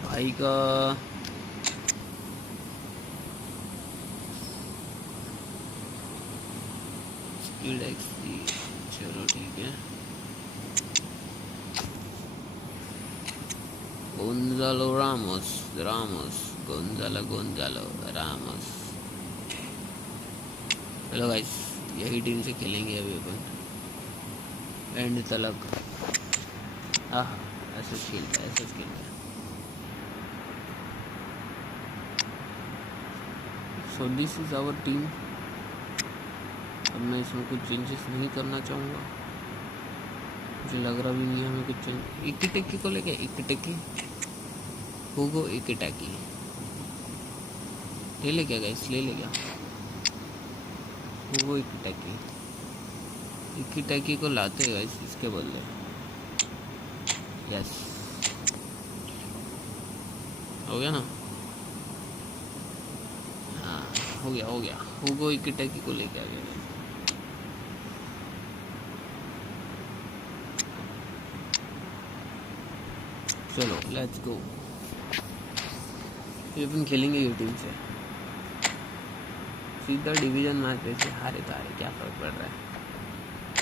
भाई का स्पीड XP, चलो ठीक है। गोंजालो रामोस हेलो गाइस, यही टीम से खेलेंगे अभी अपन एंड तलक। ऐसे खेलता है। So this is our team. अब मैं इसमें कुछ चेंजेस नहीं करना चाहूँगा, मुझे लग रहा भी नहीं है हमें कुछ चेंज। इकिटेकी को लेके, इकिटेकी हुगो इकिटेकी ले ले क्या गाइस, ले ले क्या? हुगो इकिटेकी को लाते हैं गाइस इसके बदले। यस, हो गया ना? हाँ, हो गया। हुगो इकिटेकी को लेके आ गया। चलो लेट्स गो। ये अपन खेलेंगे ये टीम से सीधा डिवीजन मैच। वैसे हारे तो हारे, क्या फर्क पड़ रहा है?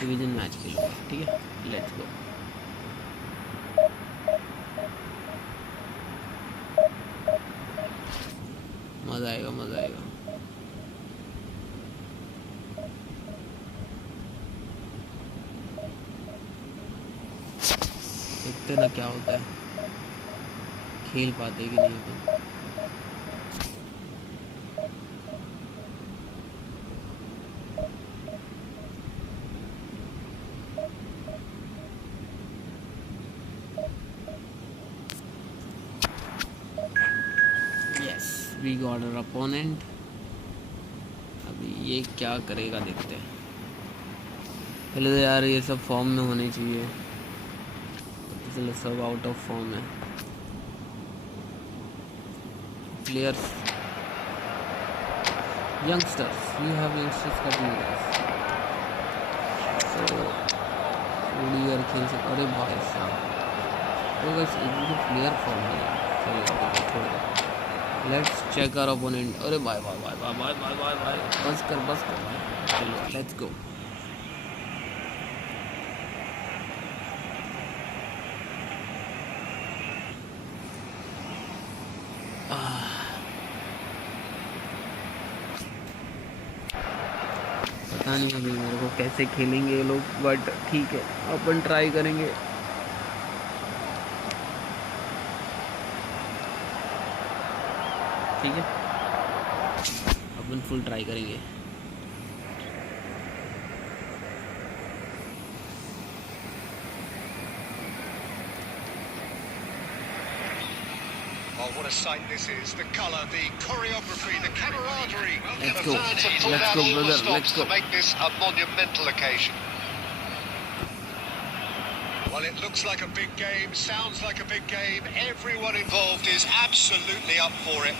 डिवीजन मैच खेलूंगा, ठीक है। Let's go. मज़ा आएगा। देखते ना क्या होता है, खेल पाते कि नहीं अपन। We got our opponent. अभी ये क्या करेगा देखते हैं। पहले तो यार ये सब फॉर्म में होने चाहिए, चलो सब आउट ऑफ फॉर्म है। Players youngsters, you have youngsters का टीम तो ODI खेल सकते। अरे भाई साहब, तो बस एक प्लेयर फॉर्म है। चलो छोड़ दो, लेट्स चेक आवर ओपोनेंट। अरे भाई बस कर भाई। चलो लेट्स गो। पता नहीं अभी मेरे को कैसे खेलेंगे ये लोग, बट ठीक है अपन ट्राई करेंगे। ठीक है, अपन फुल ट्राई करेंगे। what a sight this is. The colour, the choreography, the camaraderie. Let's The go. fans have pulled Let's out go, all the brother. stops Let's go. to make this a monumental occasion. Well, it looks like a big game, sounds like a big game. Everyone involved is absolutely up for it.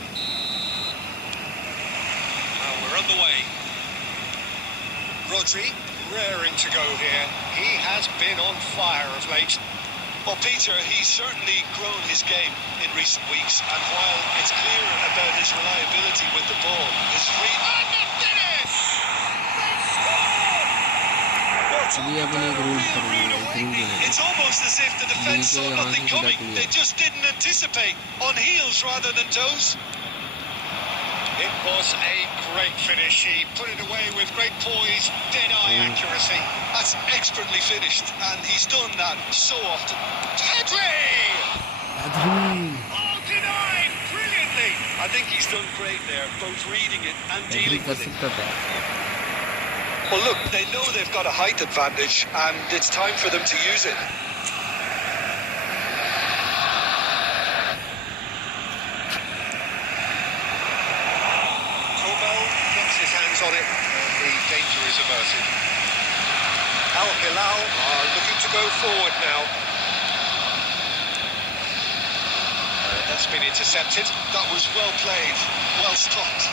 Well, we're on the way. Rodri, raring to go here. He has been on fire of late. Well, Peter, he's certainly grown his game in recent weeks, and while it's clear about his reliability with the ball, his free... And the finish! They scored! Well, talk about a real rude awakening. It's almost as if the defence saw nothing coming. They just didn't anticipate. On heels rather than toes. It was a great finish. He put it away with great poise, dead-eye accuracy. That's expertly finished, and he's done that so often. Pedri! Oh, denied brilliantly. I think he's done great there, both reading it and dealing with it. Well, look, they know they've got a height advantage, and it's time for them to use it. On it, and the danger is averted. Al Hilal are looking to go forward now. That's been intercepted. That was well played, well stopped.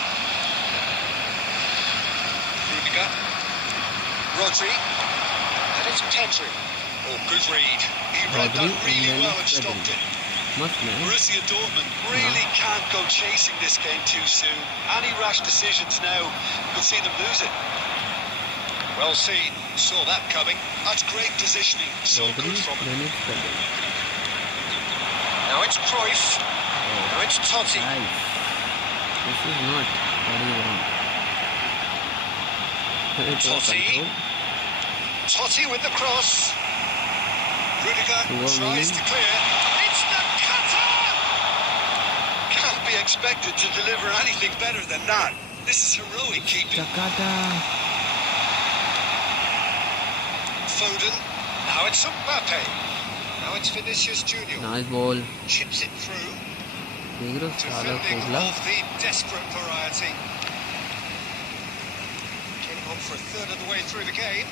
Rudiger, Rodri, and it's Pedri. Oh, good read. He read that really well and stopped it. Borussia Dortmund really can't go chasing this game too soon. Any rash decisions now could see them lose it. Well seen, saw that coming. That's great positioning, so good from him. Now it's Cruyff. Now it's Totti. This is not what Totti. Totti with the cross. Rudiger tries to clear. Expected to deliver anything better than that. This is heroic keeping. Foden. Now it's Mbappe. Now it's Vinicius Junior. Nice ball. Chips it through. Defending of the desperate variety. Getting on for a third of the way through the game.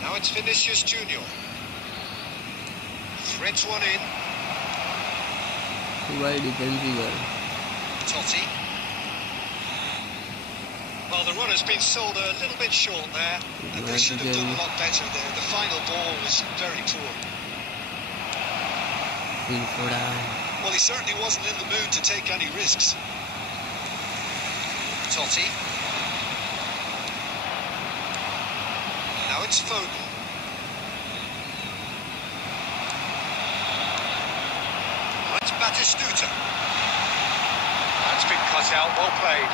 Now it's Vinicius Junior. Threads one in. Totti. Well, the run has been sold a little bit short there, and they should have done a lot better there. The final ball was very poor. Well, he certainly wasn't in the mood to take any risks. Totti. Now it's Foden. It's Batistuta. That's been cut out, well played.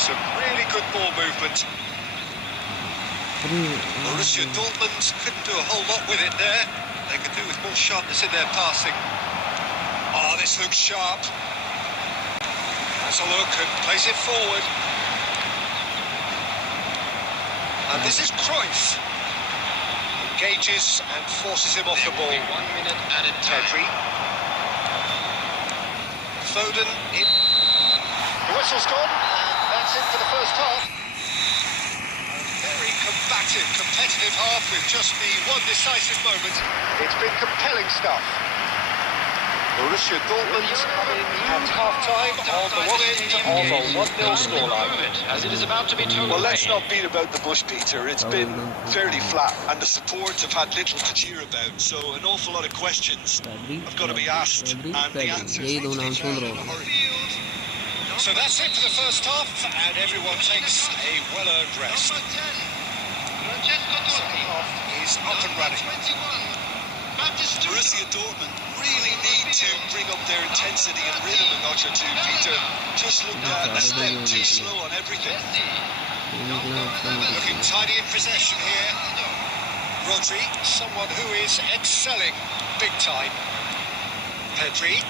Some really good ball movement. Borussia Dortmund couldn't do a whole lot with it there. They could do with more sharpness in their passing. Oh, this looks sharp. Has a look and plays it forward. And this is Cruyff. Engages and forces him off the ball. 1 minute added time. Pedri. Foden in. The whistle's gone, and that's it for the first half. A very combative, competitive half with just the one decisive moment. It's been compelling stuff. Borussia Dortmund coming at half-time on the one end of a 1-0 scoreline. As it is about to be told. Well, let's not beat about the bush, Peter. It's been fairly flat, and the support have had little to cheer about. So an awful lot of questions have got to be asked, and the answers need to be found in a hurry. So that's it for the first half, and everyone takes a well-earned rest. Second half is up and running. Borussia Dortmund really need to bring up their intensity and rhythm a notch or two, Peter. Just looked a step too slow on everything. Looking tidy in possession here. Rodri, someone who is excelling big time. Pedri.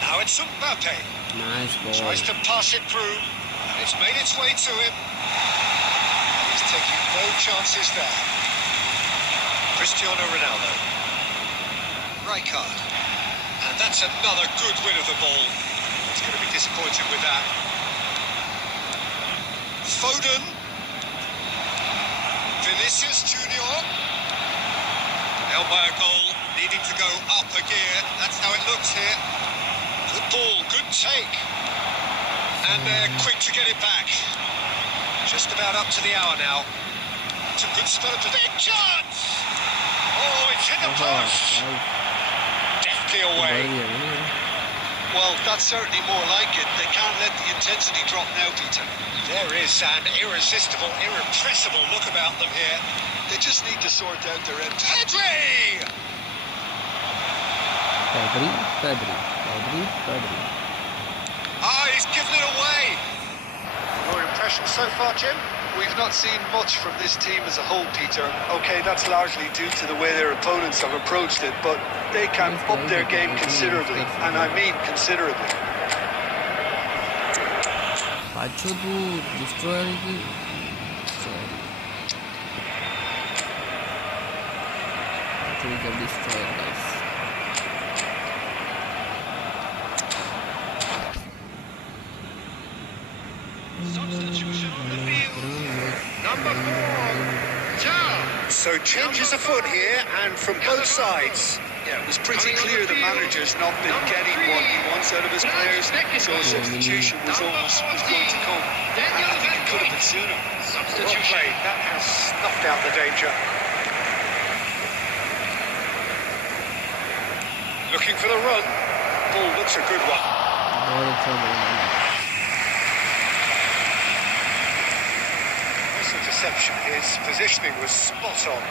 Now it's Mbappe. Nice ball. Tries to pass it through, and it's made its way to him. He's taking no chances there. Cristiano Ronaldo. strike card. And that's another good win of the ball. He's going to be disappointed with that. Foden. Vinicius Junior. Held by a goal, needing to go up a gear. That's how it looks here. Good ball, good take. And they're quick to get it back. Just about up to the hour now. It's a good start to big chance! Oh, it's hit the post! Deftly away. Well, that's certainly more like it. They can't let the intensity drop now, Peter. There is an irresistible, irrepressible look about them here. They just need to sort out their end. Pedri! Pedri. Ah, he's given it away! Your impression so far, Jim? We've not seen much from this team as a whole, Peter. OK, that's largely due to the way their opponents have approached it, but they can up their game considerably, and I mean considerably. Pacho tu destroyer ki Pacho is a destroyer, guys. Substitution on the field. Number 4, Joe. So changes afoot here, and from both sides. Yeah, it was pretty clear the manager's not been getting what he wants out of his players, so a substitution was going to come. I think it could have been sooner. Well played, that has snuffed out the danger. Looking for the run. Ball looks a good one. This interception, his positioning was spot on.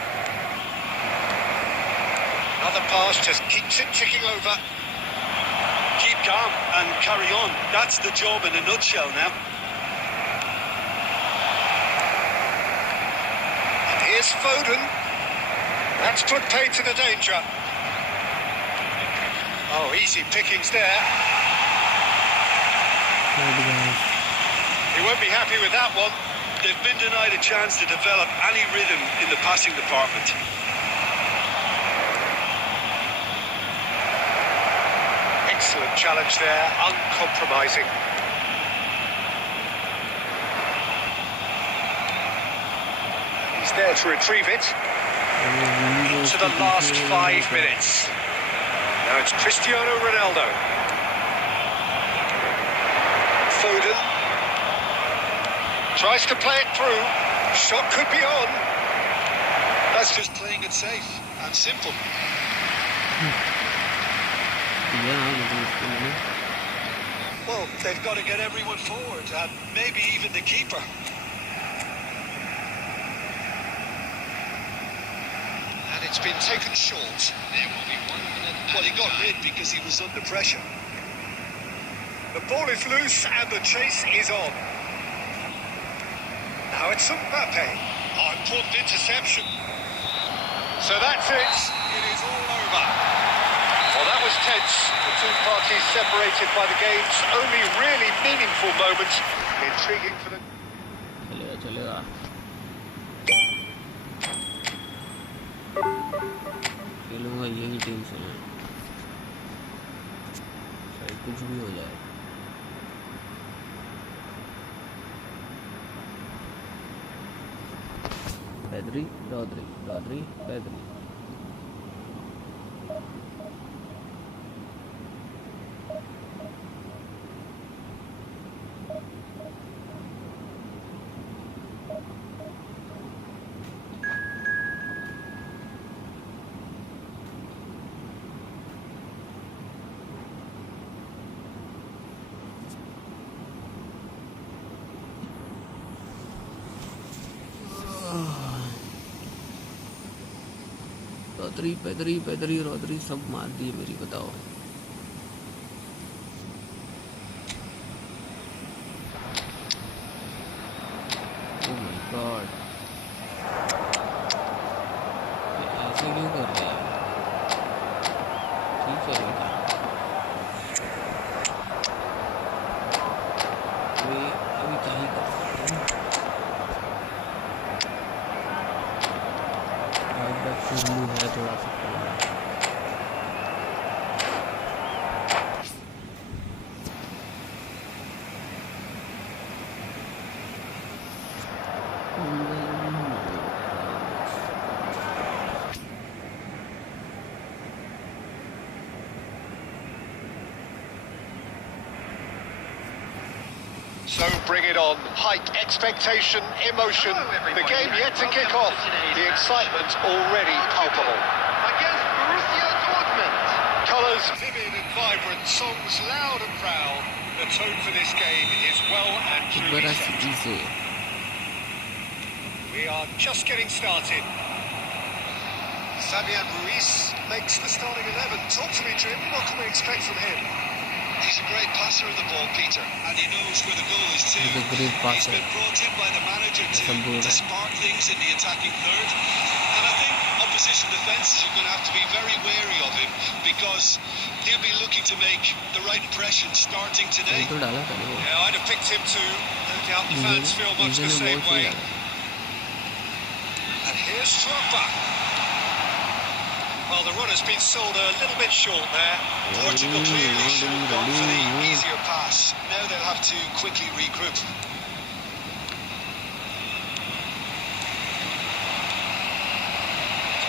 Another pass just keeps it ticking over. Keep calm and carry on. That's the job in a nutshell now. And here's Foden. That's put paid to the danger. Oh, easy pickings there. He won't be happy with that one. They've been denied a chance to develop any rhythm in the passing department. Excellent challenge there, uncompromising. He's there to retrieve it. Into the last 5 minutes. Now it's Cristiano Ronaldo. Foden. Tries to play it through. Shot could be on. That's just playing it safe and simple. Well, they've got to get everyone forward, and maybe even the keeper. And it's been taken short. There will be 1 minute. Well, he got rid because he was under pressure. The ball is loose and the chase is on. Now it's Mbappe. Oh, important interception. So that's it. It is all over. Well, that was tense. The two parties separated by the game's only really meaningful moment. Intriguing for the... चलेगा खेलूंगा यही team से मैं, चाहे कुछ भी हो जाए. Rodri, Pedri. Rodri सब मार दिए मेरी, बताओ. Oh my God, ऐसे क्यों कर रहे हैं? ठीक है बेटा, अभी क्या ही कर सकते हैं. है थोड़ा सा. So bring it on. Hype, expectation, emotion. The game yet to kick off. The excitement already palpable. Against Borussia Dortmund. Colours vivid and vibrant, songs loud and proud. The tone for this game is well and truly Beras set. easy. We are just getting started. Fabian Ruiz makes the starting 11. Talk to me, Jim. What can we expect from him? He's a great passer of the ball, Peter, and he knows where the goal is too. He's a great passer. He's been brought in by the manager to spark things in the attacking third. And I think opposition defences are going to have to be very wary of him because he'll be looking to make the right impression starting today. तो डाला था वो. Yeah, I'd have picked him too. No doubt the fans feel much the same way. And here's Drogba. Well, the run has been sold a little bit short there. Portugal clearly should have gone for the easier pass. Now they'll have to quickly regroup.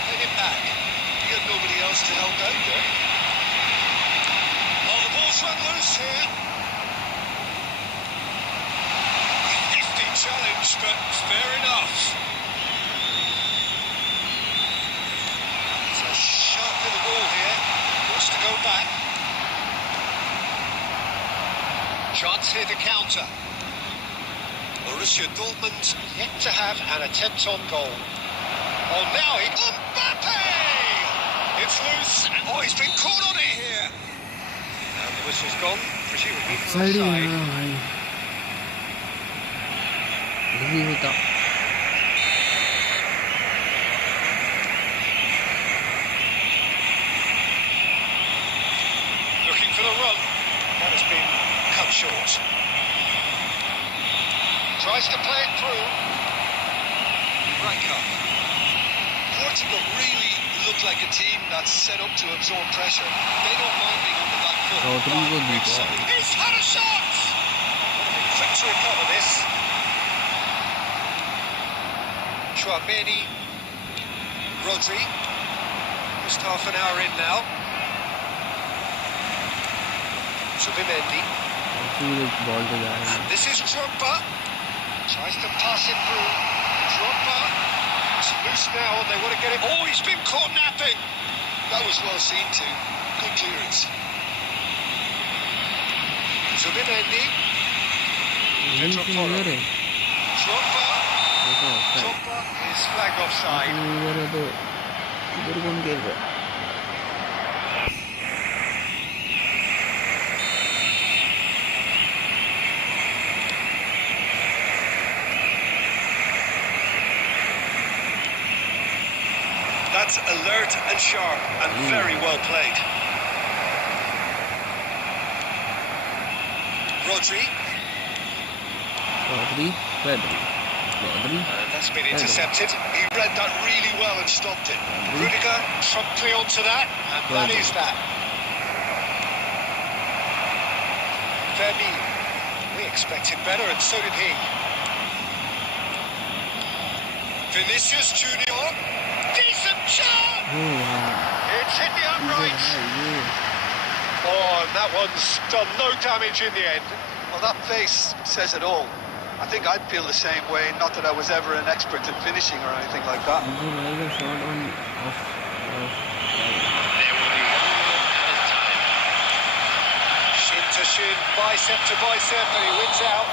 Played it back. He had nobody else to help out there. Oh, the ball's run loose here. Nifty challenge, but fair enough. Sharp in the ball here. Wants to go back. Chance here to counter. Borussia Dortmund yet to have an attempt on goal. Oh, now he... Mbappe! It's loose. Oh, he's been caught on it here. And the whistle's gone, presumably for side offside. में भाई. नहीं होता. Looking for the run. That has been cut short. Tries to play it through. Right cut. Portugal really look like a team that's set up to absorb pressure. They don't mind being on the back foot. Rodrigo Piqué. He's had a shot! Quick to recover this. Chouameni. Rodri. Just half an hour in now. Subimendi. पूरे ball पे जा रहे हैं. This is Drogba. Tries to pass it through. Drogba. It's loose now. They want to get it. Oh, he's been caught napping. That was well seen too. Good clearance. Subimendi. नहीं clear है. Drogba. देखो offside. Drogba is flagged offside. इधर है तो इधर कौन खेल रहा है? That's alert and sharp and very well played. Rodri. Rodri. That's been intercepted. He read that really well and stopped it. Rudiger promptly onto that, and that is that. Vermeer. We expected better, and so did he. Vinicius Junior. Decent shot! It's hit the uprights. Oh, and that one's done no damage in the end. Well, that face says it all. I think I'd feel the same way, not that I was ever an expert at finishing or anything like that. मुझे लगेगा shot on off. There will be 1 minute at a time. Shin to shin, bicep to bicep, and he wins out.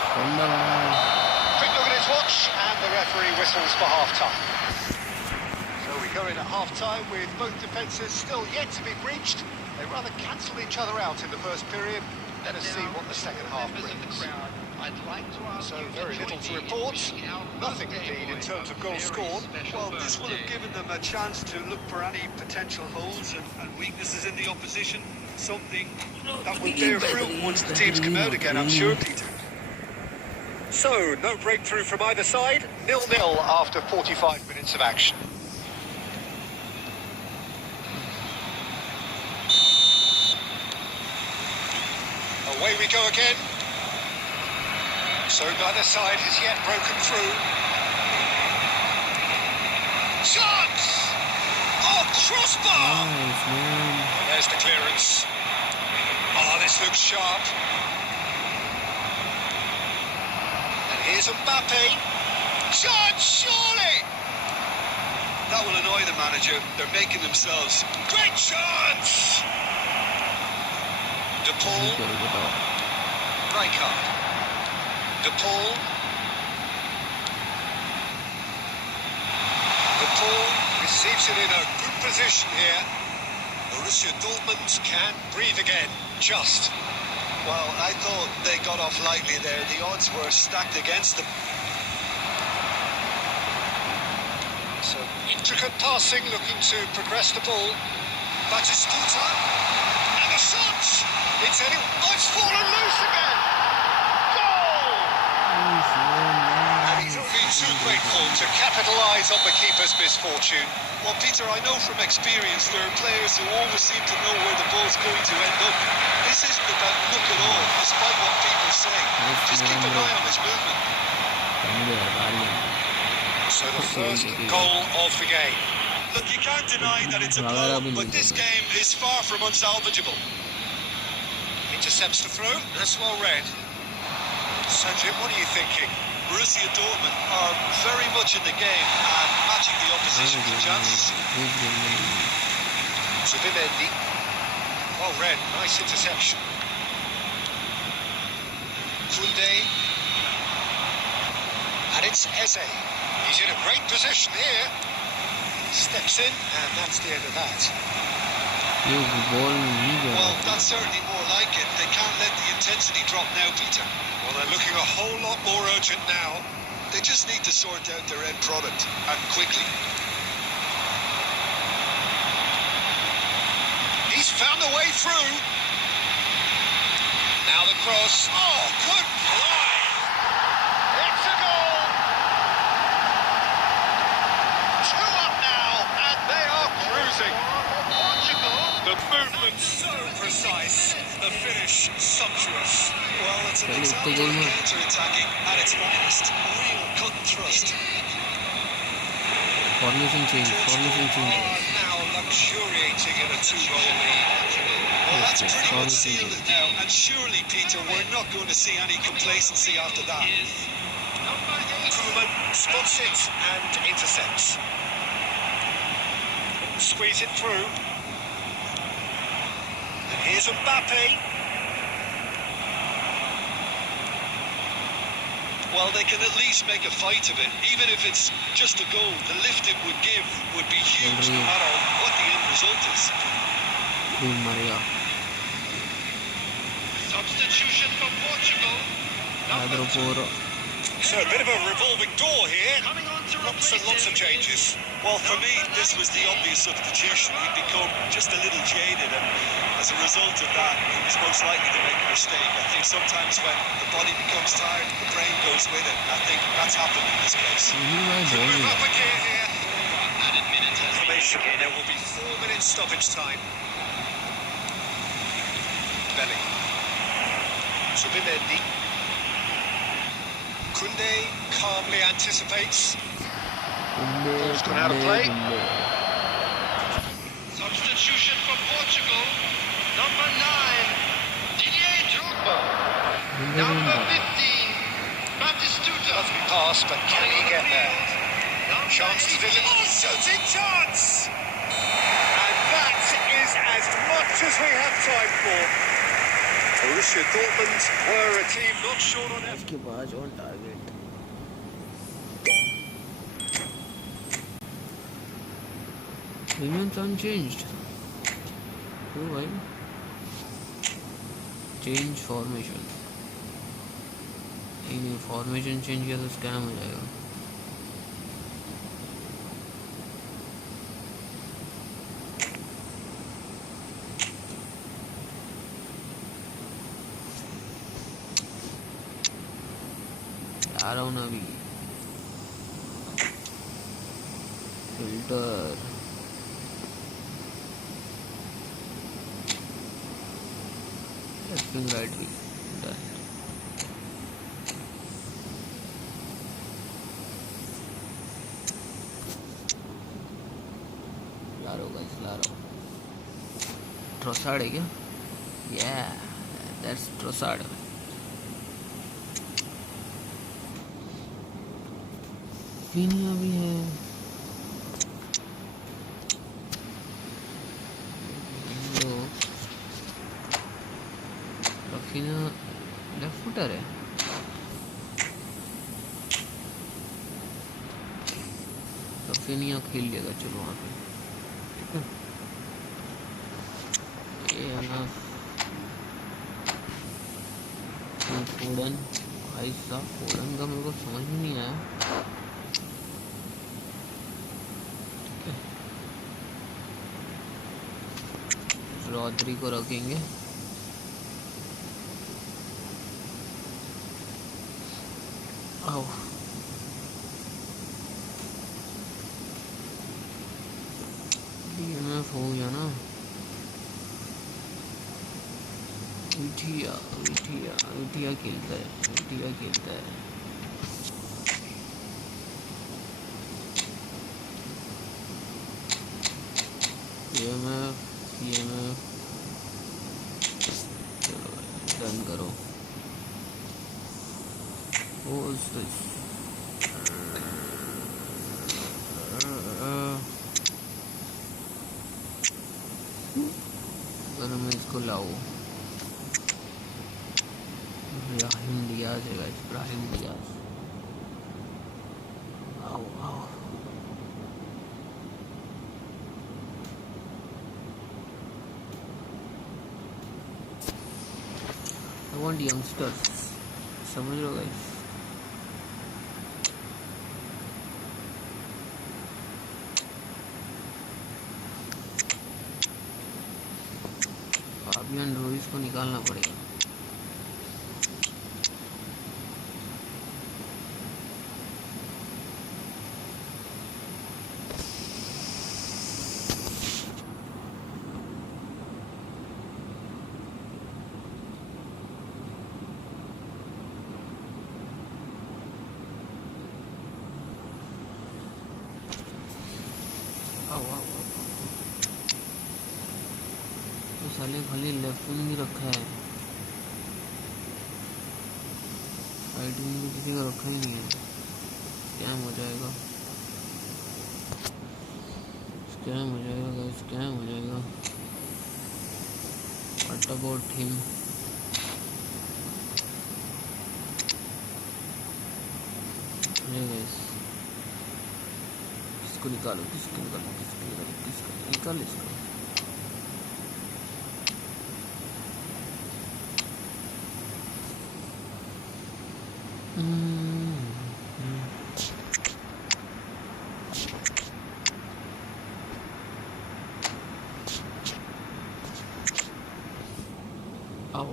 Quick look at his watch, and the referee whistles for half-time. So we go in at half-time with both defences still yet to be breached. They rather cancelled each other out in the first period. Let us see what the second half brings. So very little to report. Nothing indeed in terms of goals scored. Well, this will have given them a chance to look for any potential holes and weaknesses in the opposition. Something that will bear fruit once the teams come out again, I'm sure, Peter. So, no breakthrough from either side. 0-0 after 45 minutes of action. Away we go again. So neither side has yet broken through. Chance! Oh, crossbar! Nice, man. There's the clearance. Oh, this looks sharp. Here's Mbappe. Shot, surely! That will annoy the manager. They're making themselves. Great chance! De Paul. Rijkaard. De Paul. De Paul receives it in a good position here. Borussia Dortmund can breathe again. Just. Well, I thought they got off lightly there. The odds were stacked against them. So intricate passing, looking to progress the ball. Batistuta. And the shot! It's heading. Oh, it's fallen loose again! Goal! And he's only too grateful to capitalise on the keeper's misfortune. Well, Peter, I know from experience there are players who always seem to know where the ball's going to end up. This isn't about luck at all, despite what people say. Just keep an eye on his movement. So the first goal of the game. Look, you can't deny that it's a blow, but this game is far from unsalvageable. Intercepts the throw. That's well read. So, Jim, what are you thinking? Borussia Dortmund are very much in the game and matching the opposition for chances. Zubimendi. Well read. Nice interception. Koundé. And it's Eze. He's in a great position here. Steps in, and that's the end of that. Well, that's certainly more like it. They can't let the intensity drop now, Peter. Well, they're looking a whole lot more urgent now. They just need to sort out their end product, and quickly. He's found a way through. Now the cross. Oh, good play. It's a goal. 2 up now, and they are cruising. The movement so precise, the finish sumptuous. Well, it's an example of counter-attacking at its finest. Real cut and thrust. Formation change. Now luxuriating in a 2-goal lead. Well, that's pretty much sealed it now, and surely, Peter, we're not going to see any complacency after that. Koeman spots it and intercepts. Squeeze it through. And here's Mbappe. Well, they can at least make a fight of it, even if it's just a goal. The lift it would give would be huge, no matter what the end result is. Substitution for Portugal. So a bit of a revolving door here. Coming on to Lots and lots of changes. Well, for me, this was the obvious substitution. He'd become just a little jaded, and as a result of that, he was most likely to make a mistake. I think sometimes when the body becomes tired, the brain goes with it. I think that's happened in this case. Move up a gear here. added minutes as Information. There will be 4 minutes stoppage time. Belly. Zubimendi. Koundé calmly anticipates. Ball's gone out of play. Substitution for Portugal. Number 9, Didier Drogba. Number 15, Batistuta. Lovely pass, but can he get there? Chance to deliver. Oh, shooting chance! And that is as much as we have time for. Borussia Dortmund were a team not short on effort. इसके बाद on target. Unions unchanged. Oh, why? Change formation. नहीं formation change किया तो scam हो जाएगा. आ रहा हूँ ना अभी. फिल्टर लेफ्ट राइट भी डन. ला रहा हूँ गाइस, ला रहा हूँ. ट्रोसार्ड है क्या? Yeah, that's Trossard. रफीनिया भी है। रफीनिया लेफ्ट फुटर है। रफीनिया खेल लेगा, चलो वहाँ पे, ठीक है। फोर्डन, भाई साहब फोर्डन का मेरे को समझ में नहीं आया, ठीक है। रॉड्री को रखेंगे। आओ DNF हो गया ना। विठिया खेलता है। EMF चलो डन करो। अगर मैं इसको लाऊं, इब्राहिम डियाज है गाइस, इब्राहिम डियाज। आओ I want youngsters, समझ लो गाइस। फाबियन रूइज को निकालना पड़ेगा। तो साले खाली लेफ्ट विंग ही रखा है, राइट विंग भी किसी का रखा ही नहीं है। स्कैम हो जाएगा गाइस, स्कैम हो जाएगा। What about him? अरे गाइस किसको निकालो निकाल इसको। आओ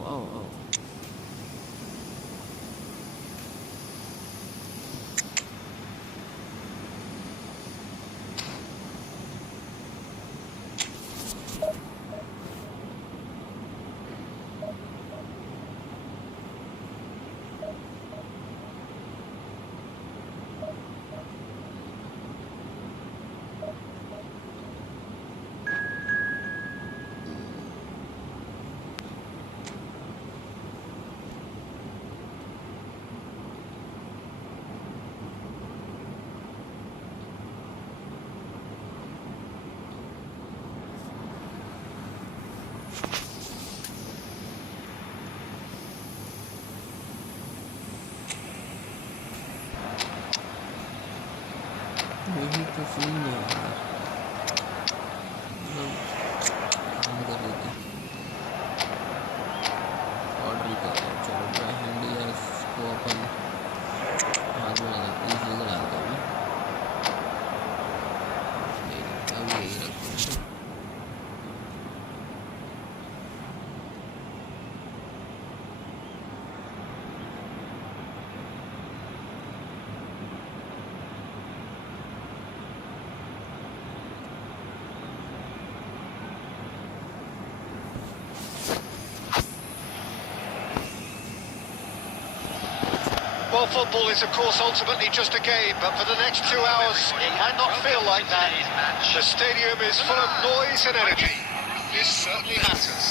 यही तो सीन है यार, काम कर देते ऑर्डर ही कर रहे। चलो ब्राहिम डियाज को अपन हाथ में लगा प्लीज लेकर डालता हूँ। अब यही रखते हैं। Well, football is, of course, ultimately just a game, but for the next 2 hours, it might not feel like that. The stadium is full of noise and energy. This certainly matters.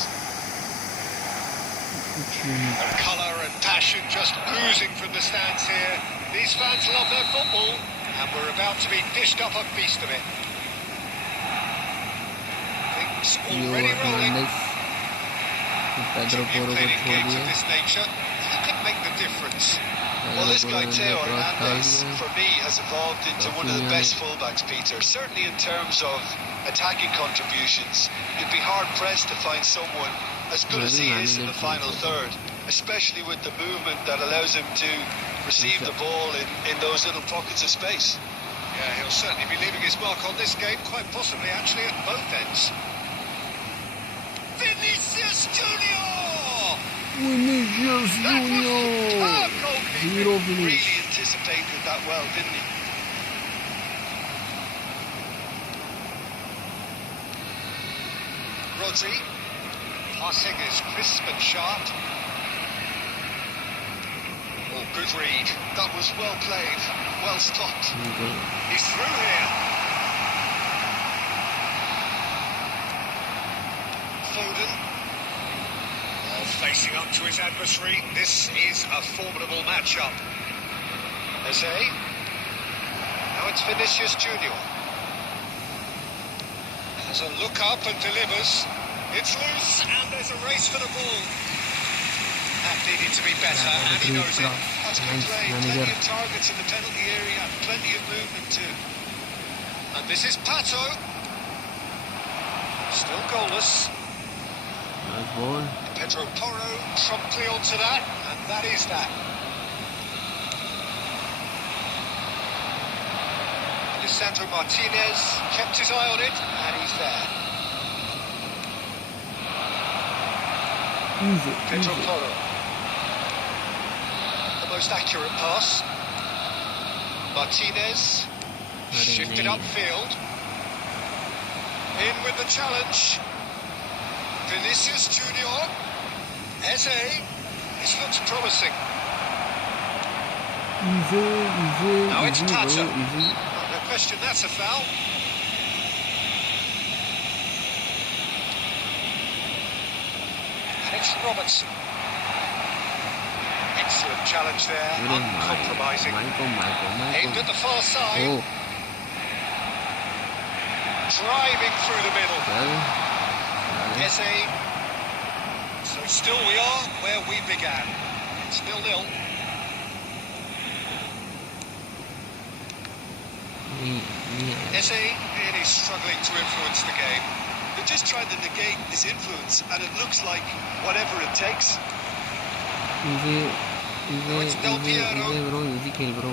And colour and passion just oozing from the stands here. These fans love their football, And we're about to be dished up a feast of it. Things already rolling. Pedro Porro को छोड़ Games दिया. of this nature, who can make the difference? Well, this guy Theo Hernandez, Hernandez, for me, has evolved into one of the best fullbacks, Peter. Certainly in terms of attacking contributions, you'd be hard-pressed to find someone as good as he is in the final third, especially with the movement that allows him to receive the ball in those little pockets of space. Yeah, he'll certainly be leaving his mark on this game, quite possibly actually at both ends. Vinicius Junior! Vinicius That was Junior. superb goalkeeping. Zero finish. Really anticipated that well, didn't he? Rodri, passing is crisp and sharp. Oh, good read. That was well played, well stopped. He's through here. Foden. Oh, facing up to his adversary. This is a formidable matchup. Eze. Now it's Vinicius Junior. Has a look up and delivers. It's loose and there's a race for the ball. That needed to be better and he knows it. That's good play. Plenty of targets in the penalty area and plenty of movement too. And this is Pato. Still goalless. Nice ball. Pedro Porro promptly onto that, and that is that. Lisandro Martinez kept his eye on it, and he's there. Pedro Porro. The most accurate pass. Martinez shifted upfield. In with the challenge. Vinicius Junior. Eze. This looks promising. Now it's Pato. No question, that's a foul. And it's Robertson. Excellent challenge there, uncompromising. Aimed at the far side. Driving through the middle. Eze. So still we are where we began. It's 0-0. Eze really struggling to influence the game. They're just trying to negate his influence, and it looks like whatever it takes. It's Del Piero. Easy kill, bro.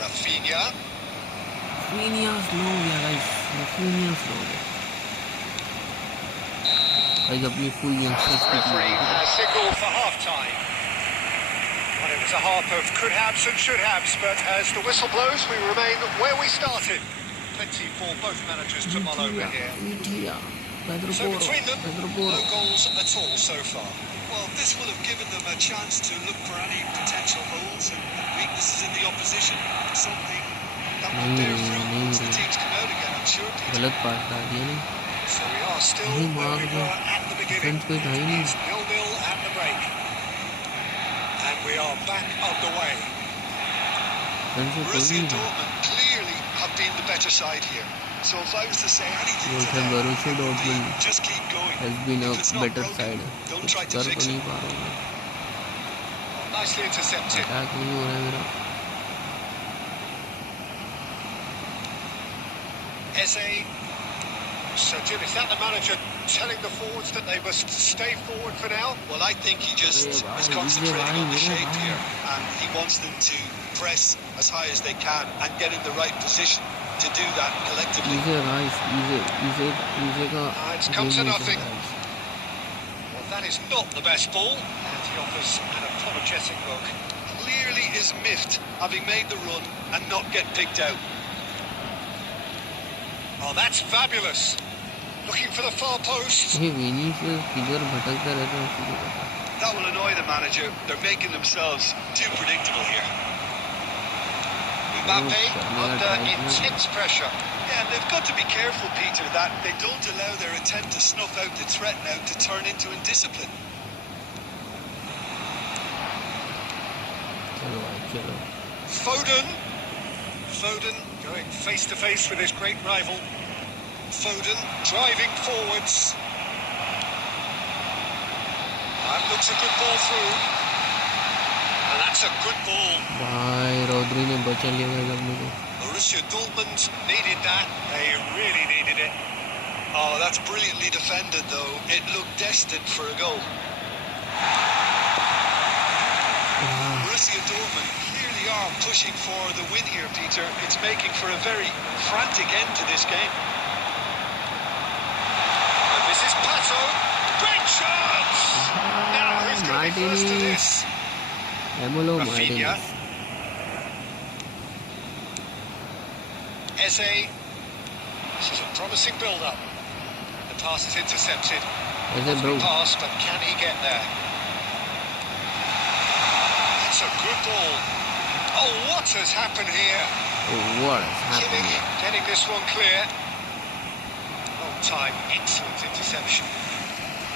Rafinha. Rafinha slow हो गया guys. Rafinha slow हो गया. Guys अपनी full youngsters की Referee has signalled for half-time. Well, it was a half of could-haves and should-haves, but as the whistle blows, we remain where we started. Plenty for both managers to mull over here. So between them, no goals at all so far. Well, this will have given them a chance to look for any potential holes and weaknesses in the opposition. Something that will bear fruit once the teams come out again, I'm sure. गलत पास डाल दिया नहीं. So we are still where we were at the beginning. It's 0-0 at the break. And we are back underway. Borussia Dortmund clearly have been the better side here. So if I was to say anything to them, Borussia Dortmund just keep going. has been a If it's not better broken, side. don't कुछ try to कर fix तो नहीं it. पा रहा हूँ. Nicely intercepted. Attack नहीं हो रहा है मेरा. Eze. So, Jim, is that the manager telling the forwards that they must stay forward for now? Well, I think he just is concentrating on the shape here, and he wants them to press as high as they can and get in the right position to do that collectively. It's come to nothing. Well, that is not the best ball, and he offers an apologetic look. Clearly is miffed, having made the run and not get picked out. Oh, that's fabulous. Looking for the far post. ये Vinicius किधर भटकता रहता है उसको पता. That will annoy the manager. They're making themselves too predictable here. Mbappe under intense pressure. Yeah, and they've got to be careful, Peter, that they don't allow their attempt to snuff out the threat now to turn into indiscipline. चलो भाई चलो. Foden going face to face with his great rival. Foden driving forwards. That looks a good ball through. And that's a good ball. भाई Rodri ने बचा लिया लगने को. Borussia Dortmund needed that. They really needed it. Oh, that's brilliantly defended, though. It looked destined for a goal. Borussia Dortmund clearly are pushing for the win here, Peter. It's making for a very frantic end to this game. And this is Pato. Great chance! Now, who's going to be first to this? Emolo Rafinha. Martinez. Eze. This is a promising build-up. The pass is intercepted. Eze bro. Pass, but can he get there? That's a good ball. Oh, what has happened here? Oh, what is happening? Kimmich getting this one clear. Long time, excellent interception.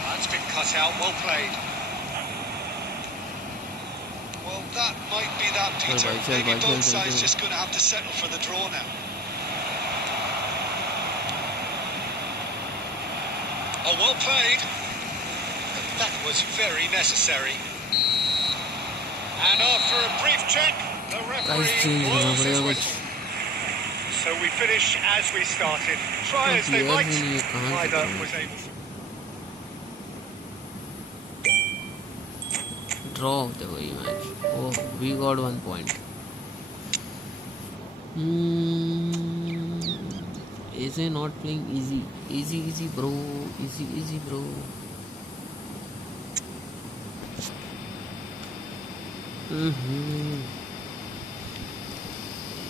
That's been cut out, well played. Well, that might be that, Peter. Maybe both sides just going to have to settle for the draw now. Oh, well played. That was very necessary. And after a brief check, the referee blows his whistle. So we finish as we started. Try as they might, neither was able to. Draw the way match. Oh, we got 1 point. Is he not playing easy? Easy bro. Easy bro.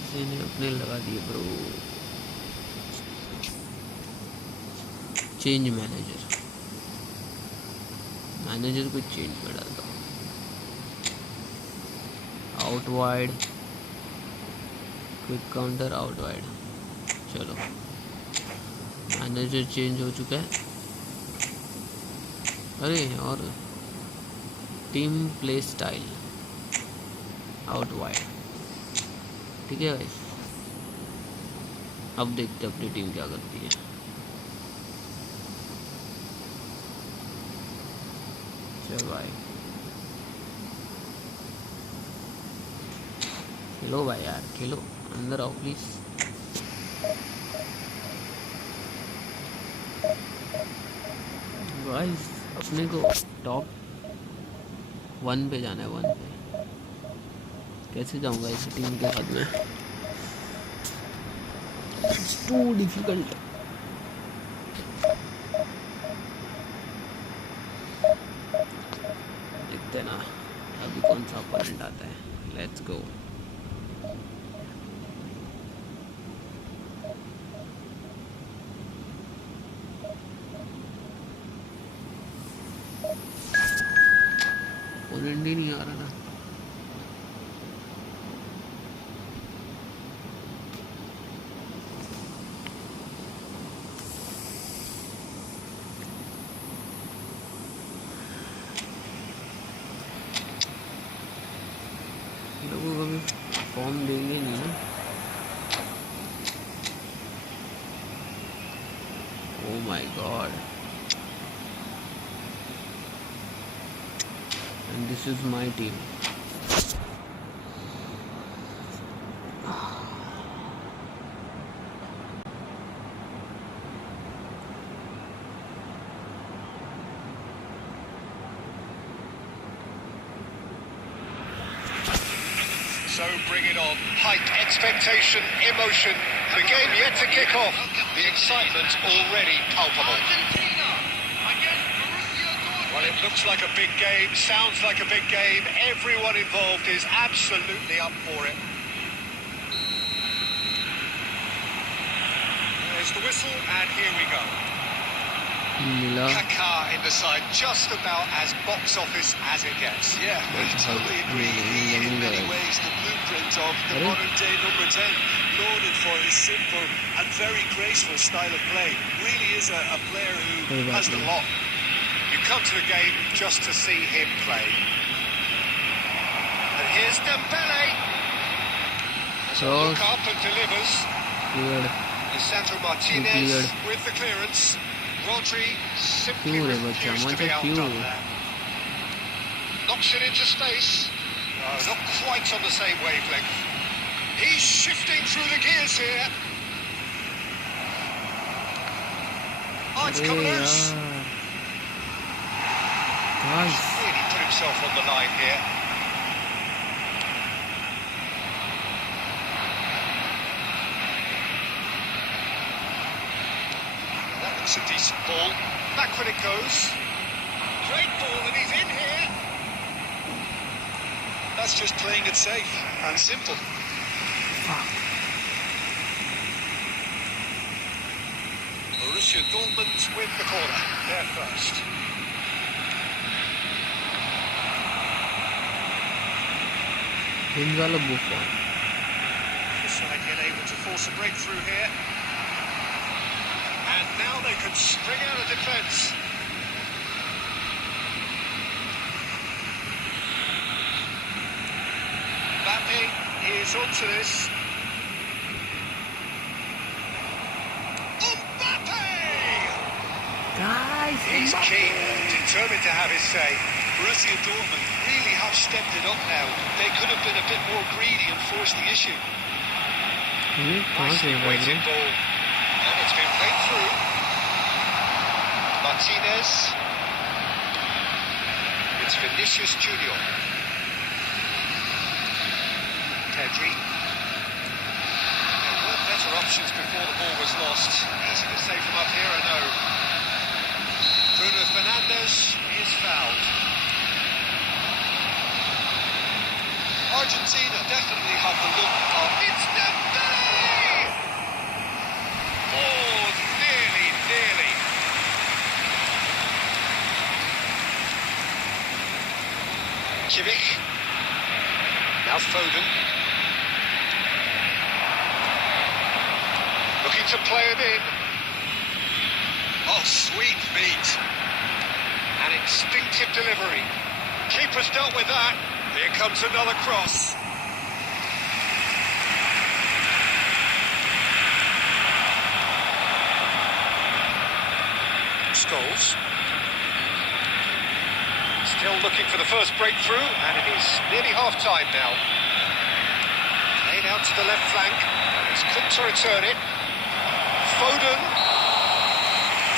इसे ने अपने लगा दिए bro. Change manager को change में डालता हूँ. Out wide, quick counter out wide. चलो मैनेजर चेंज हो चुका है. अरे और team play style out wide. ठीक है गाइस, अब देखते हैं अपनी टीम क्या करती है. चल भाई खेलो भाई यार, खेलो. अंदर आओ प्लीज. गाइस अपने को टॉप 1 पे जाना है. 1 पे कैसे जाऊंगा इस टीम के साथ में? It's too difficult. देखते ना अभी कौन सा अपोनेंट आता है. Let's go. अपोनेंट ही नहीं आ रहा ना. लोगों को भी फॉर्म देंगे नहीं. Oh my God. And this is my team. So bring it on. Hype, expectation, emotion. The game yet to kick off. The excitement already palpable. Well, it looks like a big game, sounds like a big game. Everyone involved is absolutely up for it. There's the whistle, and here we go. Kaká in the side, just about as box office as it gets. Yeah, I totally agree. He, in many ways, the blueprint of the modern-day number 10, lauded for his simple and very graceful style of play. Really is a player who has the lot. You come to the game just to see him play. And Here's Dembele. Cross. Look up and delivers. Cleared. Lisandro Martinez with the clearance. Rodri simply Cute, refused to be bacha, outdone cute. there. Knocks it into space. Not quite on the same wavelength. He's shifting through the gears here. Oh, it's come loose. Nice. Really put himself on the line here. That looks a decent ball. Back when it goes. Great ball, and he's in here. That's just playing it safe and simple. Borussia Dortmund with the corner. They're first. Gonzalo Buffon. This side yet able to force a breakthrough here. And now they can spring out of defence. Mbappe is onto this. Guys, He's Mbappe. keen, determined to have his say. Borussia Dortmund really have stepped it up now. They could have been a bit more greedy and forced the issue. Nicely weighted ball. And it's been played through. Martinez. It's Vinicius Junior. Pedri. There were better options before the ball was lost. Is it a save from up here? No. Bruno Fernandes is fouled. Argentina definitely have the look of it's Dembele! Oh, nearly. Kimmich. Now Foden. Looking to play it in. Oh, sweet feet. An instinctive delivery. Keeper's dealt with that. Here comes another cross. Scholes. Still looking for the first breakthrough, and it is nearly half-time now. Played out to the left flank. It's quick to return it. Foden.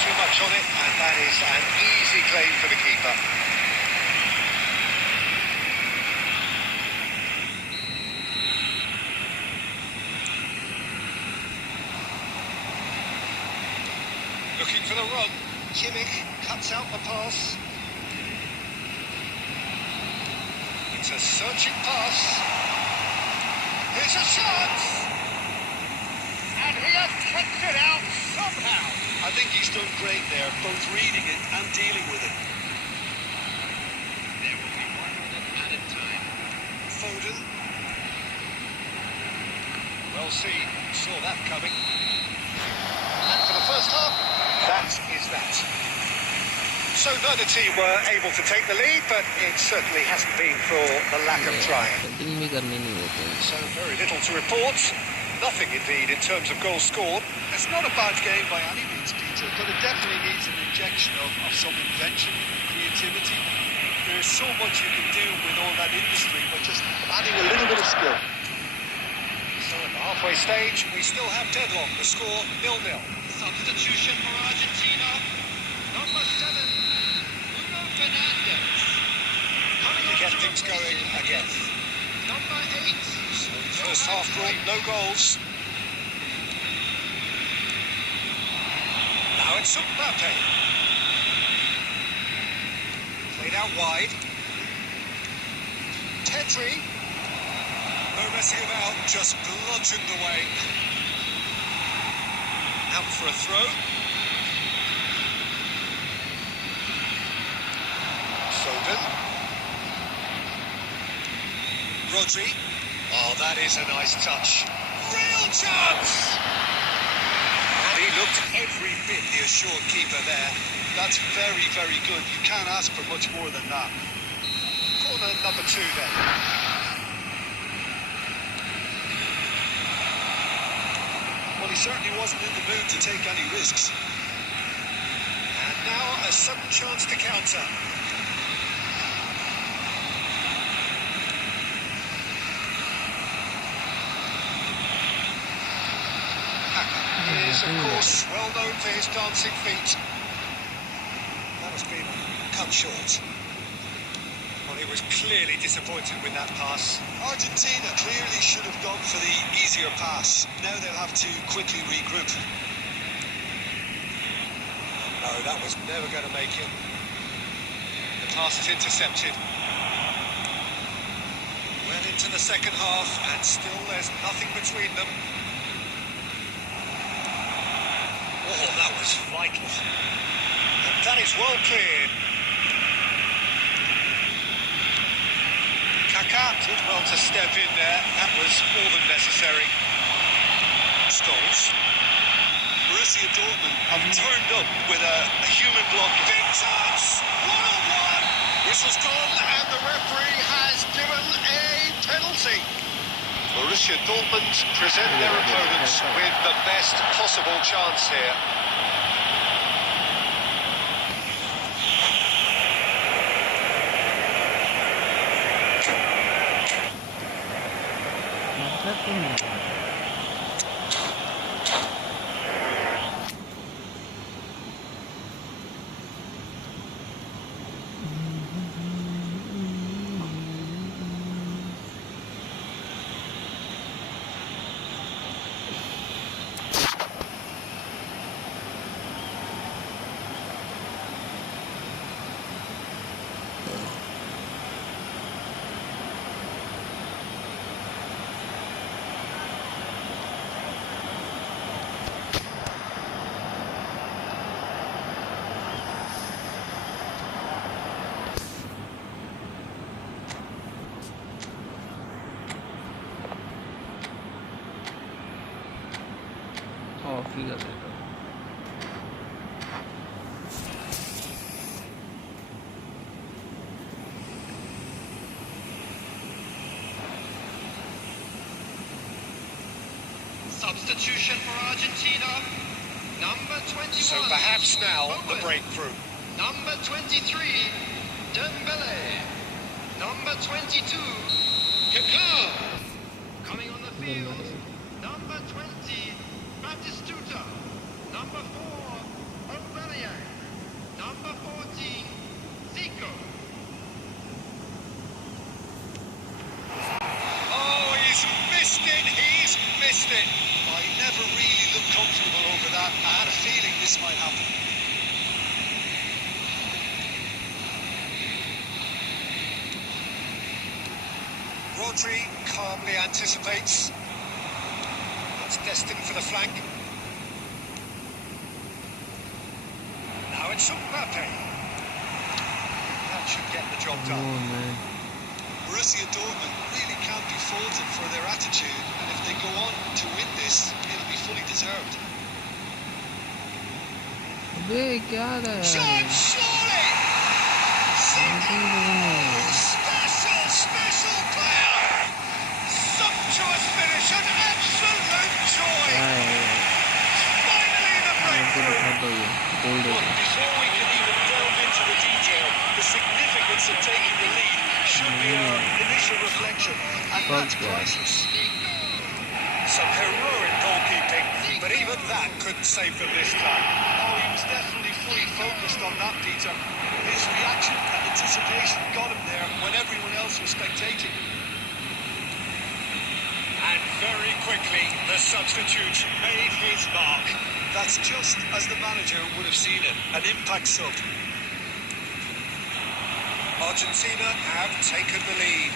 Too much on it, and that is an easy claim for the keeper. Looking for the run. Kimmich cuts out the pass. It's a searching pass. Here's a shot! And he has kicked it out somehow. I think he's done great there, both reading it and dealing with it. There will be 1 minute added time. Foden. Well seen, saw that coming. And for the first half, that is that. So neither team were able to take the lead, but it certainly hasn't been for the lack of trying. Setting भी करने नहीं होते हैं. So very little to report. Nothing indeed in terms of goals scored. It's not a bad game by any means, Peter, but it definitely needs an injection of some invention, creativity. There's so much you can do with all that industry by just adding a little bit of skill. So at the halfway stage, we still have deadlock. The score 0-0. Substitution for Argentina. Number 7, Bruno Fernandes. Coming To on get to things replace going him. again. Number 8. First half drawn, no goals. Now it's Mbappe. Played out wide. Pedri. No messing about, just bludgeoned away. Out for a throw. Foden. Rodri. Oh, that is a nice touch. Real chance! And he looked every bit the assured keeper there. That's very, very good. You can't ask for much more than that. Corner number 2 then. certainly wasn't in the mood to take any risks. And now a sudden chance to counter. He is, of course, well known for his dancing feet. That has been cut short. Well, he was clearly disappointed with that pass. Argentina clearly should have gone for the easier pass. Now they'll have to quickly regroup. No, that was never going to make it. The pass is intercepted. Well into the second half, and still there's nothing between them. Oh, that was vital. And that is well cleared. Kaká did well to step in there. That was more than necessary. Scholes. Borussia Dortmund have turned up with a human block. Big chance! One-on-one! Whistle's gone and the referee has given a penalty. Borussia Dortmund present their opponents with the best possible chance here. Off ही कर देता हूँ। Substitution for Argentina. Number 21. So perhaps now the Owen. breakthrough. Number 23, Dembele. Number 22, Piqué. Coming on the field, number 20, Batistuta. Number 4, Aubameyang. Number 14, Zico. Oh, he's missed it, he's missed it. I never really looked comfortable over that. I had a feeling this might happen. Rodri calmly anticipates. It's destined for the flank. Now it's Mbappe. That should get the job Oh done. man. Borussia Dortmund really can't be faulted for their attitude, and if they go on to win this, it'll be fully deserved. अबे क्या था यार? Chance, surely! Special player! Sumptuous finish and absolute joy! Finally the breakthrough! Look, before we can even delve into the detail, the significance of taking the lead should be our initial reflection, and that's priceless. Some heroic goalkeeping, but even that couldn't save them this time. Oh, he was definitely fully focused on that, Peter. His reaction and anticipation got him there when everyone else was spectating. And very quickly, the substitute made his mark. That's just as the manager would have seen it, an impact sub. Argentina have taken the lead.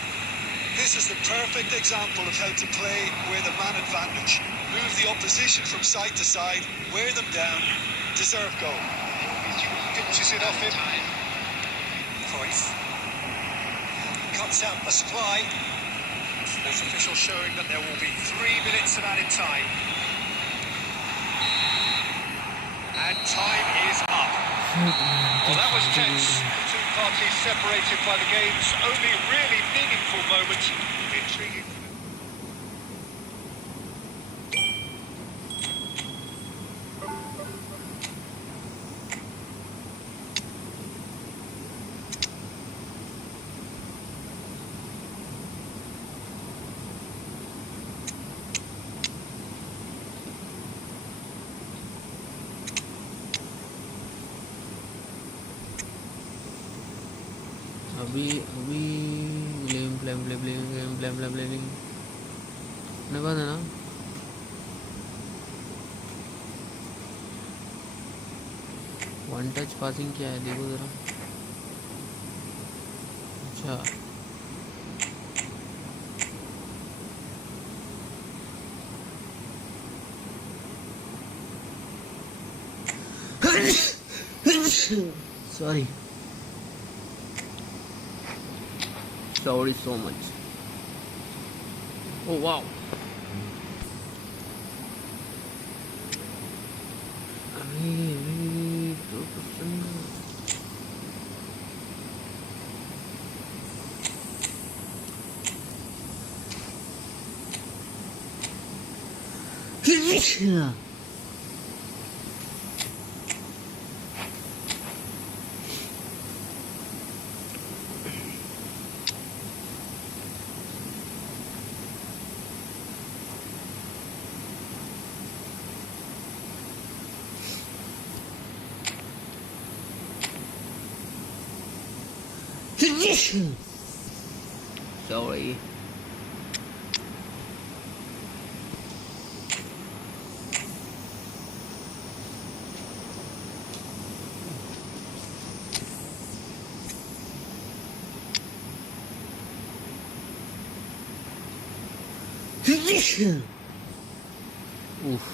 This is the perfect example of how to play with a man advantage. Move the opposition from side to side, wear them down, deserve goal. Pinches it off him. Cruyff cuts out the supply. Sports official showing that there will be 3 minutes of added time. And time is up. Well, that was tense. The two parties separated by the game's only really meaningful moment. Intriguing. अभी blame ने बात है ना. One touch passing क्या है देखो जरा. अच्छा sorry so much. Oh wow. Sorry. Oof.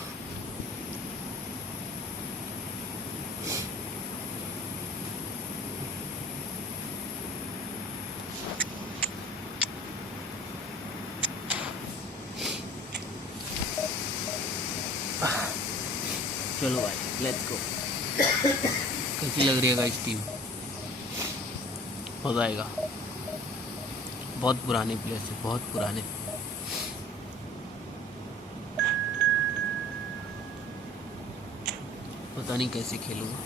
चलो भाई लेट्स गो. कैसी लग रही है गाइस टीम? हो जाएगा. बहुत पुराने प्लेयर्स है, बहुत पुराने. पता नहीं कैसे खेलूँगा.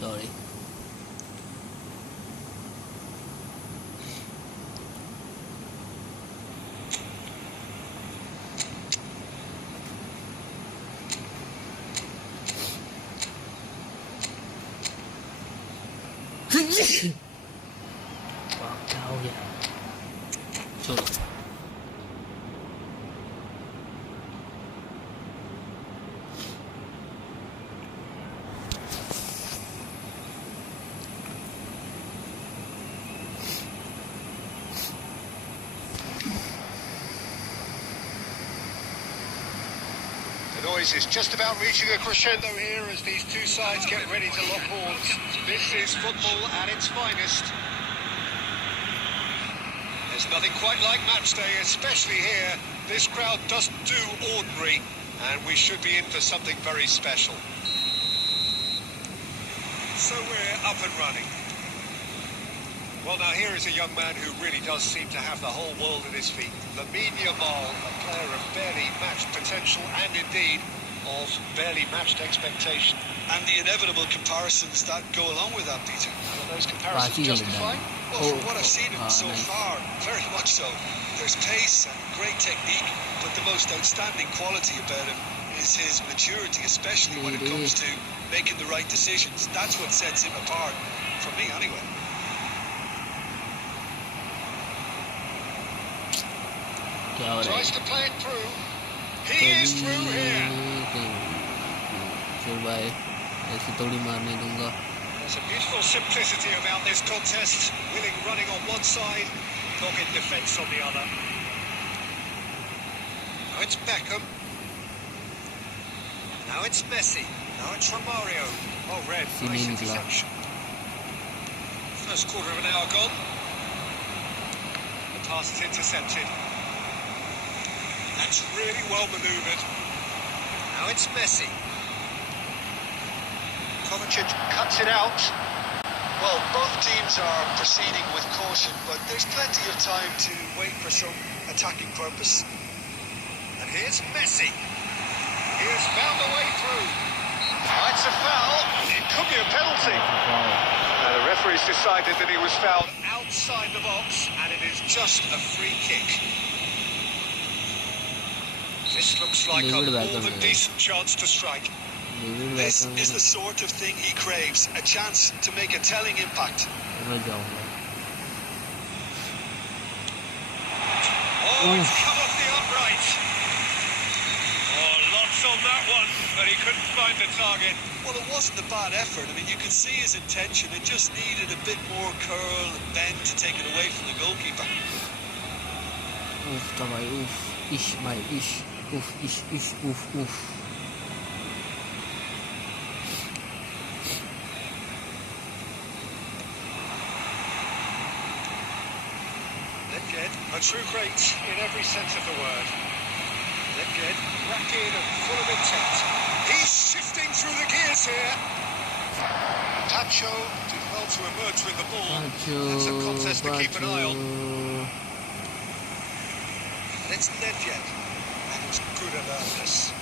सॉरी. क्या हो गया? चलो The noise is just about reaching a crescendo here as these two sides get ready to lock horns. This is football at its finest. There's nothing quite like match day, especially here. This crowd doesn't do ordinary, and we should be in for something very special. So we're up and running. Well, now here is a young man who really does seem to have the whole world at his feet. Lamine Yamal, a player of barely matched potential and indeed of barely matched expectation. And the inevitable comparisons that go along with that, Peter. Are those comparisons justified? Well, from what I've seen of him so far, very much so. There's pace and great technique, but the most outstanding quality about him is his maturity, especially when it comes to making the right decisions. That's what sets him apart, for me anyway. Tries to play it through. He is through here. चल भाई ऐसे थोड़ी मारने दूंगा. There's a beautiful simplicity about this contest. Willing running on one side, dogged defence on the other. Now it's Beckham. Now it's Messi. Now it's Romario. Oh, red. Nice interception. First quarter of an hour gone. The pass is intercepted. That's really well manoeuvred. Now it's Messi. Kovacic cuts it out. Well, both teams are proceeding with caution, but there's plenty of time to wait for some attacking purpose. And here's Messi. He has found a way through. Oh, it's a foul. It could be a penalty. The referee's decided that he was fouled outside the box, and it is just a free kick. This looks like a David more Beckham than है. decent chance to strike. David This Beckham is the sort of thing he craves, a chance to make a telling impact. मैं जाऊँगा. Oh, it's come off the upright. Oh, lots on that one, but he couldn't find the target. Well, it wasn't a bad effort. I mean, you could see his intention. It just needed a bit more curl and bend to take it away from the goalkeeper. Oof भाई oof. Ish भाई ish. Oof ish ish oof oof. A true great in every sense of the word. Ledged, rapid and full of intent. He's shifting through the gears here. Tacho did well to emerge with the ball. That's a contest to keep an eye on. It's Ledged. That was good alertness.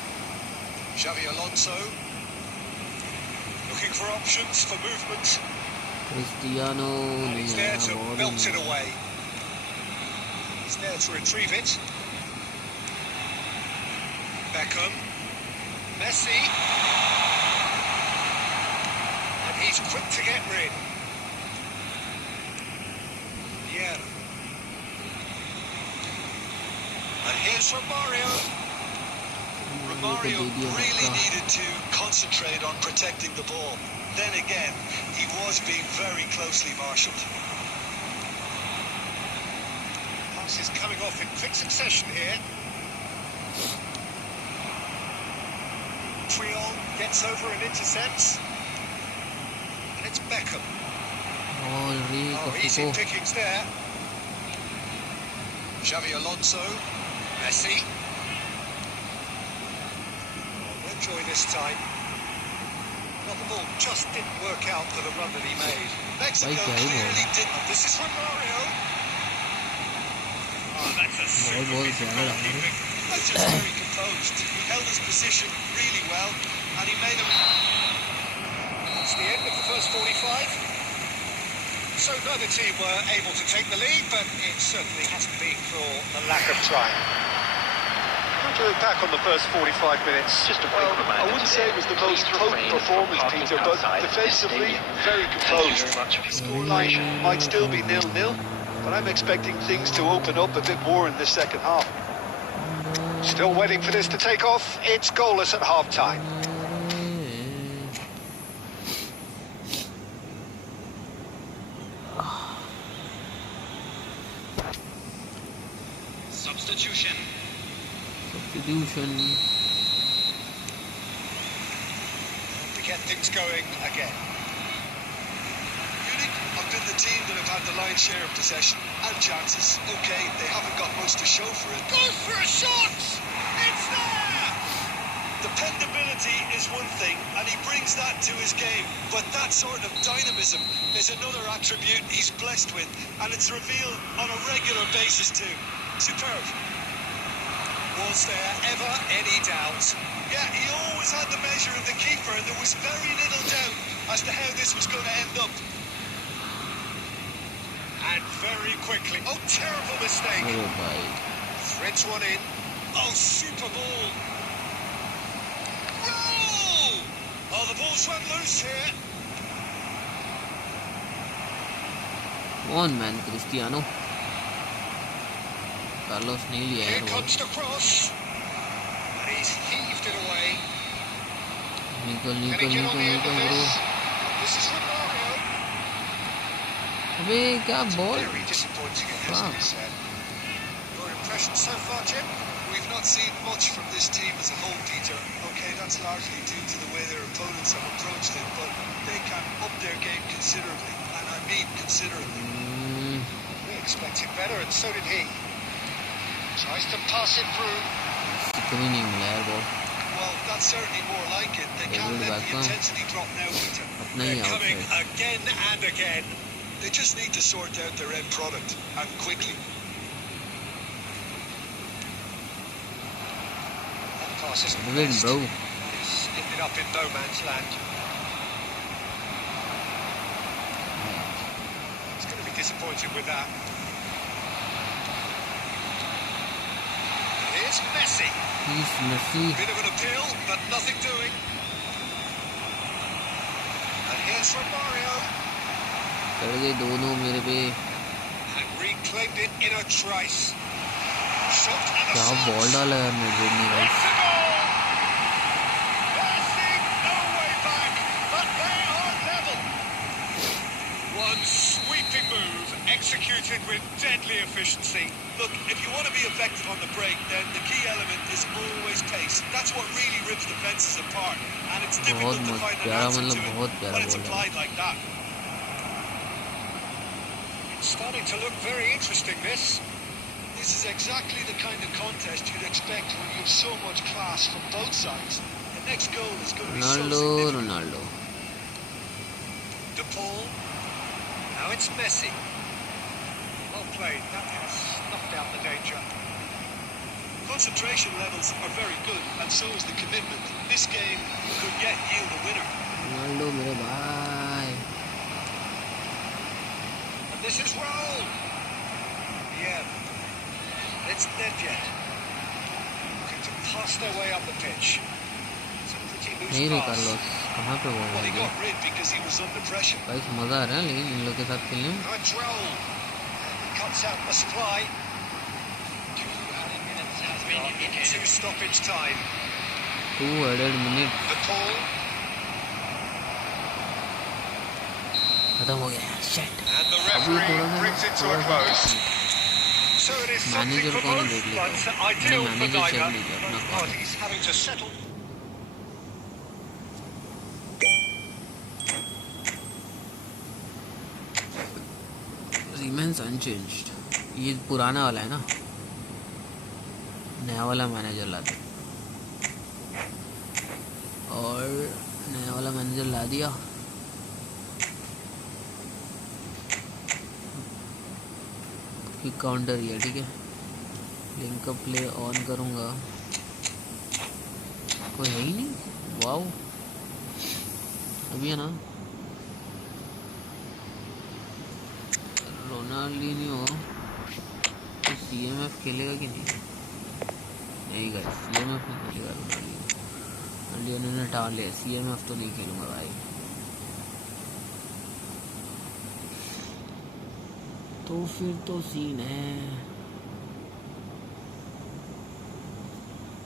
Xavi Alonso Looking for options for movement. Cristiano And he's there to नहीं belt it away. He's there to retrieve it. Beckham. Messi. And he's quick to get rid. Yeah. And here's Romario. Romario really needed to concentrate on protecting the ball. Then again, he was being very closely marshalled. Passes coming off in quick succession here. Triol gets over and intercepts. And it's Beckham. Oh, easy pickings there. Xavi Alonso, Messi. Well, enjoy this time. Well, the ball just didn't work out for the run that he made. Mexico clearly didn't. This is Romario. Oh, that's a super piece of goalkeeping. That's just very composed. He held his position really well, and he made him. That's the end of the first 45. So neither team were able to take the lead, but it certainly hasn't been for the lack of trying. How do you look back on the first 45 minutes? Just a quick reminder. I wouldn't say it was the most potent performance, Peter, but defensively, very composed. The scoreline might still be 0-0, but I'm expecting things to open up a bit more in the second half. Still waiting for this to take off. It's goalless at half-time. Substitution. To get things going again. Munich have been the team that have had the lion's share of possession and chances. Okay, they haven't got much to show for it. Goes for a shot! It's there! Dependability is one thing, and he brings that to his game. But that sort of dynamism is another attribute he's blessed with, and it's revealed on a regular basis too. Superb. Was there ever any doubt? Yeah, he always had the measure of the keeper, and there was very little doubt as to how this was going to end up. And very quickly. Oh, terrible mistake. Threads one in. Oh, super ball. Roll! Oh, the ball's run loose here. One man, Cristiano. Carlos नहीं लिया Here यार comes the cross. And he's heaved it away. निकल Can निकल he get on the निकल end of निकल this? Bro This is Romario. अबे क्या ball Very disappointing, it has to be said. Your impression so far, Jim? We've not seen much from this team as a whole, Peter. Okay, that's largely due to the way their opponents have approached it, but they can up their game considerably, and I mean considerably. We expected better, and so did he. Tries to pass it through. कभी नहीं मिला यार ball Well, that's certainly more like it. They can't David let the Beckham. intensity drop now, Peter. अपना ही They're out coming है again and again. They just need to sort out their end product, and quickly. That pass isn't win best. bro He's ended up in no man's land. He's going to be disappointed with that. And here's it's Messi. He's Messi. Bit of an appeal, but nothing doing. And here's Romario. चढ़ गए दोनों मेरे पे. And reclaimed it in a trice. Shot and a क्या shot. Ball डाला यार Madrid ने guys. It's a goal. There seemed no way back, but they are level. One sweeping move, executed with deadly efficiency. Look, if you want to be effective on the break, then the key element is always pace. That's what really rips defenses apart, and it's difficult to बहुत find an प्यारा, answer मतलब to it बहुत प्यारा when it's ball है. applied like that. It's starting to look very interesting, this. This is exactly the kind of contest you'd expect when you have so much class from both sides. The next goal is going to be so significant. Ronaldo. De Paul. Now it's Messi. Well played. That has snuffed out the danger. Concentration levels are very good, and so is the commitment. This game could yet yield a winner. Ronaldo मेरे भाई. And this is Raul. Yeah. It's Nedved. Looking to pass their way up the pitch. It's a pretty नहीं loose रे pass. Carlos, कहाँ पे ball Well, he है? got rid because he was under pressure. Guys मजा आ रहा है लेकिन इन लोग के साथ खेलने में. Now it's Raul. Cuts out the supply. 2 added minutes has been indicated. Into stoppage time. 2 added minutes. De Paul. खत्म हो गया. Shit. And the अभी referee थोड़ा brings it to a सा close. So it is something manager for कौन है both, देख but लेता हूँ. ideal for manager check neither. नहीं किया अपना Both कौन. parties having to settle. Remains unchanged. ये पुराना वाला है ना. नया वाला मैनेजर लाते और नया वाला मैनेजर ला दिया. क्विक काउंटर ही है. ठीक है. लिंक अप प्ले ऑन करूँगा. कोई है ही नहीं. वाओ. अभी है ना. रोनाल्डिनियो तो CMF खेलेगा कि नहीं? नहीं गाइस, CMF नहीं खेलेगा रोनाल्डिनियो ने टाल लिया. CMF तो नहीं खेलूंगा भाई. तो फिर तो सीन है.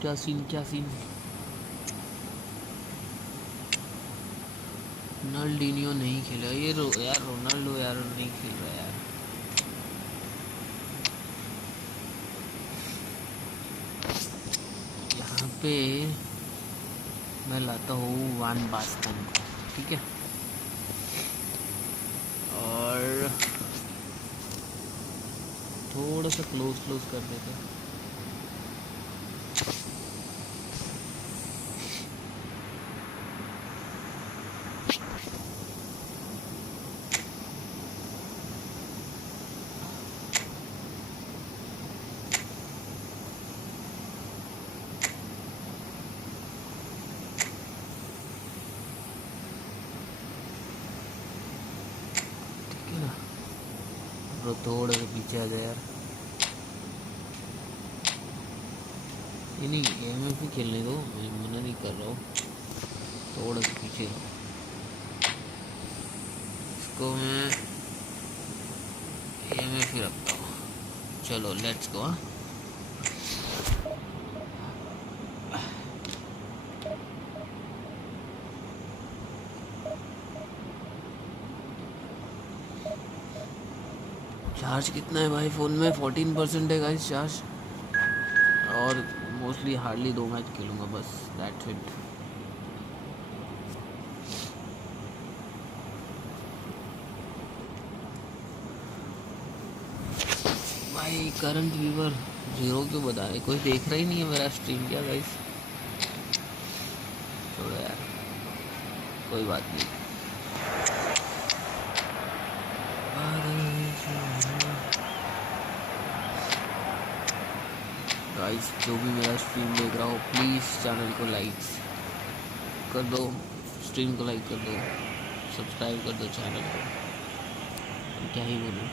क्या सीन. रोनाल्डिनियो नहीं खेलेगा. ये यार रोनाल्डो यार नहीं खेल रहा यार. यहाँ पे मैं लाता हूँ वान बास्टन को. ठीक है. और थोड़ा सा क्लोज कर देते हैं. थोड़ा सा पीछे आ जाए यार. ये नहीं AMF ही खेलने दो. मैं मना नहीं कर रहा हूँ. थोड़ा सा पीछे इसको मैं AMF ही रखता हूँ. चलो लेट्स गो. चार्ज कितना है भाई फ़ोन में? 14% है गाइस चार्ज. और मोस्टली हार्डली 2 मैच खेलूँगा बस. That's it. भाई करंट व्यूवर 0 क्यों बता रहे? कोई देख रहा ही नहीं है मेरा स्ट्रीम क्या गाइस? छोड़ो यार, कोई बात नहीं. गाइस जो भी मेरा स्ट्रीम देख रहा हो प्लीज़ चैनल को लाइक कर दो. स्ट्रीम को लाइक कर दो. सब्सक्राइब कर दो चैनल को. क्या ही बोलूँ.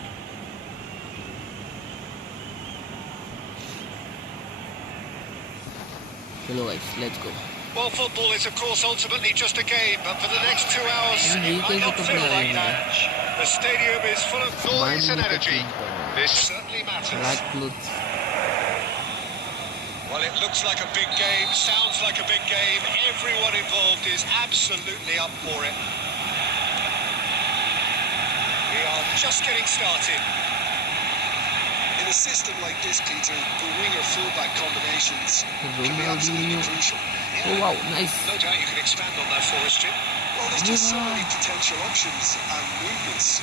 चलो guys, let's go. Well, football is, of course, ultimately just a game, but for the next 2 hours, it might not feel like that. The stadium is full of noise and energy. This certainly matters. Black clothes. Well, it looks like a big game, sounds like a big game. Everyone involved is absolutely up for it. We are just getting started. In a system like this, Peter, the winger-fullback combinations can be absolutely crucial. Oh wow, nice. No doubt you can expand on that for us, Jim. Well, there's just so many potential options and movements.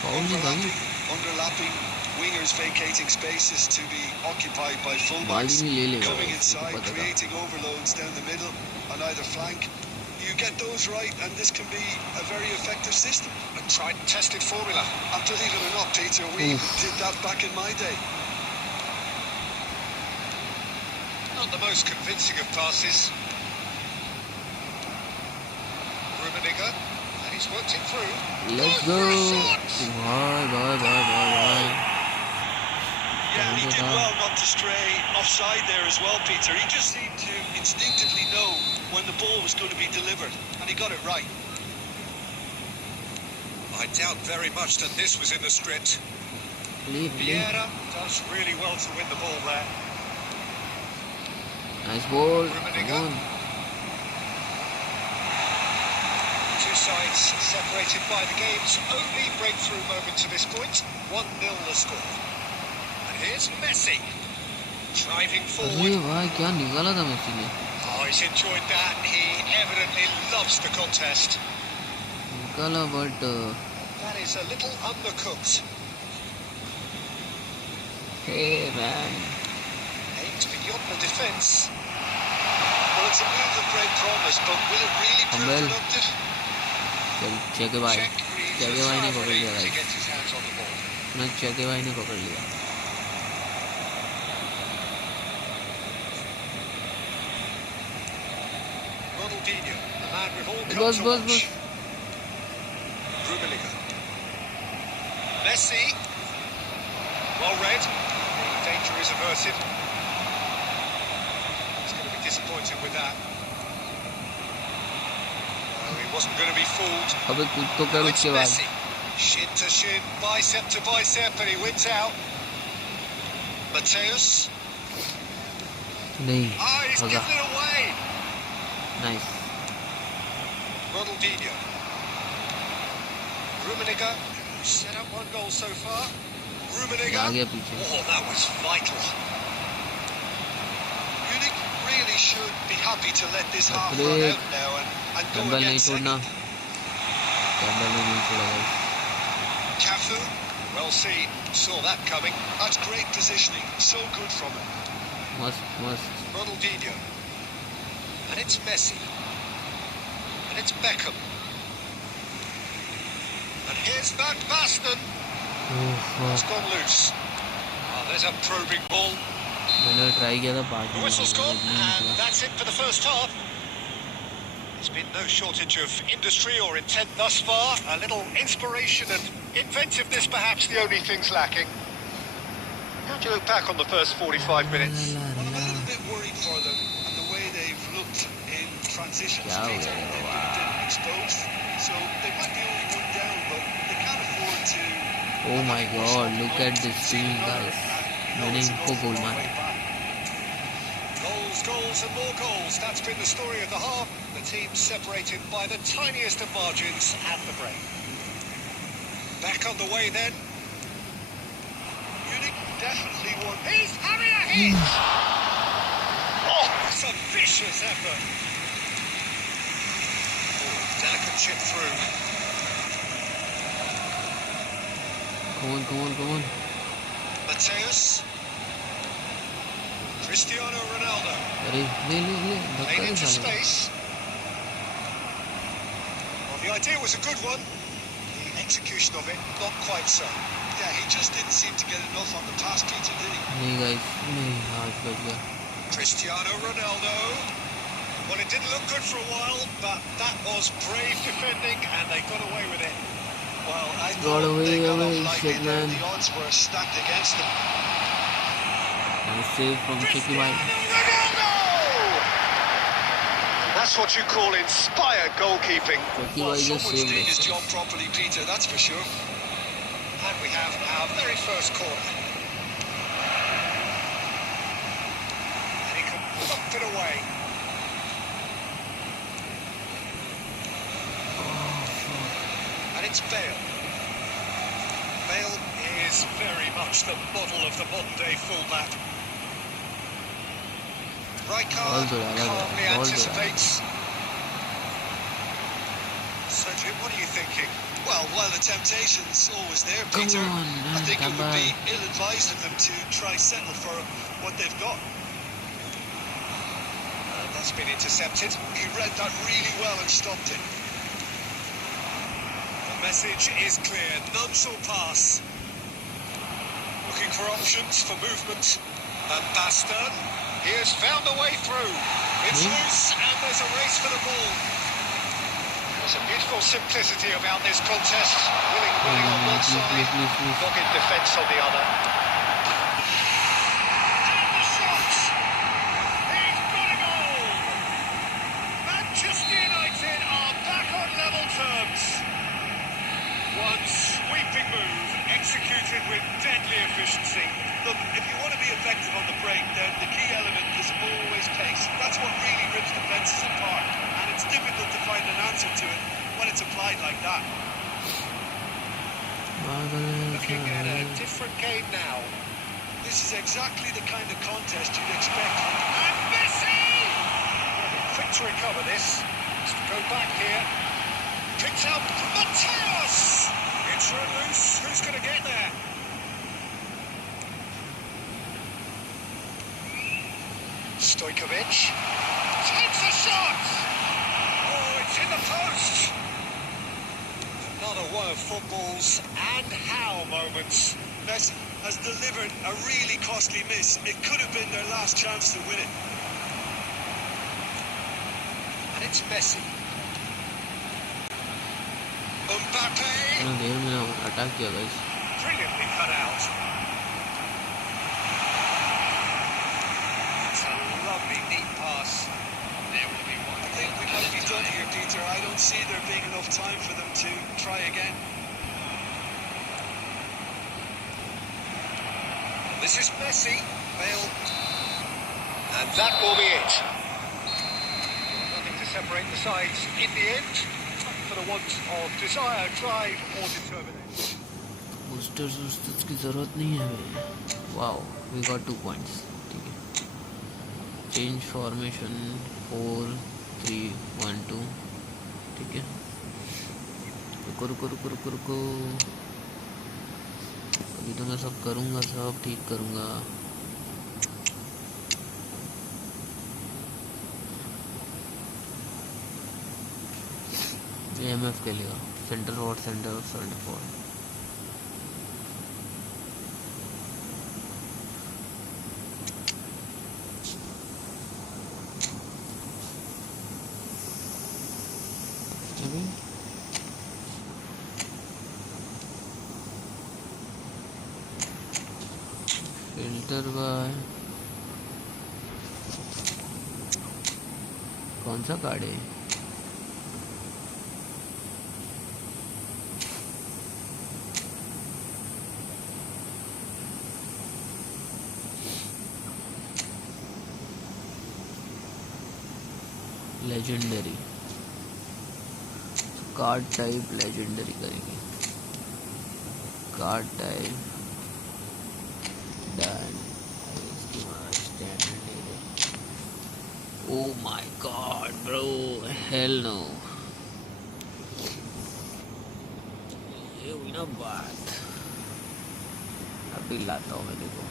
Underlapping, wingers vacating spaces to be occupied by fullbacks, coming inside, creating overloads down the middle on either flank. You get those right, and this can be a very effective system. A tried and tested formula. And believe it or not, Peter, we did that back in my day. Not the most convincing of passes. Rummenigge, and he's worked it through. Let's go. Bye. Yeah, and he did well not to stray offside there as well, Peter. He just seemed to instinctively know when the ball was going to be delivered, and he got it right. I doubt very much that this was in the script. Vieira does really well to win the ball there. Nice ball. Rummenigge. Two sides separated by the game's only breakthrough moment to this point. 1-0 the score. And here's Messi, driving forward. क्या निकाला था Messi ने? Oh, he's enjoyed that. He evidently loves the contest. निकाला but that is a little undercooked. hey man. Aimed beyond the defence. Well, it's a move of great promise, but will it really prove productive? Cheke भाई ने पकड़ लिया to get his hands on the ball. ना चेके भाई ने पकड़ लिया. Ronaldinho, the man we've all come to watch. Rummenigge. Messi. Well read. The danger is averted. He's going to be disappointed with that. No, he wasn't going to be fooled. अबे कुछ तो कर उसके बाद. Shin to shin, bicep to bicep, and he wins out. Mateus. नहीं. He's given it away. Nice. Ronaldinho. Rummenigge, set up one goal so far. Rummenigge. Oh, that was vital. Munich really should be happy to let this half run out now and go again second. Cafu, well seen, saw that coming. That's great positioning, so good from him. Must. Ronaldinho. And it's Messi. And it's Beckham. And here's Van Basten. It's gone loose. Oh, there's a probing ball. The whistle's gone, and that's it for the first half. There's been no shortage of industry or intent thus far. A little inspiration and inventiveness, perhaps the only things lacking. How do you look back on the first 45 minutes? Well, I'm a little bit worried for them and the way they've looked in transitions. They've been exposed, so they might be only one down, but they can't afford to. Oh my God! Look at this team, guys. मैंने इनको गोल मारा. Goals and more goals. That's been the story of the half. The team separated by the tiniest of margins at the break. Back on the way then. Munich definitely won. He's having a hit! Oh, it's a vicious effort. Oh, delicate chip through. Come on. Mateus. Cristiano Ronaldo. Played into space. Well, the idea was a good one. The execution of it, not quite so. Yeah, he just didn't seem to get enough on the pass, Peter, did he? नहीं guys, नहीं हाथ बच गया. Cristiano Ronaldo. Well, it didn't look good for a while, but that was brave defending, and they got away with it. Well, I thought they got off lightly there. The odds were stacked against them. Nice save from Piqué. That's what you call inspired goalkeeping. He Well, was just someone's saved doing his it. job properly, Peter, that's for sure. And we have our very first corner. And he can bump it away. And it's Bale. Bale is very much the model of the modern-day fullback. Rijkaard calmly anticipates. So, Jim, what are you thinking? Well, while the temptation's always there, Peter, I think it would be ill-advised of them to try settle for what they've got. And that's been intercepted. He read that really well and stopped it. The message is clear. None shall pass. Looking for options for movement. And Bastard, he has found a way through. It's loose and there's a race for the ball. There's a beautiful simplicity about this contest. Willing on one side, dogged defence on the other. And the shot! He's got a goal! Manchester United are back on level terms. One sweeping move, executed with deadly efficiency. Look, if you want to be effective on the break, then the key element is always pace. That's what really rips defences apart. And it's difficult to find an answer to it when it's applied like that. Looking at a different game now. This is exactly the kind of contest you'd expect. And Messi! Quick to recover this. Has to go back here. Picked up Mateos! It's run loose. Who's going to get there? Stojkovic takes a shot! Oh, it's in the post! Another one of football's and how moments. Messi has delivered a really costly miss. It could have been their last chance to win it. And it's Messi. Mbappe! Attack किया guys. Brilliantly cut out. It's a lovely, neat pass. There will be one. I think we got to be done here, Peter. I don't see there being enough time for them to try again. This is Messi. Bale. And that will be it. Nothing to separate the sides in the end. For the want of desire, drive or determination. Boosters की ज़रूरत नहीं है हमें. Wow, we got 2 points. ठीक है. Change formation 4-3-1-2. ठीक है. रुको. अभी तो मैं सब करूँगा, सब ठीक करूँगा. AMF के लिए सेंटर फॉरवर्ड. फिल्टर बाय कौन सा कार्ड है? लेजेंडरी कार्ड टाइप लेजेंडरी करेंगे. Card type done. Oh my god bro, hell no. ये हुई ना बात. अभी लाता हूँ मैं देखो.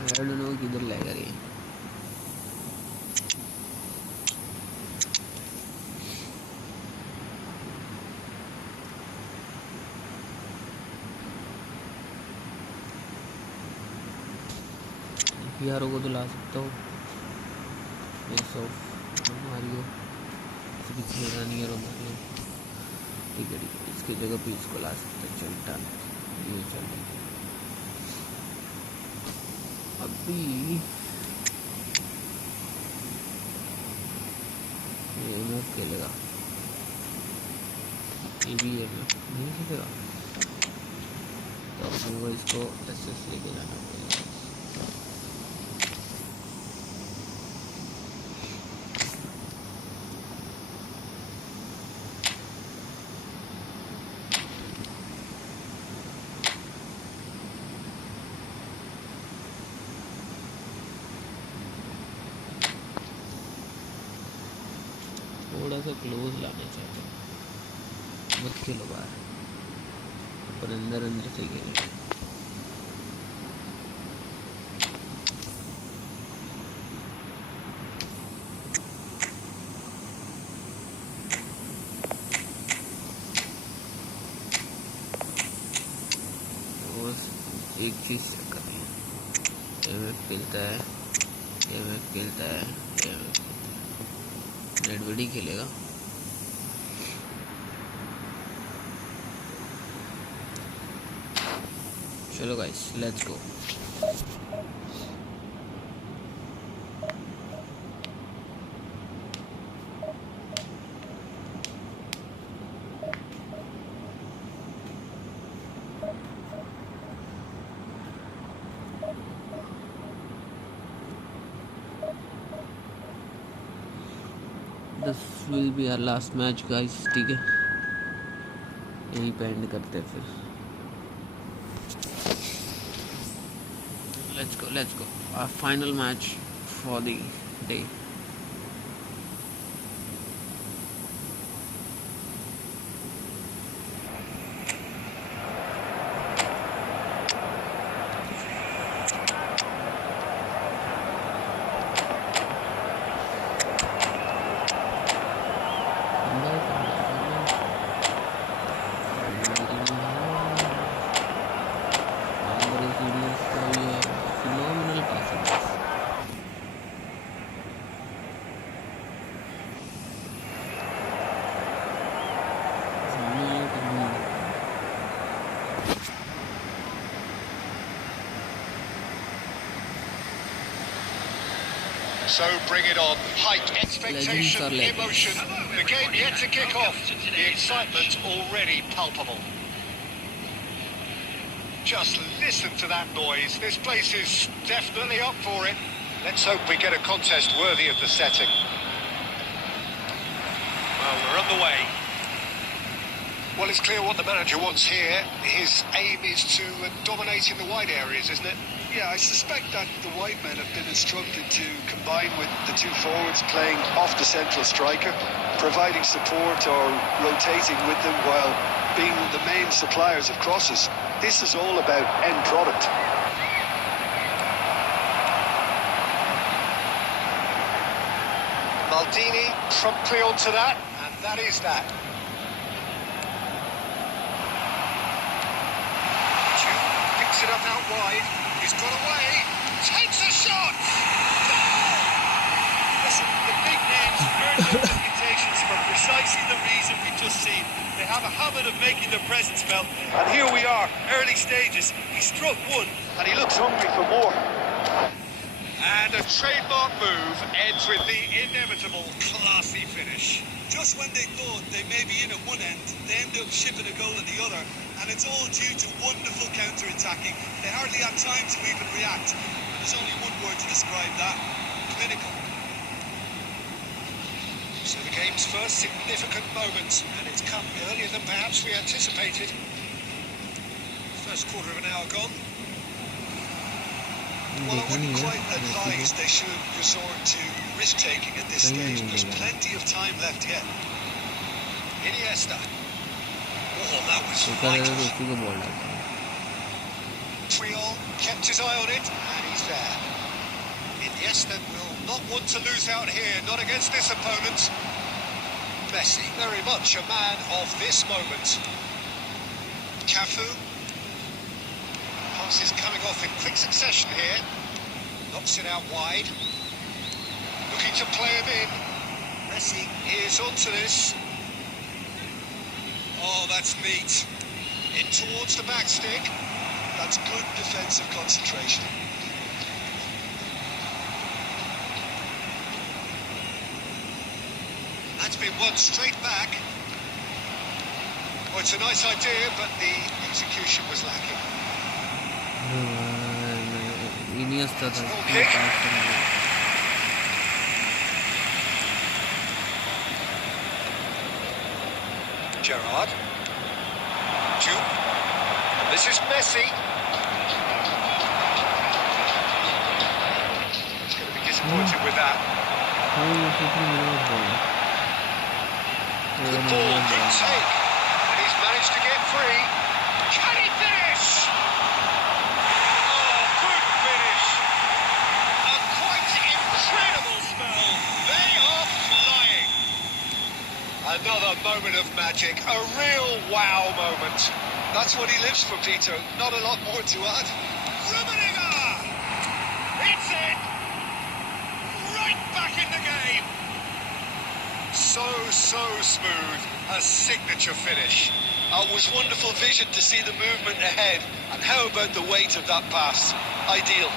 I don't know किधर लेगा ये. यारों को तो ला सकता हूँ. मारियो किसी नहीं है. रोमारियो ठीक है. इसकी जगह पे इसको ला सकते हैं। चलता ये चल अभी ये मत खेलेगा, ये भी है ना नहीं खेलेगा, तो अब इसको एसएस लेके जाना पड़ेगा। थोड़ा सा क्लोज लाने चाहिए, मत खेलो बाहर, पर अंदर अंदर से खेलो। एक चीज़ चेक करनी है, एमएफ खेलता है, एमएफ खेलता है, एमएफ नेटबडी खेलेगा। चलो guys let's go. This will be our last match guys, ठीक है, यहीं पे एंड करते हैं फिर। Let's go our final match for the day. So bring it on. Height, expectation, emotion. The game yet to kick off. The excitement already palpable. Just listen to that noise. This place is definitely up for it. Let's hope we get a contest worthy of the setting. Well, we're underway. Well, it's clear what the manager wants here. His aim is to dominate in the wide areas, isn't it? Yeah, I suspect that the white men have been instructed to combine with the two forwards playing off the central striker, providing support or rotating with them while being the main suppliers of crosses. This is all about end product. Maldini promptly onto that, and that is that. Picks it up out wide. He's got away, takes a shot! Listen, the big names earn their reputations for precisely the reason we just seen. They have a habit of making their presence felt. And here we are, early stages. He struck one. And he looks hungry for more. And a trademark move ends with the inevitable classy finish. Just when they thought they may be in at one end, they end up shipping a goal at the other. And it's all due to wonderful counter-attacking. They hardly had time to even react. There's only one word to describe that: clinical. So the game's first significant moment, and it's come earlier than perhaps we anticipated. First quarter of an hour gone. Well, I wouldn't quite advise they should resort to risk-taking at this stage. There's plenty of time left yet. Iniesta. Oh, that was vital. Triol kept his eye on it, and he's there. Iniesta will not want to lose out here, not against this opponent. Messi, very much a man of this moment. Cafu. Passes coming off in quick succession here. Knocks it out wide. Looking to play him in. Messi is onto this. Oh, that's neat. In towards the back stick. That's good defensive concentration. That's been won straight back. Well, it's a nice idea, but the execution was lacking. Iniesta Kick. Gerrard. Jude. This is Messi. He's going to be disappointed with that. Good ball, good take. And he's managed to get free. Can he finish? Oh, good finish. A quite incredible spell. They are flying. Another moment of magic. A real wow moment. That's what he lives for, Peter. Not a lot more to add. Rummenigge! It's it! Right back in the game. So smooth. A signature finish. It was wonderful vision to see the movement ahead. And how about the weight of that pass? Ideal.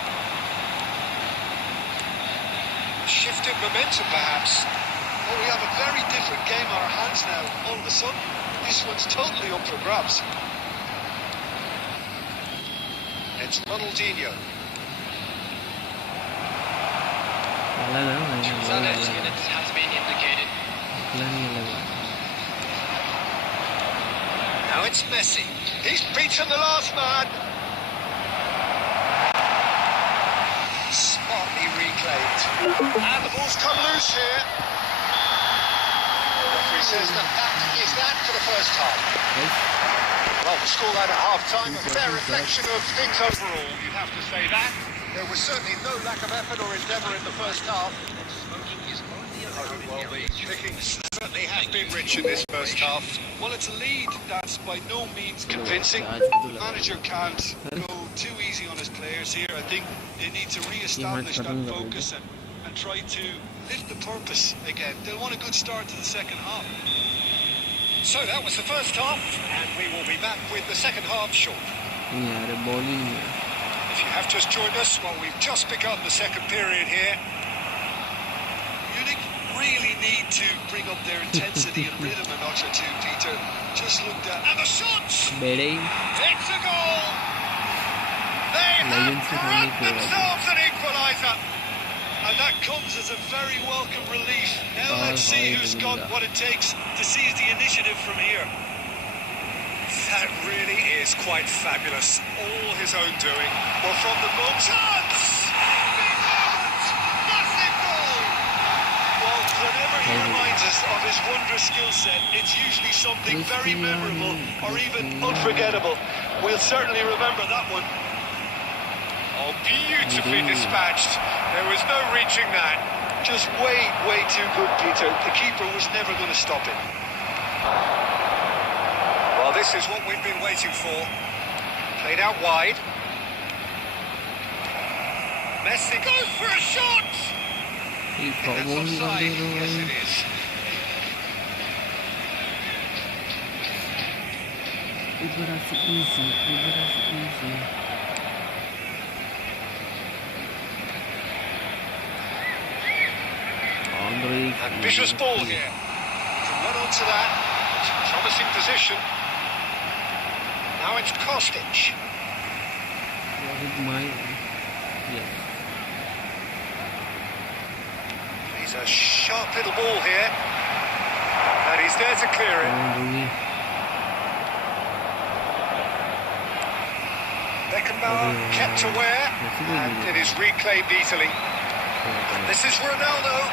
Shift in momentum, perhaps. Well, we have a very different game on our hands now. All of a sudden, this one's totally up for grabs. It's Ronaldinho. Minutes has been indicated. Now it's Messi. He's beaten the last man. Smartly reclaimed. And the ball's come loose here. The referee says that is that for the first time. Well, the scoreline at half-time, a fair reflection of things overall, you'd have to say that. There was certainly no lack of effort or endeavour in the first half. Well, the pickings certainly have been rich in this first half. Well, it's a lead that's by no means convincing. The manager can't go too easy on his players here. I think they need to re-establish that focus and try to lift the purpose again. They'll want a good start to the second half. So that was the first half, and we will be back with the second half shortly. If you have just joined us, well, we've just begun the second period here. Munich really need to bring up their intensity and rhythm a notch or two, Peter. Just looked at... And the shots! It's a goal! They have grabbed themselves an equaliser! And that comes as a very welcome relief. Now let's see who's got what it takes to seize the initiative from here. That really is quite fabulous. All his own doing. Well, from the goal... Chance! Big moment! Massive goal! Well, whenever he reminds us of his wondrous skill set, it's usually something very memorable or even unforgettable. We'll certainly remember that one. Oh, beautifully dispatched. There was no reaching that. Just way too good, Peter. The keeper was never going to stop it. Well, this is what we've been waiting for. Played out wide. Messi goes for a shot! That's offside. Yes, it is. Ambitious ball here. Can run onto that. It's a promising position. Now it's Kostic. He's a sharp little ball here. And he's there to clear it. Beckenbauer kept aware. And it is reclaimed easily. And this is Ronaldo.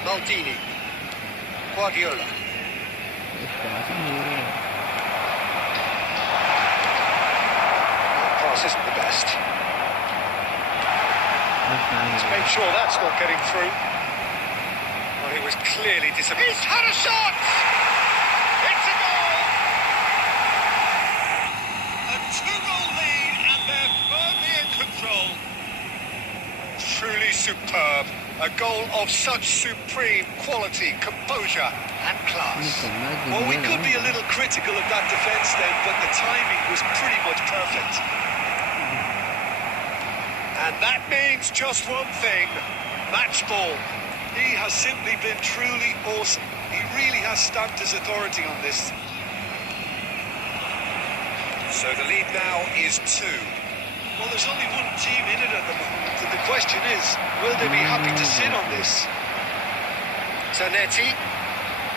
Maldini, Guardiola. The pass isn't the best. Let's make sure that's not getting through. Well, he was clearly disappointed. He's had a shot! It's a goal! A two-goal lead, and they're firmly in control. Truly superb. A goal of such supreme quality, composure and class. Well, we could be a little critical of that defence then, but the timing was pretty much perfect. And that means just one thing, match ball. He has simply been truly awesome. He really has stamped his authority on this. So the lead now is 2. Well, there's only one team in it at the moment, and the question is, will they be happy to sit on this? Zanetti,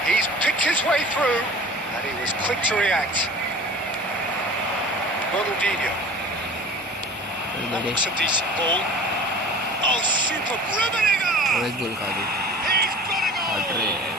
he's picked his way through, and he was quick to react. Ronaldinho. That looks a decent ball. Oh, super riveting! गोल खा दी He's got a goal!